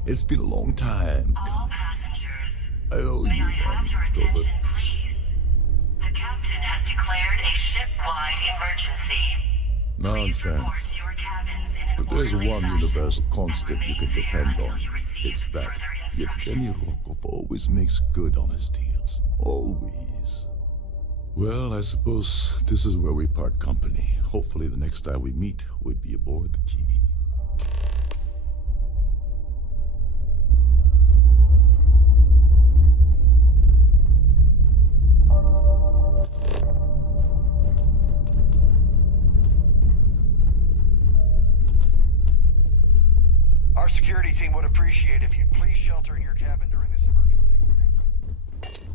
It's been a long time. All passengers, I owe may you I have one, your Dover. attention, please? The captain has declared a ship-wide emergency. Nonsense. Your cabins in an But there's orderly one fashion universal constant you can depend until on. you receive It's that further Yevgeny Rokov always makes good on his deals. Always. Well, I suppose this is where we part company. Hopefully the next time we meet, we'll be aboard the Key. Our security team would appreciate if you'd please shelter in your cabin during this emergency. Thank you.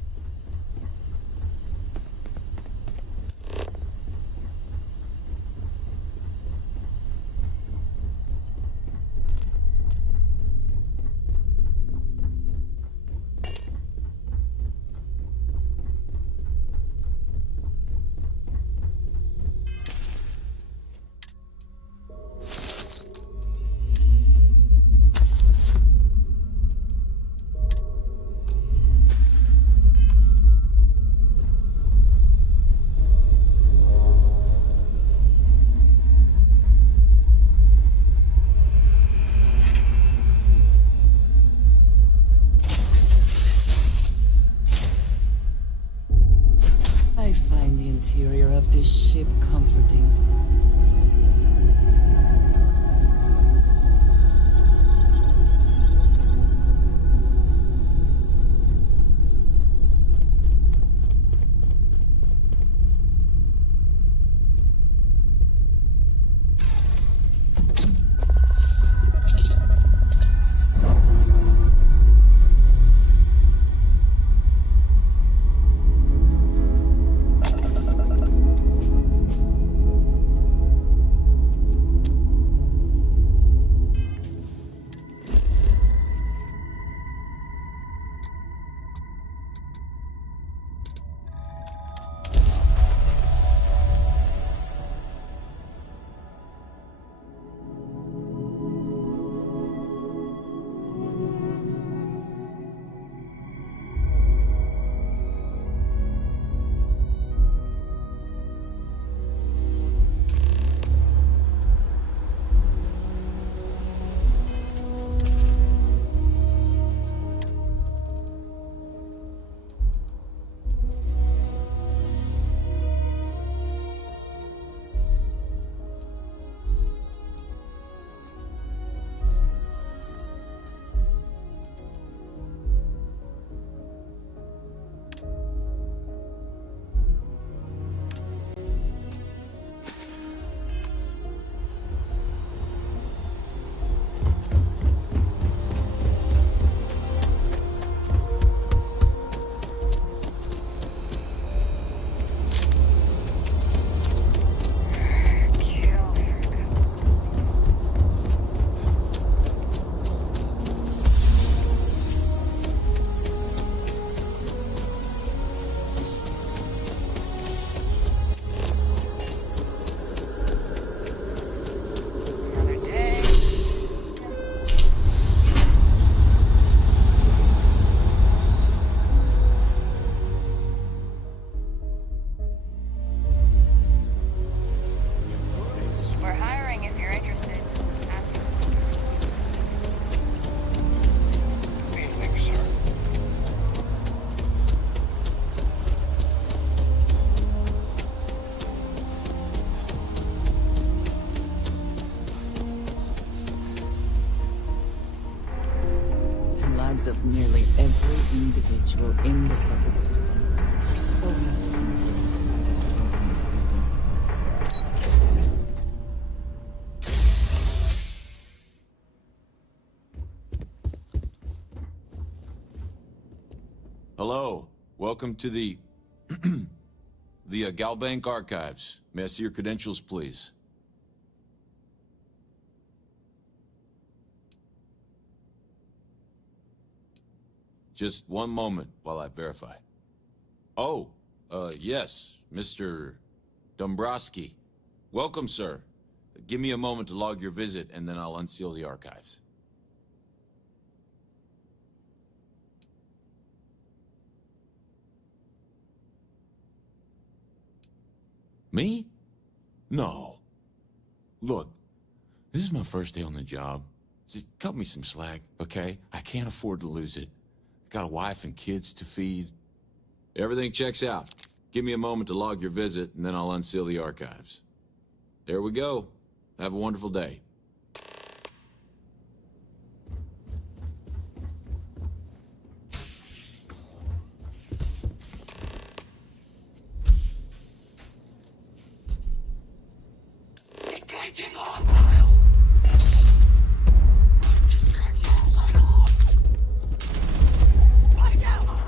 I find the interior of this ship comforting. We're hiring if you're interested. Evening, sir. The lives of nearly every individual in the settled systems are so heavily influenced by what goes on in this building. Hello. Welcome to the Galbank Archives. May I see your credentials, please? Just one moment while I verify. Oh, yes, Mr. Dombrowski. Welcome, sir. Give me a moment to log your visit, and then I'll unseal the archives. Me? No. Look, this is my first day on the job. Just cut me some slack, okay? I can't afford to lose it. Got a wife and kids to feed. Everything checks out. Give me a moment to log your visit, and then I'll unseal the archives. There we go. Have a wonderful day. Engaging hostile. Watch out!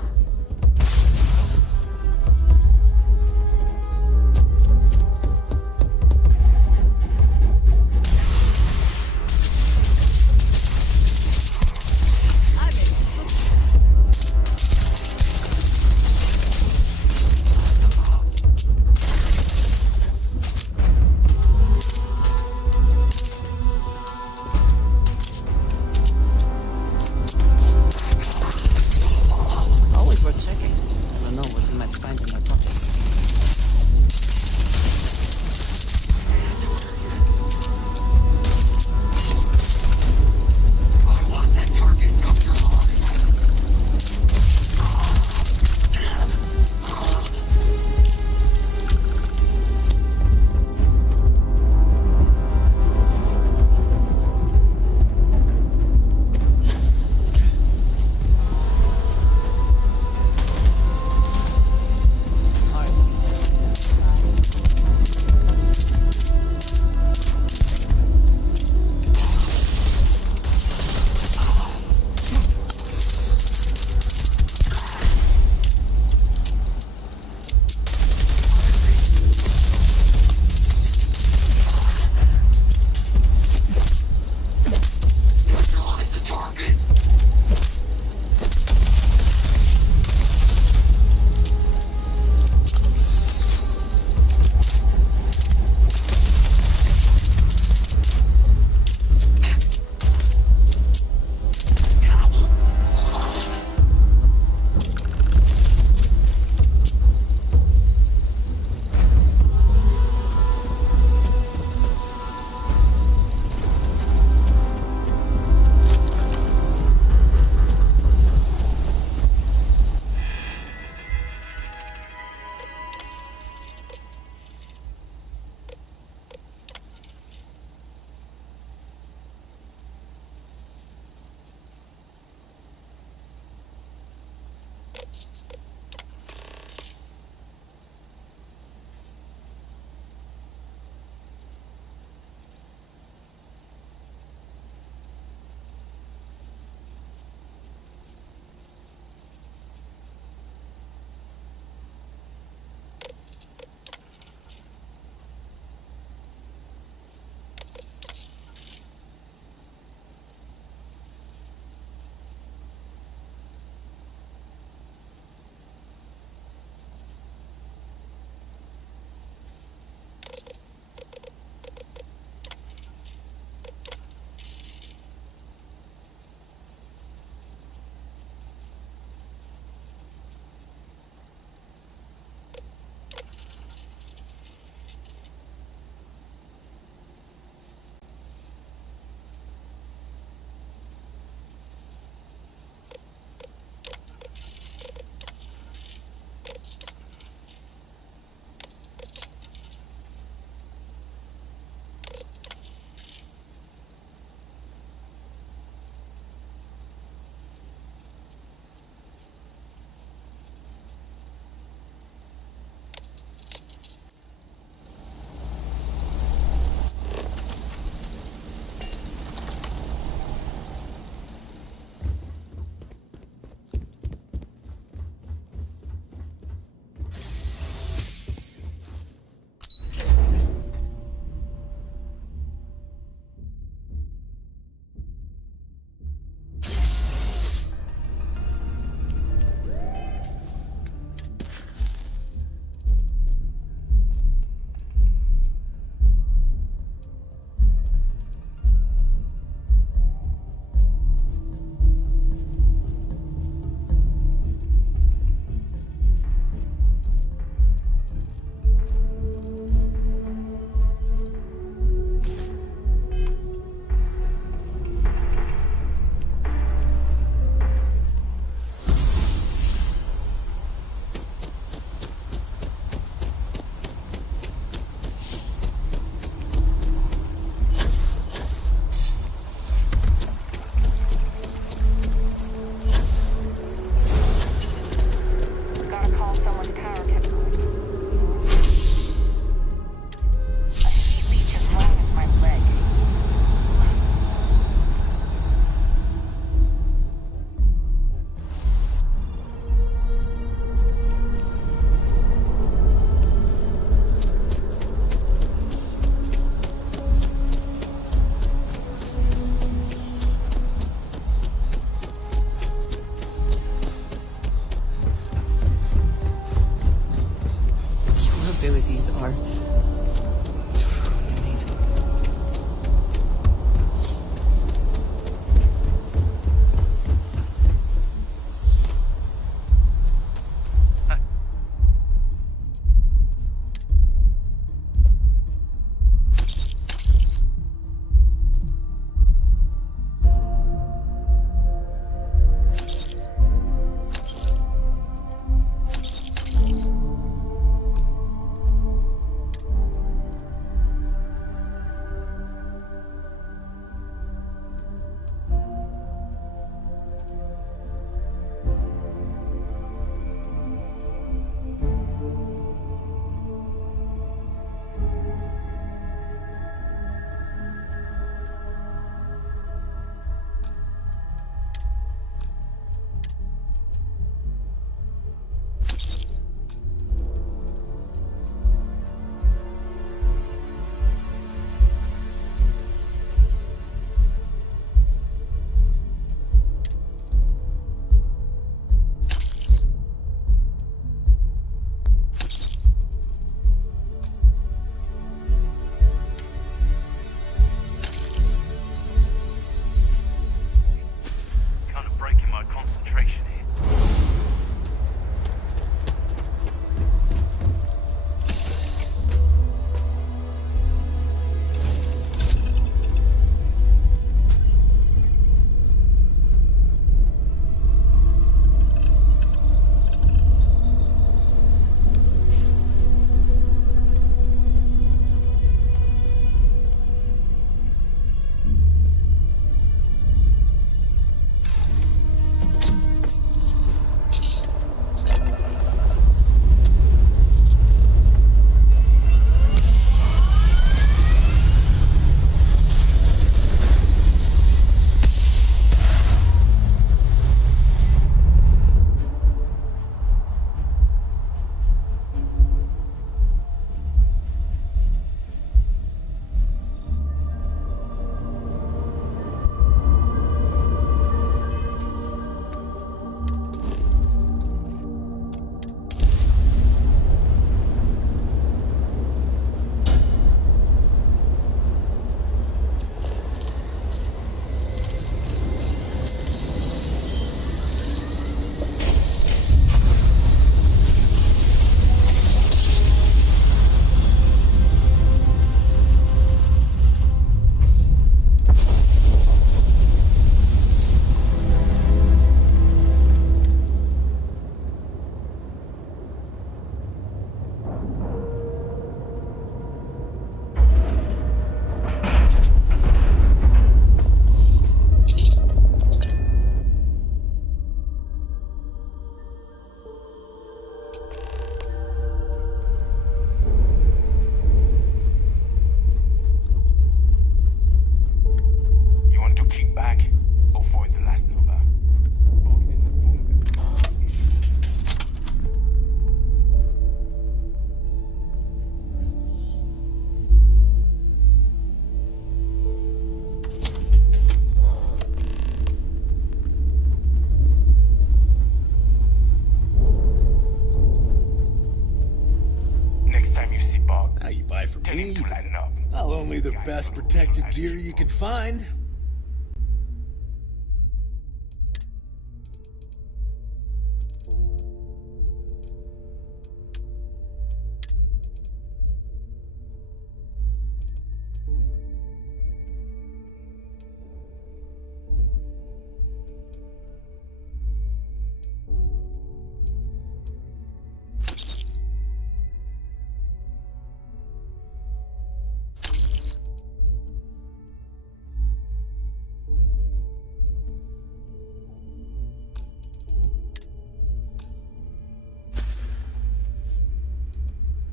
best protective gear you can find.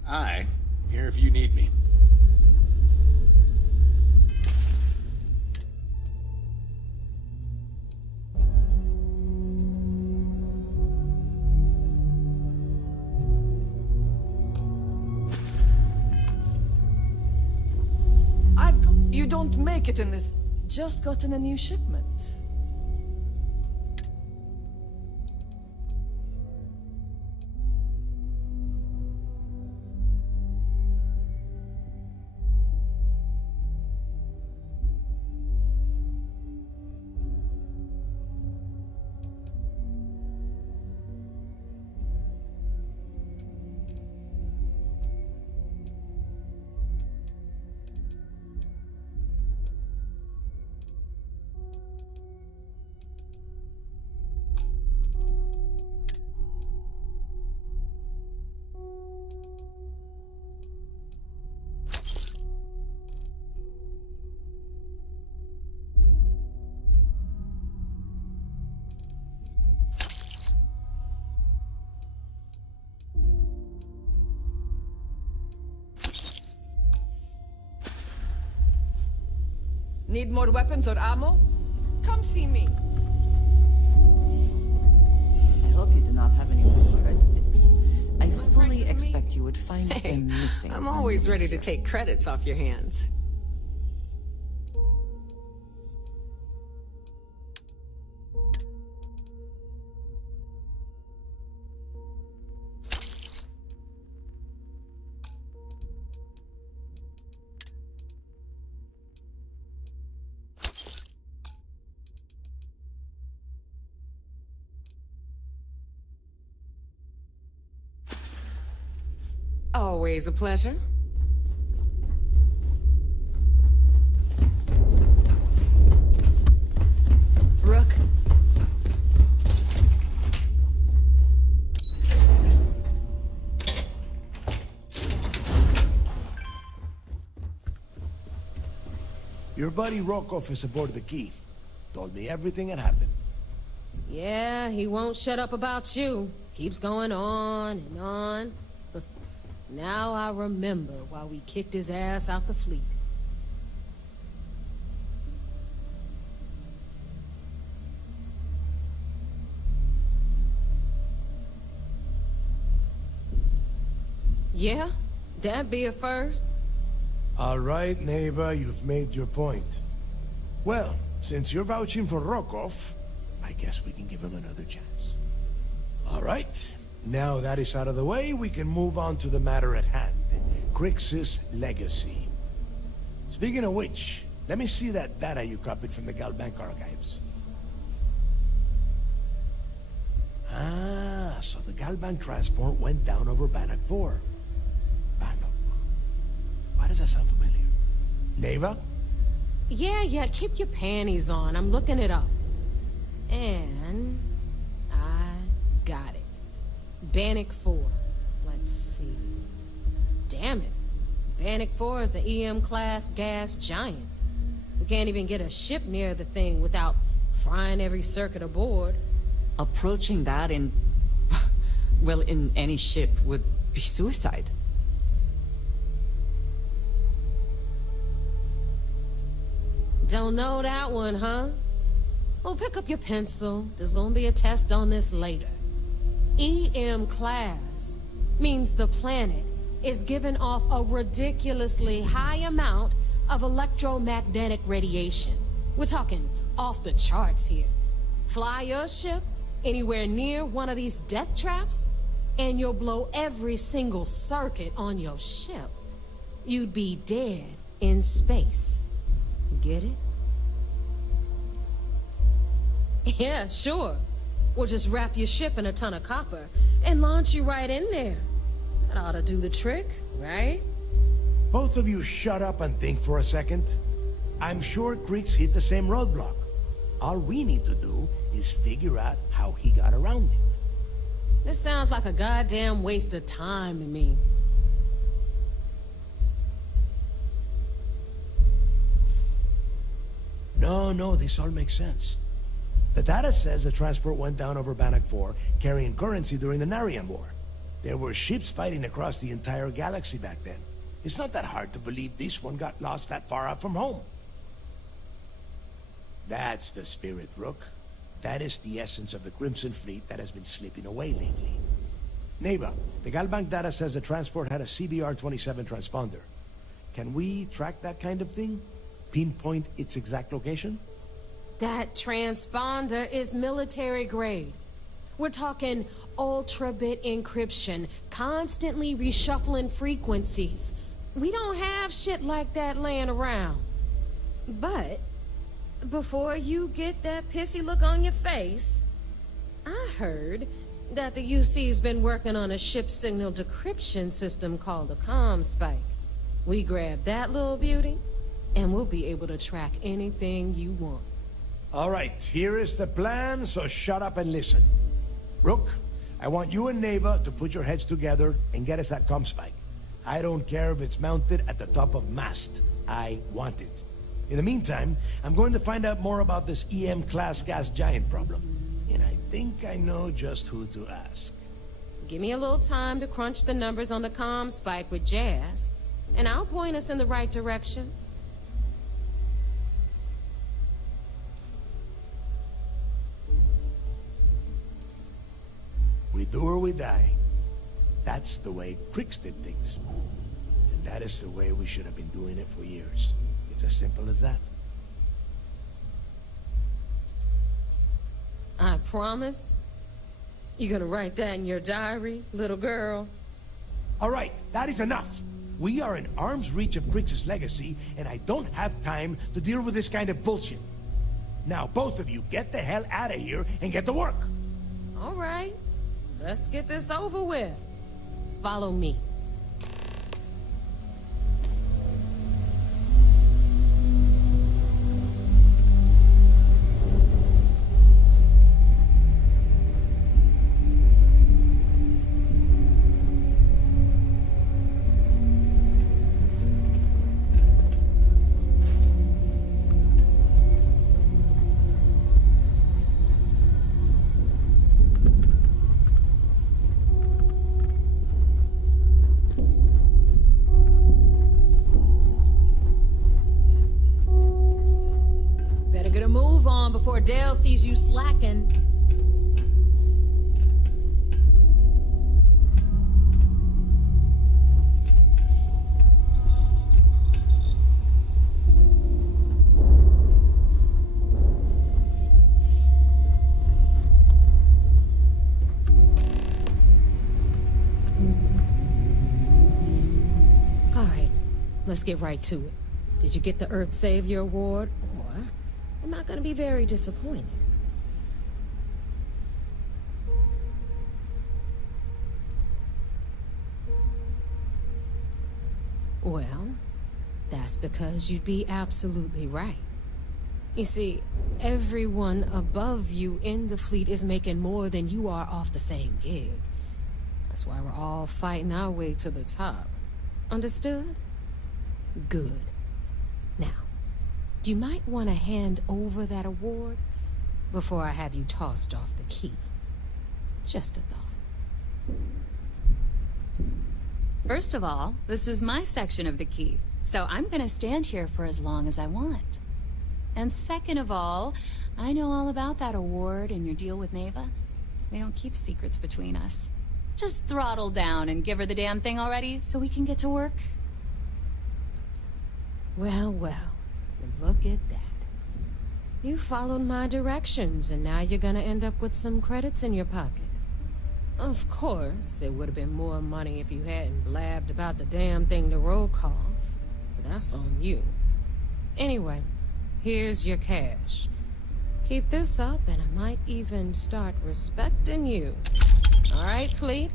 I'm here if you need me. You don't make it in this. Just gotten a new shipment. Need more weapons or ammo? Come see me. I hope you do not have any use for red sticks. I fully expect you would find them missing. I'm always ready to take credits off your hands. Always a pleasure. Rook. Your buddy Rokov is aboard the Key. Told me everything that happened. Yeah, he won't shut up about you. Keeps going on and on. Now I remember why we kicked his ass out the fleet. Yeah, that'd be a first. All right, Neva, you've made your point. Well, since you're vouching for Rokov, I guess we can give him another chance. All right, now that is out of the way, we can move on to the matter at hand. Crix's legacy. Speaking of which, let me see that data you copied from the Galbank archives. Ah, so the Galbank transport went down over Bannock 4. Bannock. Why does that sound familiar? Neva? Yeah, keep your panties on. I'm looking it up. And I got it. Bannock 4. Let's see. Damn it. Bannock 4 is an EM-class gas giant. We can't even get a ship near the thing without frying every circuit aboard. Approaching that in... well, in any ship would be suicide. Don't know that one, huh? Well, pick up your pencil. There's gonna be a test on this later. EM class means the planet is giving off a ridiculously high amount of electromagnetic radiation. We're talking off the charts here. Fly your ship anywhere near one of these death traps, and you'll blow every single circuit on your ship. You'd be dead in space. Get it? Yeah, sure. We'll just wrap your ship in a ton of copper and launch you right in there. That ought to do the trick, right? Both of you shut up and think for a second. I'm sure Creeks hit the same roadblock. All we need to do is figure out how he got around it. This sounds like a goddamn waste of time to me. No, this all makes sense. The data says the transport went down over Bannock 4, carrying currency during the Narian War. There were ships fighting across the entire galaxy back then. It's not that hard to believe this one got lost that far out from home. That's the spirit, Rook. That is the essence of the Crimson Fleet that has been slipping away lately. Neva, the Galbank data says the transport had a CBR-27 transponder. Can we track that kind of thing? Pinpoint its exact location? That transponder is military grade. We're talking ultra-bit encryption, constantly reshuffling frequencies. We don't have shit like that laying around. But before you get that pissy look on your face, I heard that the UC's been working on a ship signal decryption system called a ComSpike. We grab that little beauty, and we'll be able to track anything you want. All right, here is the plan, so shut up and listen. Rook, I want you and Neva to put your heads together and get us that ComSpike. I don't care if it's mounted at the top of mast. I want it. In the meantime, I'm going to find out more about this EM-class gas giant problem. And I think I know just who to ask. Give me a little time to crunch the numbers on the ComSpike with Jazz, and I'll point us in the right direction. We do or we die. That's the way Crix did things. And that is the way we should have been doing it for years. It's as simple as that. I promise. You gonna write that in your diary, little girl? All right, that is enough. We are in arm's reach of Crix's legacy, and I don't have time to deal with this kind of bullshit. Now, both of you, get the hell out of here and get to work. All right. Let's get this over with. Follow me. Before Dale sees you slacking. All right, let's get right to it. Did you get the Earth Savior Award? I'm not going to be very disappointed. Well, that's because you'd be absolutely right. You see, everyone above you in the fleet is making more than you are off the same gig. That's why we're all fighting our way to the top. Understood? Good. Now, you might want to hand over that award before I have you tossed off the key. Just a thought. First of all, this is my section of the key, so I'm gonna stand here for as long as I want. And second of all, I know all about that award and your deal with Neva. We don't keep secrets between us. Just throttle down and give her the damn thing already so we can get to work. Well, look at that. You followed my directions, and now you're gonna end up with some credits in your pocket. Of course, it would have been more money if you hadn't blabbed about the damn thing to Rokoff. That's on you. Anyway, here's your cash. Keep this up and I might even start respecting you. All right, Fleet?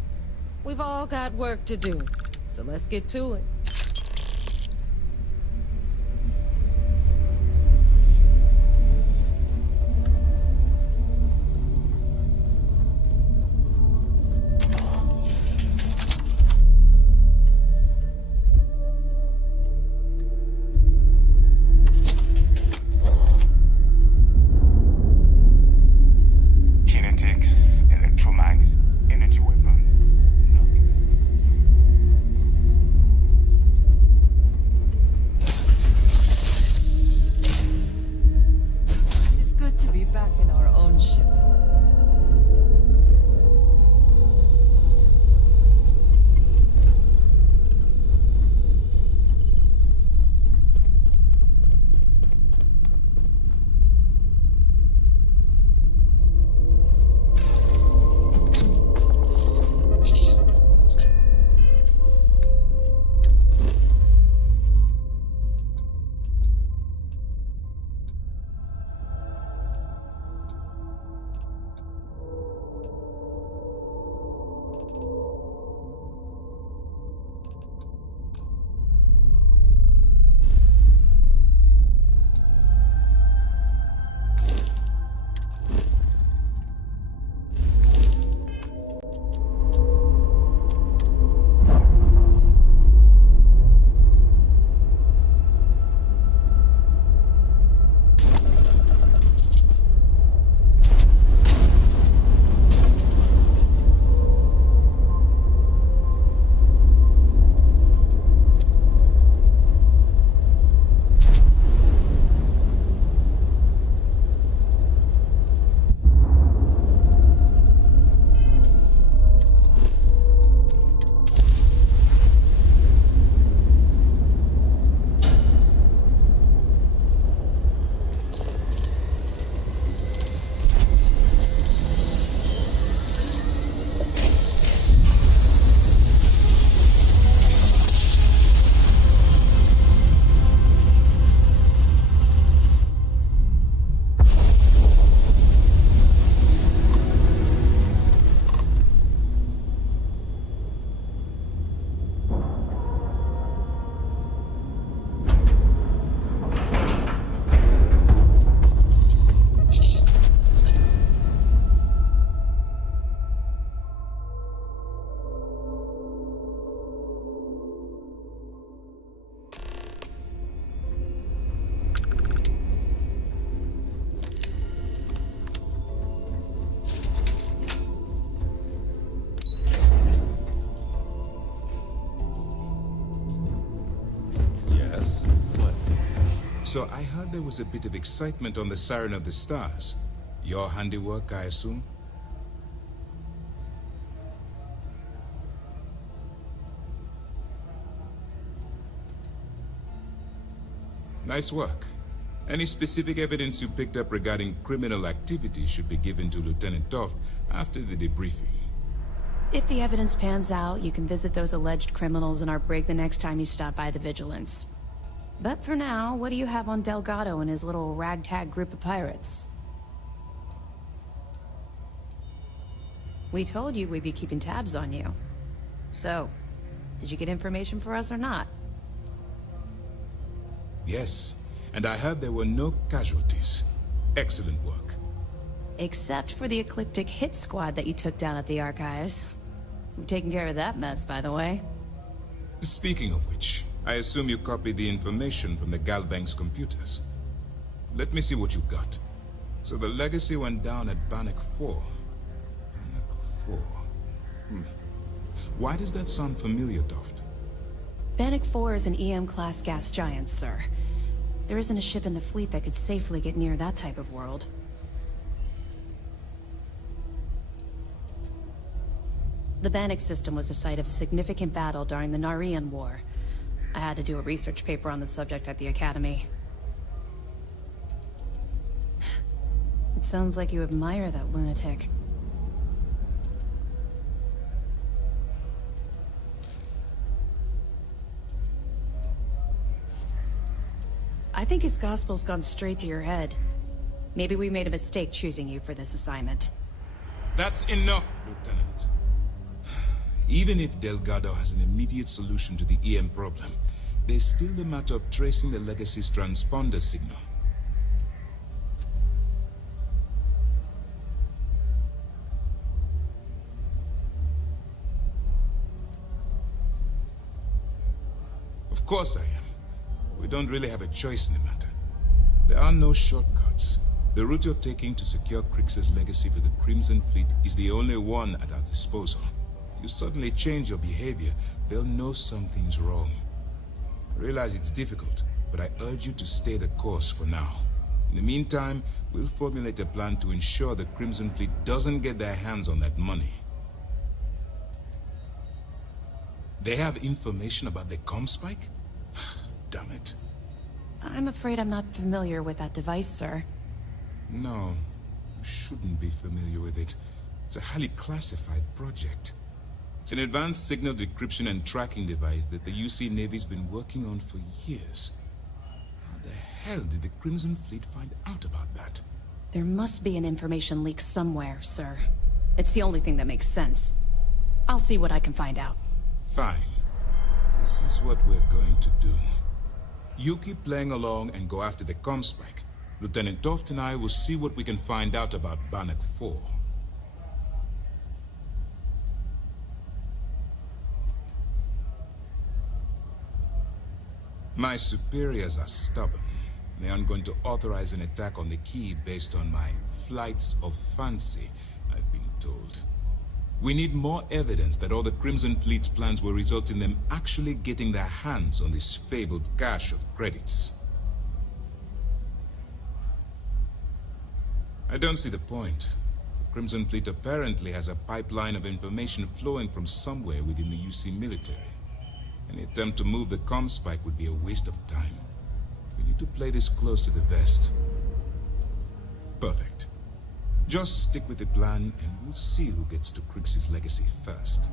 We've all got work to do, so let's get to it. Kinetics, electromags, energy weapons. It's good to be back in our own ship. Yes? What? So I heard there was a bit of excitement on the Siren of the Stars. Your handiwork, I assume? Nice work. Any specific evidence you picked up regarding criminal activity should be given to Lieutenant Toft after the debriefing. If the evidence pans out, you can visit those alleged criminals in our break the next time you stop by the Vigilance. But for now, what do you have on Delgado and his little ragtag group of pirates? We told you we'd be keeping tabs on you. So, did you get information for us or not? Yes, and I heard there were no casualties. Excellent work. Except for the eclectic hit squad that you took down at the archives. We've taken care of that mess, by the way. Speaking of which, I assume you copied the information from the Galbank's computers. Let me see what you got. So the legacy went down at Bannock 4. Bannock 4. Why does that sound familiar, Toft? Bannock 4 is an EM-class gas giant, sir. There isn't a ship in the fleet that could safely get near that type of world. The Bannock system was the site of a significant battle during the Narian War. I had to do a research paper on the subject at the Academy. It sounds like you admire that lunatic. I think his gospel's gone straight to your head. Maybe we made a mistake choosing you for this assignment. That's enough, Lieutenant. Even if Delgado has an immediate solution to the EM problem, there's still the matter of tracing the Legacy's transponder signal. Of course I am. We don't really have a choice in the matter. There are no shortcuts. The route you're taking to secure Crix's legacy for the Crimson Fleet is the only one at our disposal. If you suddenly change your behavior, they'll know something's wrong. I realize it's difficult, but I urge you to stay the course for now. In the meantime, we'll formulate a plan to ensure the Crimson Fleet doesn't get their hands on that money. They have information about the comm spike? Damn it. I'm afraid I'm not familiar with that device, sir. No, you shouldn't be familiar with it. It's a highly classified project. It's an advanced signal decryption and tracking device that the UC Navy's been working on for years. How the hell did the Crimson Fleet find out about that? There must be an information leak somewhere, sir. It's the only thing that makes sense. I'll see what I can find out. Fine. This is what we're going to do. You keep playing along and go after the comm spike. Lieutenant Toft and I will see what we can find out about Bannock 4. My superiors are stubborn. They aren't going to authorize an attack on the key based on my flights of fancy, I've been told. We need more evidence that all the Crimson Fleet's plans will result in them actually getting their hands on this fabled cache of credits. I don't see the point. The Crimson Fleet apparently has a pipeline of information flowing from somewhere within the UC military. Any attempt to move the comm spike would be a waste of time. We need to play this close to the vest. Perfect. Just stick with the plan and we'll see who gets to Crix's legacy first.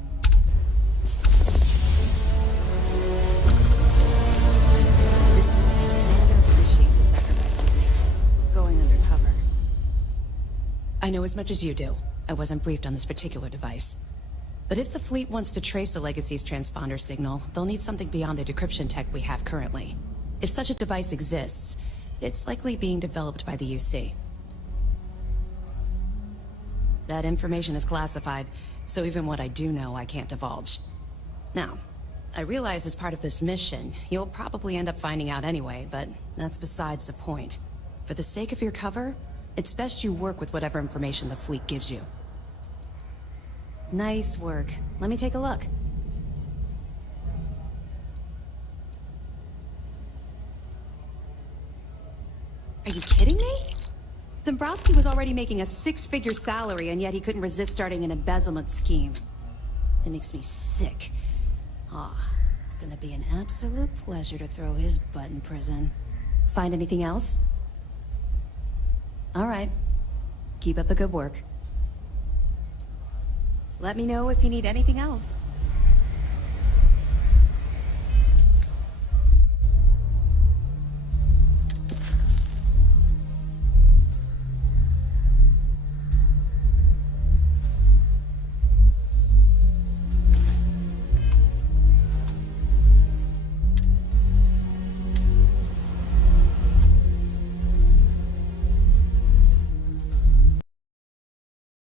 This commander appreciates the sacrifice you make. Going undercover. I know as much as you do. I wasn't briefed on this particular device. But if the fleet wants to trace the Legacy's transponder signal, they'll need something beyond the decryption tech we have currently. If such a device exists, it's likely being developed by the UC. That information is classified, so even what I do know, I can't divulge. Now, I realize as part of this mission, you'll probably end up finding out anyway, but that's besides the point. For the sake of your cover, it's best you work with whatever information the fleet gives you. Nice work. Let me take a look. Are you kidding me? Dombrowski was already making a six-figure salary, and yet he couldn't resist starting an embezzlement scheme. It makes me sick. It's gonna be an absolute pleasure to throw his butt in prison. Find anything else? All right. Keep up the good work. Let me know if you need anything else.